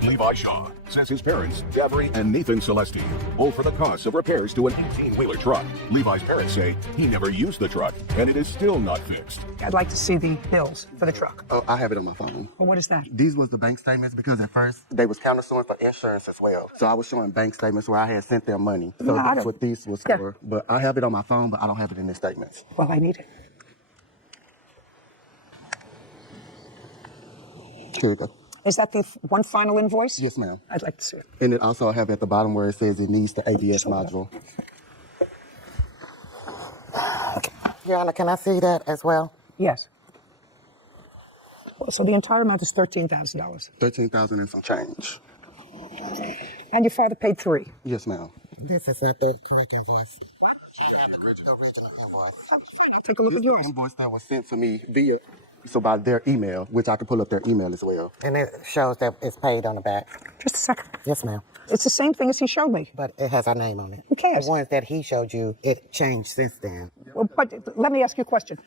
Levi Shaw says his parents, Davary and Nathan Celesti, owe for the cost of repairs to an 18-wheeler truck. Levi's parents say he never used the truck, and it is still not fixed. I'd like to see the bills for the truck. Oh, I have it on my phone. Well, what is that? These was the bank statements because at first they was countersuing for insurance as well. So I was showing bank statements where I had sent them money. So No, I that's don't- what these was Yeah. for. But I have it on my phone, but I don't have it in the statements. Well, I need it. Here we go. Is that the one final invoice? Yes, ma'am. I'd like to see it. And it also I have at the bottom where it says it needs the ABS module. Your Honor, can I see that as well? Yes. So the entire amount is $13,000. $13,000 and some change. And your father paid $3,000. Yes, ma'am. This is not the correct invoice. What? Take a look at yours. The invoice that was sent to me by their email, which I can pull up their email as well. And it shows that it's paid on the back. Just a second. Yes, ma'am. It's the same thing as he showed me. But it has our name on it. Who cares? The ones that he showed you, it changed since then. Well, but let me ask you a question.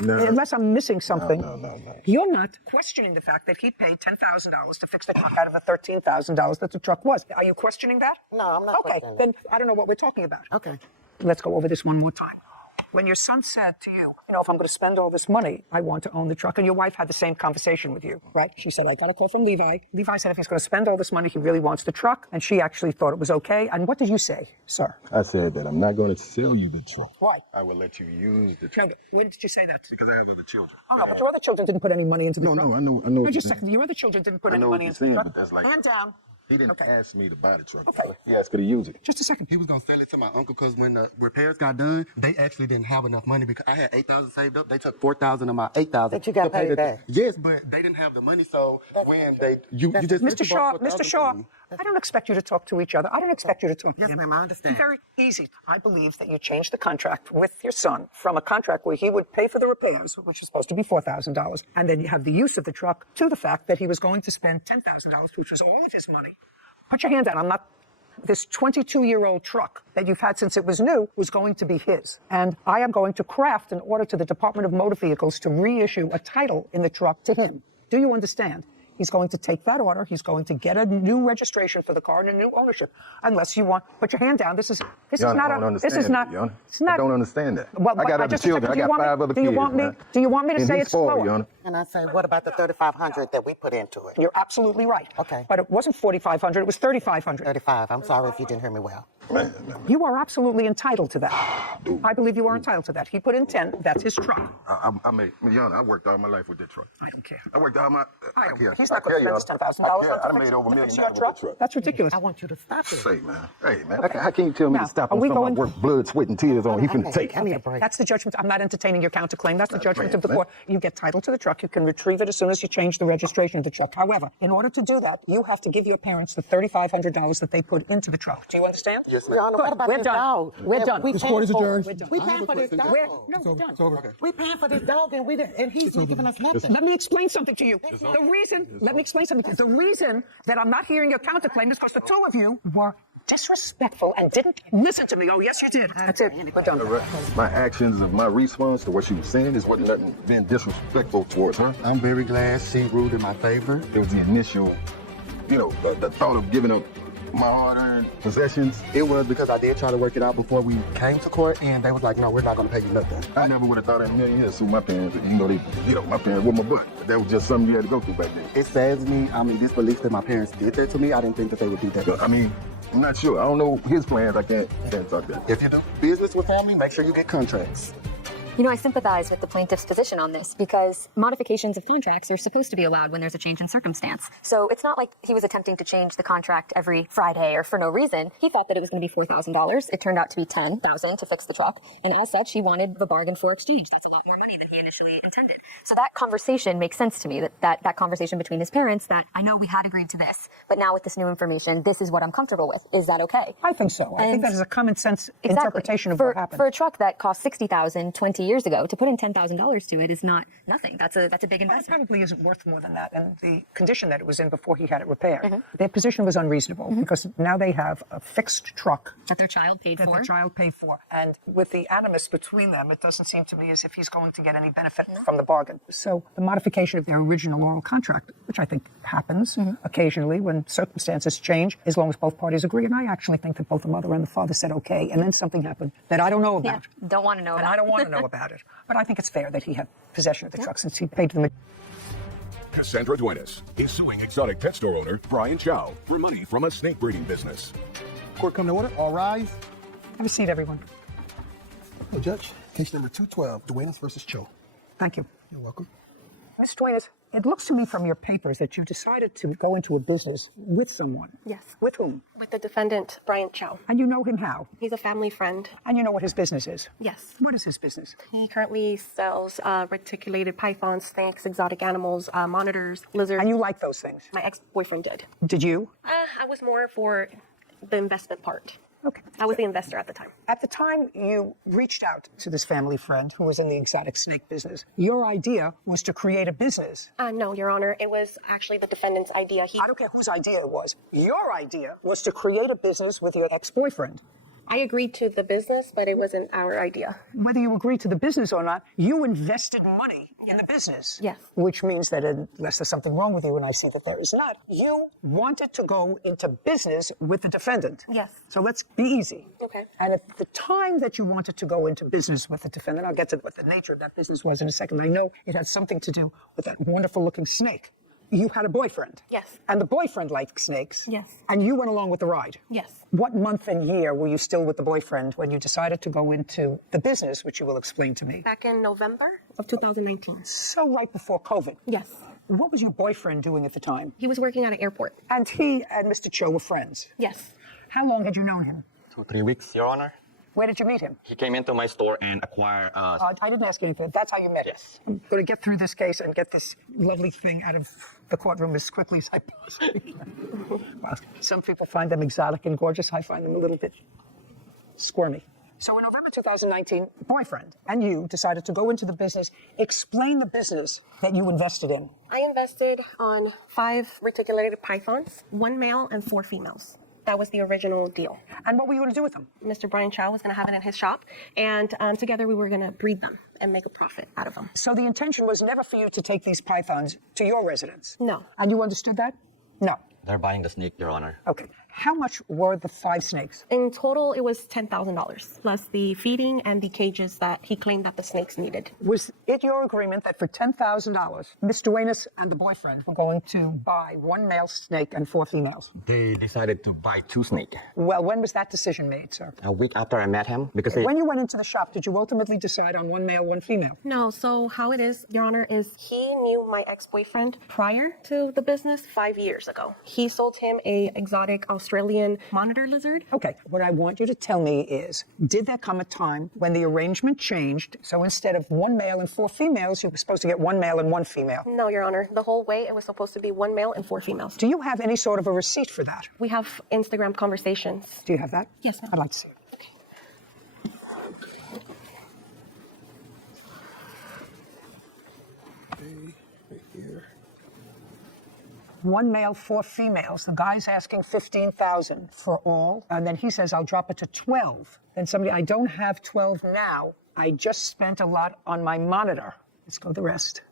No. Unless I'm missing something, No. you're not questioning the fact that he paid $10,000 to fix the truck out of the $13,000 that the truck was. Are you questioning that? No, I'm not Okay, questioning then I don't know what we're talking about. Okay. let's go over this one more time. When your son said to you, if I'm going to spend all this money, I want to own the truck. And your wife had the same conversation with you, right? She said, I got a call from Levi. Levi said if he's going to spend all this money, he really wants the truck. And she actually thought it was okay. And what did you say, sir? I said that I'm not going to sell you the truck. Why? I will let you use the truck. No, but when did you say that? Because I have other children. Oh, no, but your other children didn't put any money into the truck. No, I know. No, just a second. Your other children didn't put any money into the truck. But that's like, Hand down. he didn't ask me to buy the truck. Okay. He asked me to use it. Just a second. He was going to sell it to my uncle because when the repairs got done, they actually didn't have enough money because I had $8,000 saved up. They took $4,000 of my $8,000. But you got paid back. Yes, but they didn't have the money, so when you just... Mr. Shaw, I don't expect you to talk to each other. I don't expect you to talk to Yes, him. ma'am, I understand. Very easy. I believe that you changed the contract with your son from a contract where he would pay for the repairs, which was supposed to be $4,000, and then you have the use of the truck, to the fact that he was going to spend $10,000, which was all of his money. Put your hand down. I'm not... This 22-year-old truck that you've had since it was new was going to be his. And I am going to craft an order to the Department of Motor Vehicles to reissue a title in the truck to him. Do you understand? He's going to take that order. He's going to get a new registration for the car and a new ownership. Unless you want, put your hand down. This is not a. It's not. I don't understand that. Well, I got other children. I got 5 other kids. Do you want me to say it's slower? And I say, what about the $3,500 that we put into it? You're absolutely right. Okay. But it wasn't $4,500. It was $3,500. 35. I'm sorry if you didn't hear me well. You are absolutely entitled to that. I believe you are entitled to that. He put in 10. That's his truck. I worked all my life with that truck. I don't care. I worked all my... He's not going to spend his $10,000. I made over $1 million with that truck. That's ridiculous. I want you to stop it. Hey, man. How can you tell me to stop on something I worked blood, sweat, and tears on? He finna take it. That's the judgment. I'm not entertaining your counterclaim. That's the judgment of the court. You get title to the truck. You can retrieve it as soon as you change the registration of the truck. However, in order to do that, you have to give your parents the $3,500 that they put into the truck. Do you understand? Yes, Your Honor, what about this dog? We're done. We This court is adjourned. We paying for this dog. It's over. We paying for this dog and he's not giving us nothing. Let me explain something to you. Let me explain something to you. The reason that I'm not hearing your counterclaim is because the two of you were disrespectful and didn't listen to me. Oh, yes, you did. That's it. We're done. My actions of my response to what she was saying is what nothing being disrespectful towards her. I'm very glad she ruled in my favor. It was the initial, the thought of giving up my hard-earned possessions. It was because I did try to work it out before we came to court, and they was like, no, we're not going to pay you nothing. I never would have thought in a million years sue my parents, my parents were my butt. But that was just something you had to go through back then. It saddens me, disbelief that my parents did that to me. I didn't think that they would do that. I'm not sure. I don't know his plans. I can't talk that. If you do business with family, make sure you get contracts. I sympathize with the plaintiff's position on this because modifications of contracts are supposed to be allowed when there's a change in circumstance. So it's not like he was attempting to change the contract every Friday or for no reason. He thought that it was going to be $4,000. It turned out to be $10,000 to fix the truck. And as such, he wanted the bargain for exchange. That's a lot more money than he initially intended. So that conversation makes sense to me, that conversation between his parents, that I know we had agreed to this, but now with this new information, this is what I'm comfortable with. Is that okay? I think so. I think that is a common sense interpretation of what happened. For a truck that cost $60,000 20 years ago, to put in $10,000 to it is not nothing. That's a big investment. It probably isn't worth more than that. And the condition that it was in before he had it repaired, their position was unreasonable because now they have a fixed truck that their child paid for. And with the animus between them, it doesn't seem to me as if he's going to get any benefit from the bargain. So the modification of their original oral contract, which I think happens occasionally when circumstances change, as long as both parties agree. And I actually think that both the mother and the father said okay, and then something happened that I don't know about. Don't want to know about. And I don't want to know about it. But I think it's fair that he had possession of the truck since he paid them. Cassandra Duenas is suing exotic pet store owner Brian Chow for money from a snake breeding business. Court come to order. All rise. Have a seat, everyone. Hey, Judge, case number 212, Duenas versus Cho. Thank you. You're welcome. Ms. Duenas, it looks to me from your papers that you decided to go into a business with someone. Yes. With whom? With the defendant, Brian Chow. And you know him how? He's a family friend. And you know what his business is? Yes. What is his business? He currently sells reticulated pythons, snakes, exotic animals, monitors, lizards. And you like those things? My ex-boyfriend did. Did you? I was more for the investment part. Okay. I was the investor at the time. At the time you reached out to this family friend who was in the exotic snake business, your idea was to create a business. No, Your Honor. It was actually the defendant's idea. I don't care whose idea it was. Your idea was to create a business with your ex-boyfriend. I agreed to the business, but it wasn't our idea. Whether you agreed to the business or not, you invested money in the business. Yes. Which means that unless there's something wrong with you, and I see that there is not, you wanted to go into business with the defendant. Yes. So let's be easy. Okay. And at the time that you wanted to go into business with the defendant, I'll get to what the nature of that business was in a second. I know it had something to do with that wonderful looking snake. You had a boyfriend. Yes. And the boyfriend liked snakes. Yes. And you went along with the ride. Yes. What month and year were you still with the boyfriend when you decided to go into the business, which you will explain to me? Back in November of 2019. So right before COVID. Yes. What was your boyfriend doing at the time? He was working at an airport. And he and Mr. Cho were friends? Yes. How long had you known him? 2 or 3 weeks, Your Honor. Where did you meet him? He came into my store and acquired I didn't ask you anything. That's how you met. Yes. I'm going to get through this case and get this lovely thing out of the courtroom as quickly as I possibly can. Well, some people find them exotic and gorgeous. I find them a little bit squirmy. So in November 2019, boyfriend and you decided to go into the business. Explain the business that you invested in. I invested on 5 reticulated pythons, 1 male and 4 females. That was the original deal. And what were you going to do with them? Mr. Brian Chow was going to have it in his shop, and together we were going to breed them and make a profit out of them. So the intention was never for you to take these pythons to your residence? No. And you understood that? No. They're buying the snake, Your Honor. Okay. How much were the 5 snakes? In total, it was $10,000, plus the feeding and the cages that he claimed that the snakes needed. Was it your agreement that for $10,000, Mr. Duenas and the boyfriend were going to buy 1 male snake and 4 females? They decided to buy 2 snakes. Well, when was that decision made, sir? A week after I met him, because When you went into the shop, did you ultimately decide on 1 male, 1 female? No, so how it is, Your Honor, is he knew my ex-boyfriend prior to the business 5 years ago. He sold him a exotic Australian monitor lizard. Okay, what I want you to tell me is, did there come a time when the arrangement changed, so instead of 1 male and 4 females, you were supposed to get 1 male and 1 female? No, Your Honor. The whole way, it was supposed to be 1 male and 4 females. Do you have any sort of a receipt for that? We have Instagram conversations. Do you have that? Yes, ma'am. I'd like to see it. 1 male, 4 females. The guy's asking $15,000 for all, and then he says, I'll drop it to 12. Then somebody, I don't have 12 now. I just spent a lot on my monitor. Let's go the rest.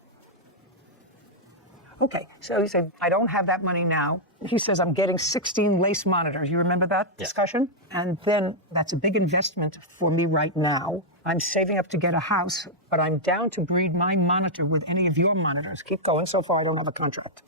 Okay, so he said, I don't have that money now. He says, I'm getting 16 lace monitors. You remember that discussion? And then that's a big investment for me right now. I'm saving up to get a house, but I'm down to breed my monitor with any of your monitors. Keep going. So far, I don't have a contract.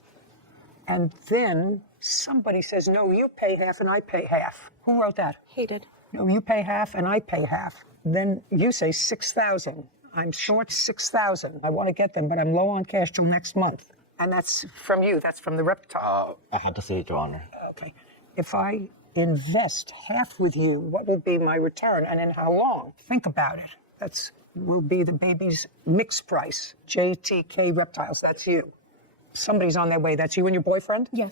And then somebody says, no, you pay half and I pay half. Who wrote that? He did. No, you pay half and I pay half. Then you say 6,000. I'm short 6,000. I want to get them, but I'm low on cash till next month. And that's from you. That's from the reptile. I had to see it, Your Honor. Okay. If I invest half with you, what will be my return and in how long? Think about it. That's will be the baby's mix price. JTK Reptiles. That's you. Somebody's on their way. That's you and your boyfriend? Yes.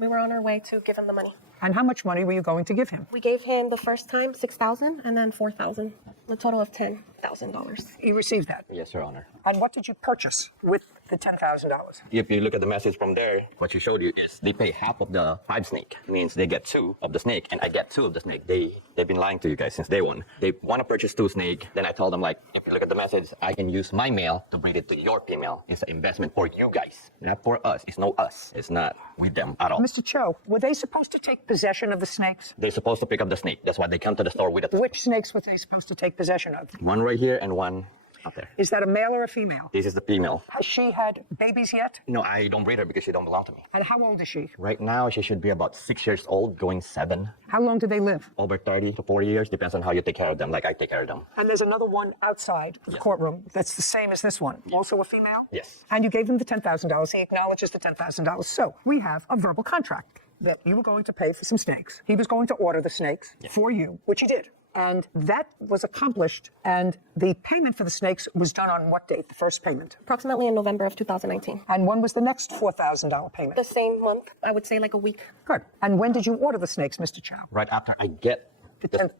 We were on our way to give him the money. And how much money were you going to give him? We gave him the first time $6,000 and then $4,000, a total of $10,000. You received that? Yes, Your Honor. And what did you purchase with the $10,000? If you look at the message from there, what she showed you is they pay half of the 5 snake. Means they get 2 of the snake, and I get 2 of the snake. They've been lying to you guys since day one. They want to purchase 2 snake. Then I told them, like, if you look at the message, I can use my male to breed it to your female. It's an investment for you guys, not for us. It's no us. It's not with them at all. Mr. Cho, were they supposed to take possession of the snakes? They're supposed to pick up the snake. That's why they come to the store with it. Which snakes were they supposed to take possession of? One right here and one up there. Is that a male or a female? This is the female. Has she had babies yet? No, I don't breed her because she don't belong to me. And how old is she? Right now, she should be about 6 years old, going 7. How long do they live? Over 30 to 40 years, depends on how you take care of them, like I take care of them. And there's another one outside the courtroom that's the same as this one, also a female? Yes. And you gave him the $10,000. He acknowledges the $10,000. So we have a verbal contract that you were going to pay for some snakes. He was going to order the snakes for you, which he did. And that was accomplished, and the payment for the snakes was done on what date, the first payment? Approximately in November of 2019. And when was the next $4,000 payment? The same month, I would say like a week. Good. And when did you order the snakes, Mr. Chow? Right after I get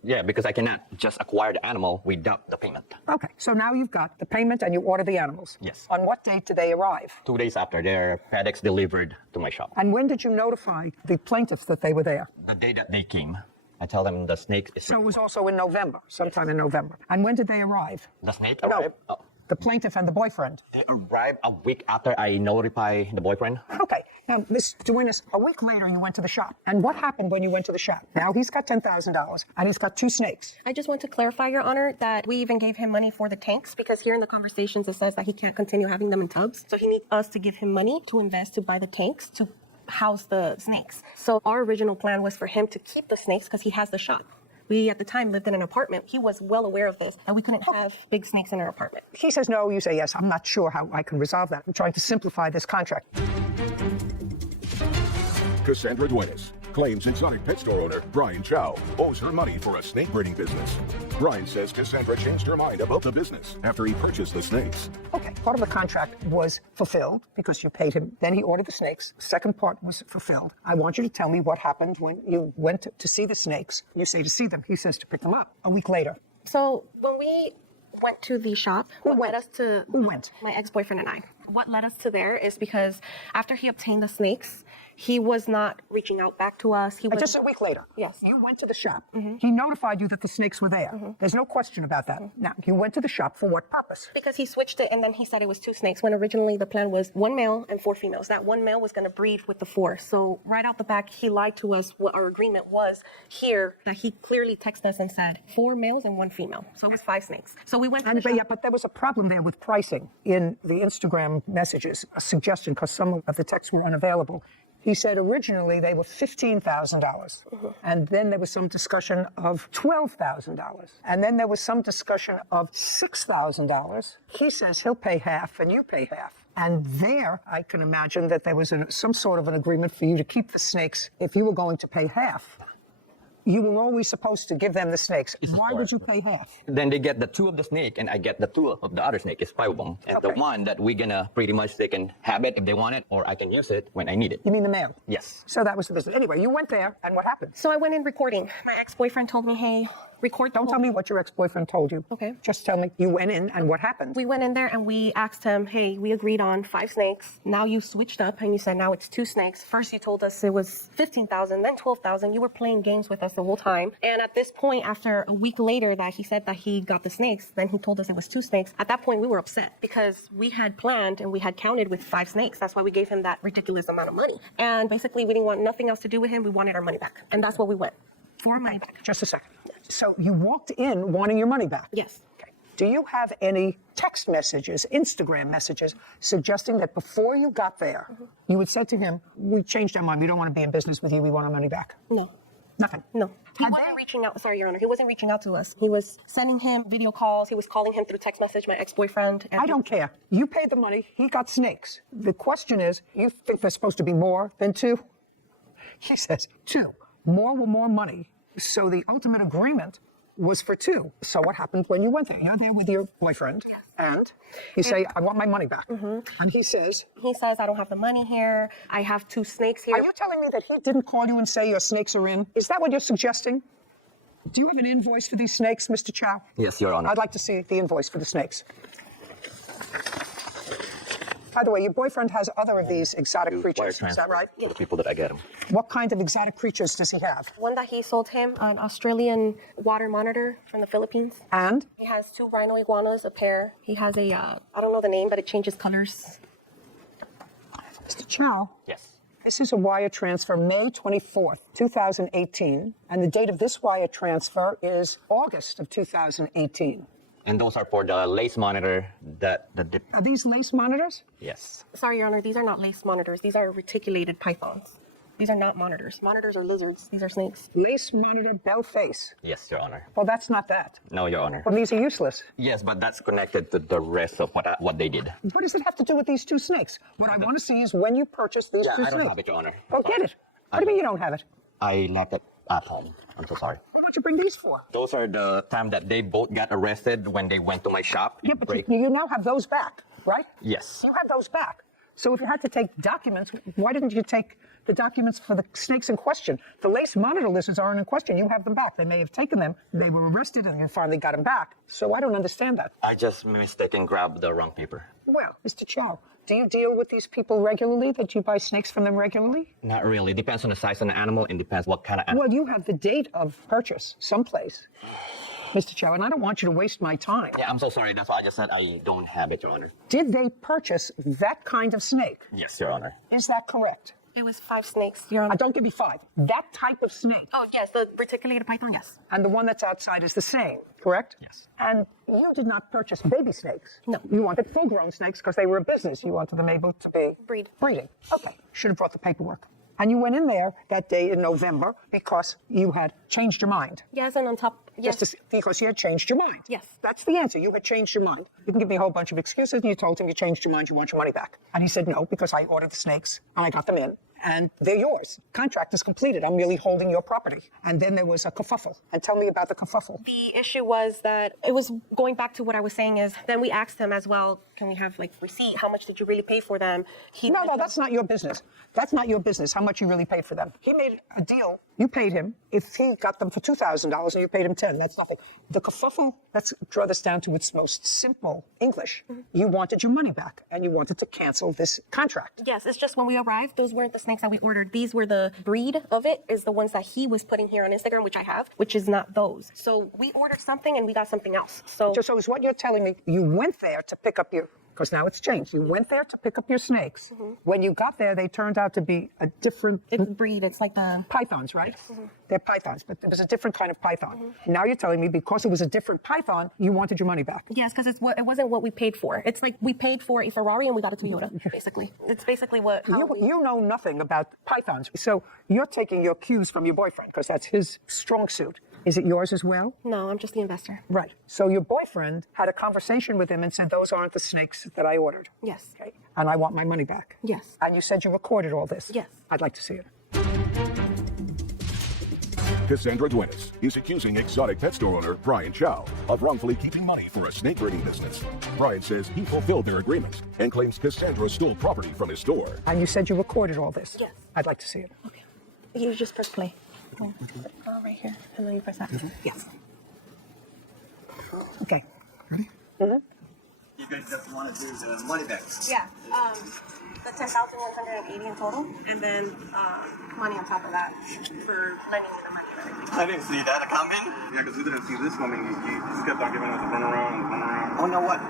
yeah, because I cannot just acquire the animal without the payment. Okay, so now you've got the payment and you order the animals. Yes. On what date did they arrive? 2 days after, their FedEx delivered to my shop. And when did you notify the plaintiffs that they were there? The day that they came, I tell them the snake is So it was also in November, sometime in November. And when did they arrive? the snake No, arrived. the plaintiff and the boyfriend. It arrived a week after I notify the boyfriend. Okay, now, Ms. Duenas, a week later you went to the shop. And what happened when you went to the shop? Now he's got $10,000 and he's got 2 snakes. I just want to clarify, Your Honor, that we even gave him money for the tanks because here in the conversations it says that he can't continue having them in tubs. So he needs us to give him money to invest to buy the tanks to house the snakes. So our original plan was for him to keep the snakes because he has the shop. We, at the time, lived in an apartment. He was well aware of this, and we couldn't have big snakes in our apartment. He says no, you say yes. I'm not sure how I can resolve that. I'm trying to simplify this contract. Cassandra Duenas claims exotic pet store owner Brian Chow owes her money for a snake breeding business. Brian says Cassandra changed her mind about the business after he purchased the snakes. Okay, part of the contract was fulfilled because you paid him. Then he ordered the snakes. Second part was fulfilled. I want you to tell me what happened when you went to see the snakes. You say to see them. He says to pick them up a week later. So when we went to the shop, what led us to... Who went? My ex-boyfriend and I. What led us to there is because after he obtained the snakes, he was not reaching out back to us. He was just a week later. Yes. You went to the shop. He notified you that the snakes were there. There's no question about that. Now, you went to the shop for what purpose? Because he switched it and then he said it was 2 snakes when originally the plan was 1 male and 4 females. That 1 male was going to breed with the 4. So right out the back, he lied to us what our agreement was here, that he clearly texted us and said 4 males and 1 female. So it was 5 snakes. So we went to the shop. Yeah, but there was a problem there with pricing in the Instagram messages, a suggestion, because some of the texts were unavailable. He said originally they were $15,000. And then there was some discussion of $12,000. And then there was some discussion of $6,000. He says he'll pay half and you pay half. And there, I can imagine that there was some sort of an agreement for you to keep the snakes if you were going to pay half. You were always supposed to give them the snakes. Why did you pay half? Then they get the 2 of the snake, and I get the 2 of the other snake. It's 5 of them. And the one that we're gonna pretty much, they can have it if they want it, or I can use it when I need it. You mean the male? Yes. So that was the business. Anyway, you went there, and what happened? So I went in recording. My ex-boyfriend told me, hey, record. Don't tell me what your ex-boyfriend told you. Okay. Just tell me you went in, and what happened? We went in there and we asked him, hey, we agreed on 5 snakes. Now you switched up and you said now it's 2 snakes. First you told us it was 15,000, then 12,000. You were playing games with us the whole time. And at this point, after a week later that he said that he got the snakes, then he told us it was 2 snakes. At that point, we were upset because we had planned and we had counted with 5 snakes. That's why we gave him that ridiculous amount of money. And basically, we didn't want nothing else to do with him. We wanted our money back. And that's what we went for, money back. Just a second. So you walked in wanting your money back? Yes. Okay. Do you have any text messages, Instagram messages, suggesting that before you got there, you had said to him, we changed our mind, we don't want to be in business with you, we want our money back? No. Nothing? No. He wasn't reaching out. Sorry, Your Honor. He wasn't reaching out to us. He was sending him video calls. He was calling him through text message, my ex-boyfriend. I don't care. You paid the money. He got snakes. The question is, you think there's supposed to be more than 2? He says 2. More money. So the ultimate agreement was for 2. So what happened when you went there? You're there with your boyfriend. Yes. And you say, I want my money back. And he says, I don't have the money here. I have 2 snakes here. Are you telling me that he didn't call you and say your snakes are in? Is that what you're suggesting? Do you have an invoice for these snakes, Mr. Chow? Yes, Your Honor. I'd like to see the invoice for the snakes. By the way, your boyfriend has other of these exotic creatures, is that right? The people that I get them. What kind of exotic creatures does he have? One that he sold him, an Australian water monitor from the Philippines. And? He has 2 rhino iguanas, a pair. He has a, I don't know the name, but it changes colors. Mr. Chow? Yes. This is a wire transfer May 24th, 2018, and the date of this wire transfer is August of 2018. And those are for the lace monitor that the... Are these lace monitors? Yes. Sorry, Your Honor, these are not lace monitors. These are reticulated pythons. These are not monitors. Monitors are lizards. These are snakes. Lace monitored bell face. Yes, Your Honor. Well, that's not that. No, Your Honor. Well, these are useless. Yes, but that's connected to the rest of what they did. What does it have to do with these 2 snakes? What I want to see is when you purchased these 2 snakes. I don't have it, Your Honor. Well, get it. What do you mean you don't have it? I left it at home. I'm so sorry. What would you bring these for? Those are the time that they both got arrested when they went to my shop. Yeah, but you now have those back, right? Yes. You have those back. So if you had to take documents, why didn't you take the documents for the snakes in question? The lace monitor lizards aren't in question. You have them back. They may have taken them. They were arrested and you finally got them back. So I don't understand that. I just mistaken grabbed the wrong paper. Well, Mr. Chow, do you deal with these people regularly, that you buy snakes from them regularly? Not really. It depends on the size of the animal and depends what kind of animal. Well, you have the date of purchase someplace, Mr. Chow, and I don't want you to waste my time. Yeah, I'm so sorry. That's why I just said I don't have it, Your Honor. Did they purchase that kind of snake? Yes, Your Honor. Is that correct? It was 5 snakes, Your Honor. Don't give me 5. That type of snake. Oh, yes, the reticulated python, yes. And the one that's outside is the same, correct? Yes. And you did not purchase baby snakes. No. You wanted full-grown snakes because they were a business. You wanted them able to be breeding. Okay. Should have brought the paperwork. And you went in there that day in November because you had changed your mind. Yes, and on top, yes. Because you had changed your mind. Yes. That's the answer. You had changed your mind. You can give me a whole bunch of excuses, and you told him you changed your mind, you want your money back. And he said no, because I ordered the snakes, and I got them in, and they're yours. Contract is completed. I'm merely holding your property. And then there was a kerfuffle. And tell me about the kerfuffle. The issue was that it was going back to what I was saying is then we asked him as well, can we have like receipt? How much did you really pay for them? No, that's not your business. That's not your business, how much you really paid for them. He made a deal. You paid him. If he got them for $2,000 and you paid him $10,000, that's nothing. The kerfuffle, let's draw this down to its most simple English. You wanted your money back, and you wanted to cancel this contract. Yes, it's just when we arrived, those weren't the snakes that we ordered. These were the breed of it, is the ones that he was putting here on Instagram, which I have, which is not those. So we ordered something and we got something else. So is what you're telling me, you went there to pick up your, because now it's changed. You went there to pick up your snakes. When you got there, they turned out to be a different breed. It's like the pythons, right? They're pythons, but it was a different kind of python. Now you're telling me because it was a different python, you wanted your money back. Yes, because it wasn't what we paid for. It's like we paid for a Ferrari and we got a Toyota, basically. It's basically what... You know nothing about pythons, so you're taking your cues from your boyfriend because that's his strong suit. Is it yours as well? No, I'm just the investor. Right. So your boyfriend had a conversation with him and said, those aren't the snakes that I ordered. Yes. Okay. And I want my money back. Yes. And you said you recorded all this. Yes. I'd like to see it. Cassandra Duenas is accusing exotic pet store owner Brian Chow of wrongfully keeping money for a snake breeding business. Brian says he fulfilled their agreement and claims Cassandra stole property from his store. And you said you recorded all this. Yes. I'd like to see it. Okay. You just press play. Right here, and then you press that. Yes. Okay. You guys just want to do the money back? Yeah. The 10,180 in total, and then money on top of that for lending me the money. I didn't see that coming. Yeah, because we didn't see this coming. You just kept on giving us a runaround. Oh, no, what?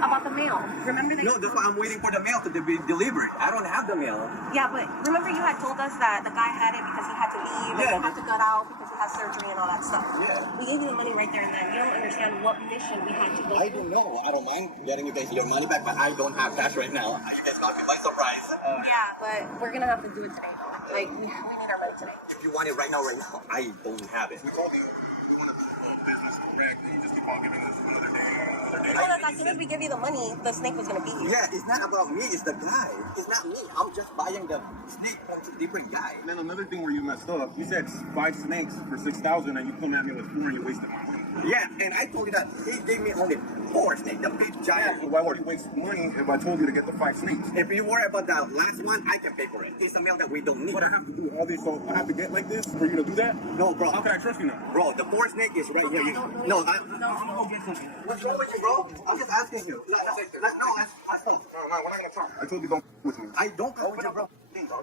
About the mail. Remember that? No, that's why I'm waiting for the mail to be delivered. I don't have the mail. Yeah, but remember you had told us that the guy had it because he had to leave and had to cut out because he had surgery and all that stuff. Yeah. We gave you the money right there and then. You don't understand what mission we had to go I don't know. I don't mind getting you guys your money back, but I don't have cash right now. You guys got me by surprise. Yeah, but we're going to have to do it today. Like, we need our money today. If you want it right now, I don't have it. We told you we want to do business correct, and you just keep on giving us another day. Because as soon as we give you the money, the snake was going to be here. Yeah, it's not about me, it's the guy. It's not me. I'm just buying the snake from a different guy. And then another thing where you messed up, you said 5 snakes for $6,000 and you come at me with 4 and you wasted my money. Yeah, and I told you that he gave me only 4 snakes, the big giant. Yeah, why would you waste money if I told you to get the 5 snakes? If you worry about that last one, I can pay for it. It's a mail that we don't need. But I have to do all this, so I have to get like this for you to do that? No, bro. How can I trust you now? Bro, the 4 snake is right here. I'm gonna go get something. What's wrong with you, bro? I'm just asking you. No, we're not gonna talk. I told you don't with me. I don't go with you, bro.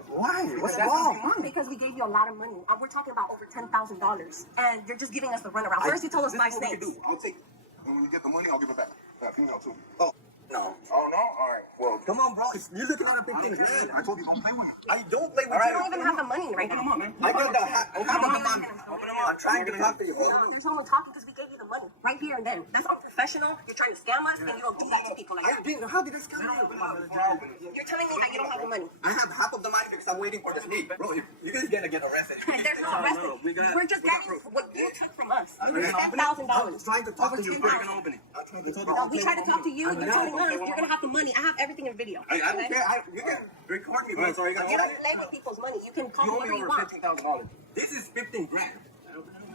Why? What's wrong? Because we gave you a lot of money. We're talking about over $10,000. And you're just giving us the runaround. First you told us 5 snakes. I'll take it. And when you get the money, I'll give it back. That female too. Oh, no. Oh, no? All right. Well, come on, bro. You're looking at a big thing. I told you don't play with me. I don't play with you. You don't even have the money right now. Come on, man. I got the money. I'm trying to talk to you. You're only talking because we gave you the money right here and then. That's unprofessional. You're trying to scam us, and you don't do that to people like that. How did I scam you? You're telling me that you don't have the money. I have half of the money because I'm waiting for the snake. Bro, you guys gonna get arrested. There's no arrested. We're just getting what you took from us. $10,000. I'm trying to talk to you. We tried to talk to you. You're telling us you're gonna have the money. I have everything in video. I don't care. You can record me. Bro. You don't play with people's money. You can call me whatever you want. $15,000. This is $15,000.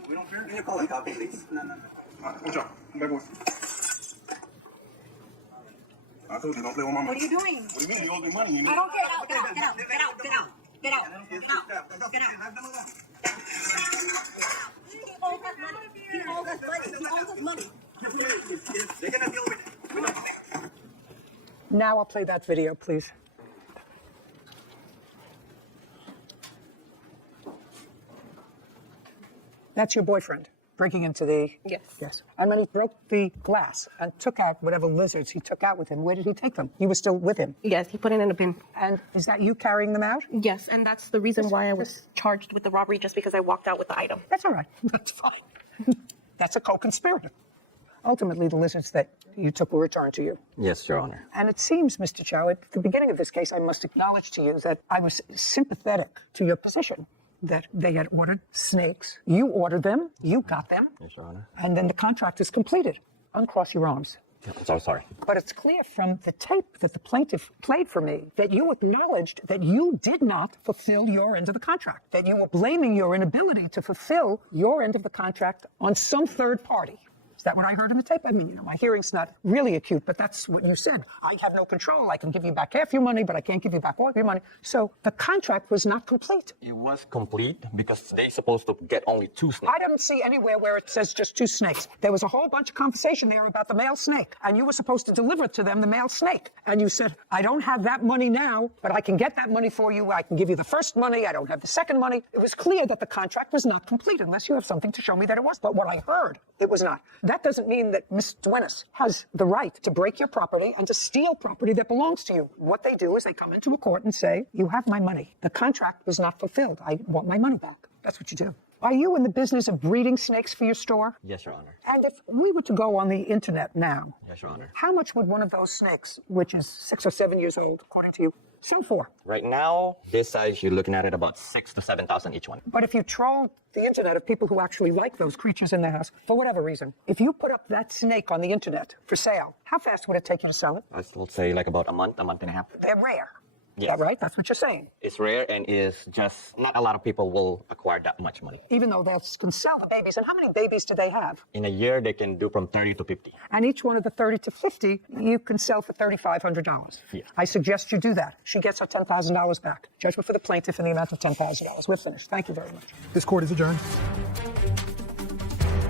We don't care. Can you call a copy, please? No. Watch out. Come back with. I told you don't play with my money. What are you doing? What do you mean? You owe me money. You I don't care. Get out. Get out. Get out. Get out. Get out. Get out. He owes us money. He owes us money. He owes us money. They're gonna deal with it. Now I'll play that video, please. That's your boyfriend breaking into the... Yes. Yes. And then he broke the glass and took out whatever lizards he took out with him. Where did he take them? You were still with him? Yes, he put it in a bin. And is that you carrying them out? Yes, and that's the reason why I was charged with the robbery, just because I walked out with the item. That's all right. That's fine. That's a co-conspirator. Ultimately, the lizards that you took were returned to you. Yes, Your Honor. And it seems, Mr. Chow, at the beginning of this case, I must acknowledge to you that I was sympathetic to your position, that they had ordered snakes. You ordered them, you got them, Yes, Your Honor. and then the contract is completed. Uncross your arms. I'm so sorry. But it's clear from the tape that the plaintiff played for me that you acknowledged that you did not fulfill your end of the contract, that you were blaming your inability to fulfill your end of the contract on some third party. Is that what I heard in the tape? I mean, my hearing's not really acute, but that's what you said. I have no control. I can give you back half your money, but I can't give you back all your money. So the contract was not complete. It was complete because they're supposed to get only 2 snakes. I didn't see anywhere where it says just 2 snakes. There was a whole bunch of conversation there about the male snake, and you were supposed to deliver to them the male snake. And you said, I don't have that money now, but I can get that money for you. I can give you the first money. I don't have the second money. It was clear that the contract was not complete unless you have something to show me that it was. But what I heard, it was not. That doesn't mean that Ms. Duenas has the right to break your property and to steal property that belongs to you. What they do is they come into a court and say, you have my money. The contract was not fulfilled. I want my money back. That's what you do. Are you in the business of breeding snakes for your store? Yes, Your Honor. And if we were to go on the internet now, Yes, Your Honor. how much would one of those snakes, which is 6 or 7 years old, according to you, sell for? Right now, this size, you're looking at it about 6,000 to 7,000 each one. But if you troll the internet of people who actually like those creatures in their house, for whatever reason, if you put up that snake on the internet for sale, how fast would it take you to sell it? I would say like about a month and a half. They're rare. Yes. Is that right? That's what you're saying. It's rare and is just not a lot of people will acquire that much money. Even though they can sell the babies. And how many babies do they have? In a year, they can do from 30 to 50. And each one of the 30 to 50, you can sell for $3,500. Yes. I suggest you do that. She gets her $10,000 back. Judgment for the plaintiff in the amount of $10,000. We're finished. Thank you very much. This court is adjourned.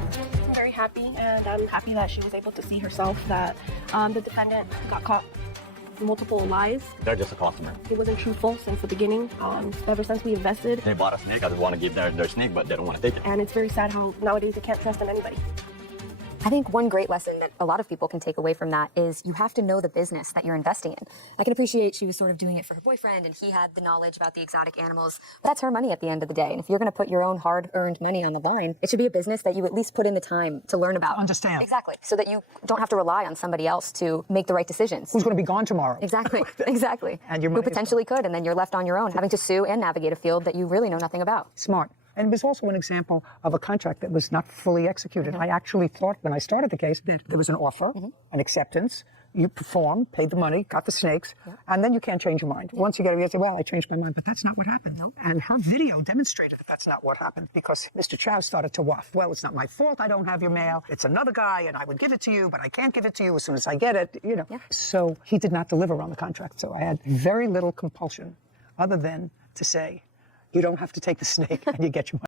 I'm very happy, and I'm happy that she was able to see herself that the defendant got caught multiple lies. They're just a customer. He wasn't truthful since the beginning. Ever since we invested. They bought a snake. I just want to give their snake, but they don't want to take it. And it's very sad how nowadays you can't trust in anybody. I think one great lesson that a lot of people can take away from that is you have to know the business that you're investing in. I can appreciate she was sort of doing it for her boyfriend and he had the knowledge about the exotic animals, but that's her money at the end of the day. And if you're going to put your own hard-earned money on the line, it should be a business that you at least put in the time to learn about. Understand. Exactly. So that you don't have to rely on somebody else to make the right decisions. Who's going to be gone tomorrow? Exactly. Exactly. And your who money potentially could, and then you're left on your own, having to sue and navigate a field that you really know nothing about. Smart. And it was also an example of a contract that was not fully executed. I actually thought when I started the case that there was an offer, an acceptance, you performed, paid the money, got the snakes, and then you can't change your mind. Once you get it, you say, well, I changed my mind, but that's not what happened. And her video demonstrated that that's not what happened because Mr. Chow started to waft. Well, it's not my fault I don't have your mail. It's another guy, and I would give it to you, but I can't give it to you as soon as I get it, you know. So he did not deliver on the contract. So I had very little compulsion other than to say, you don't have to take the snake and you get your money.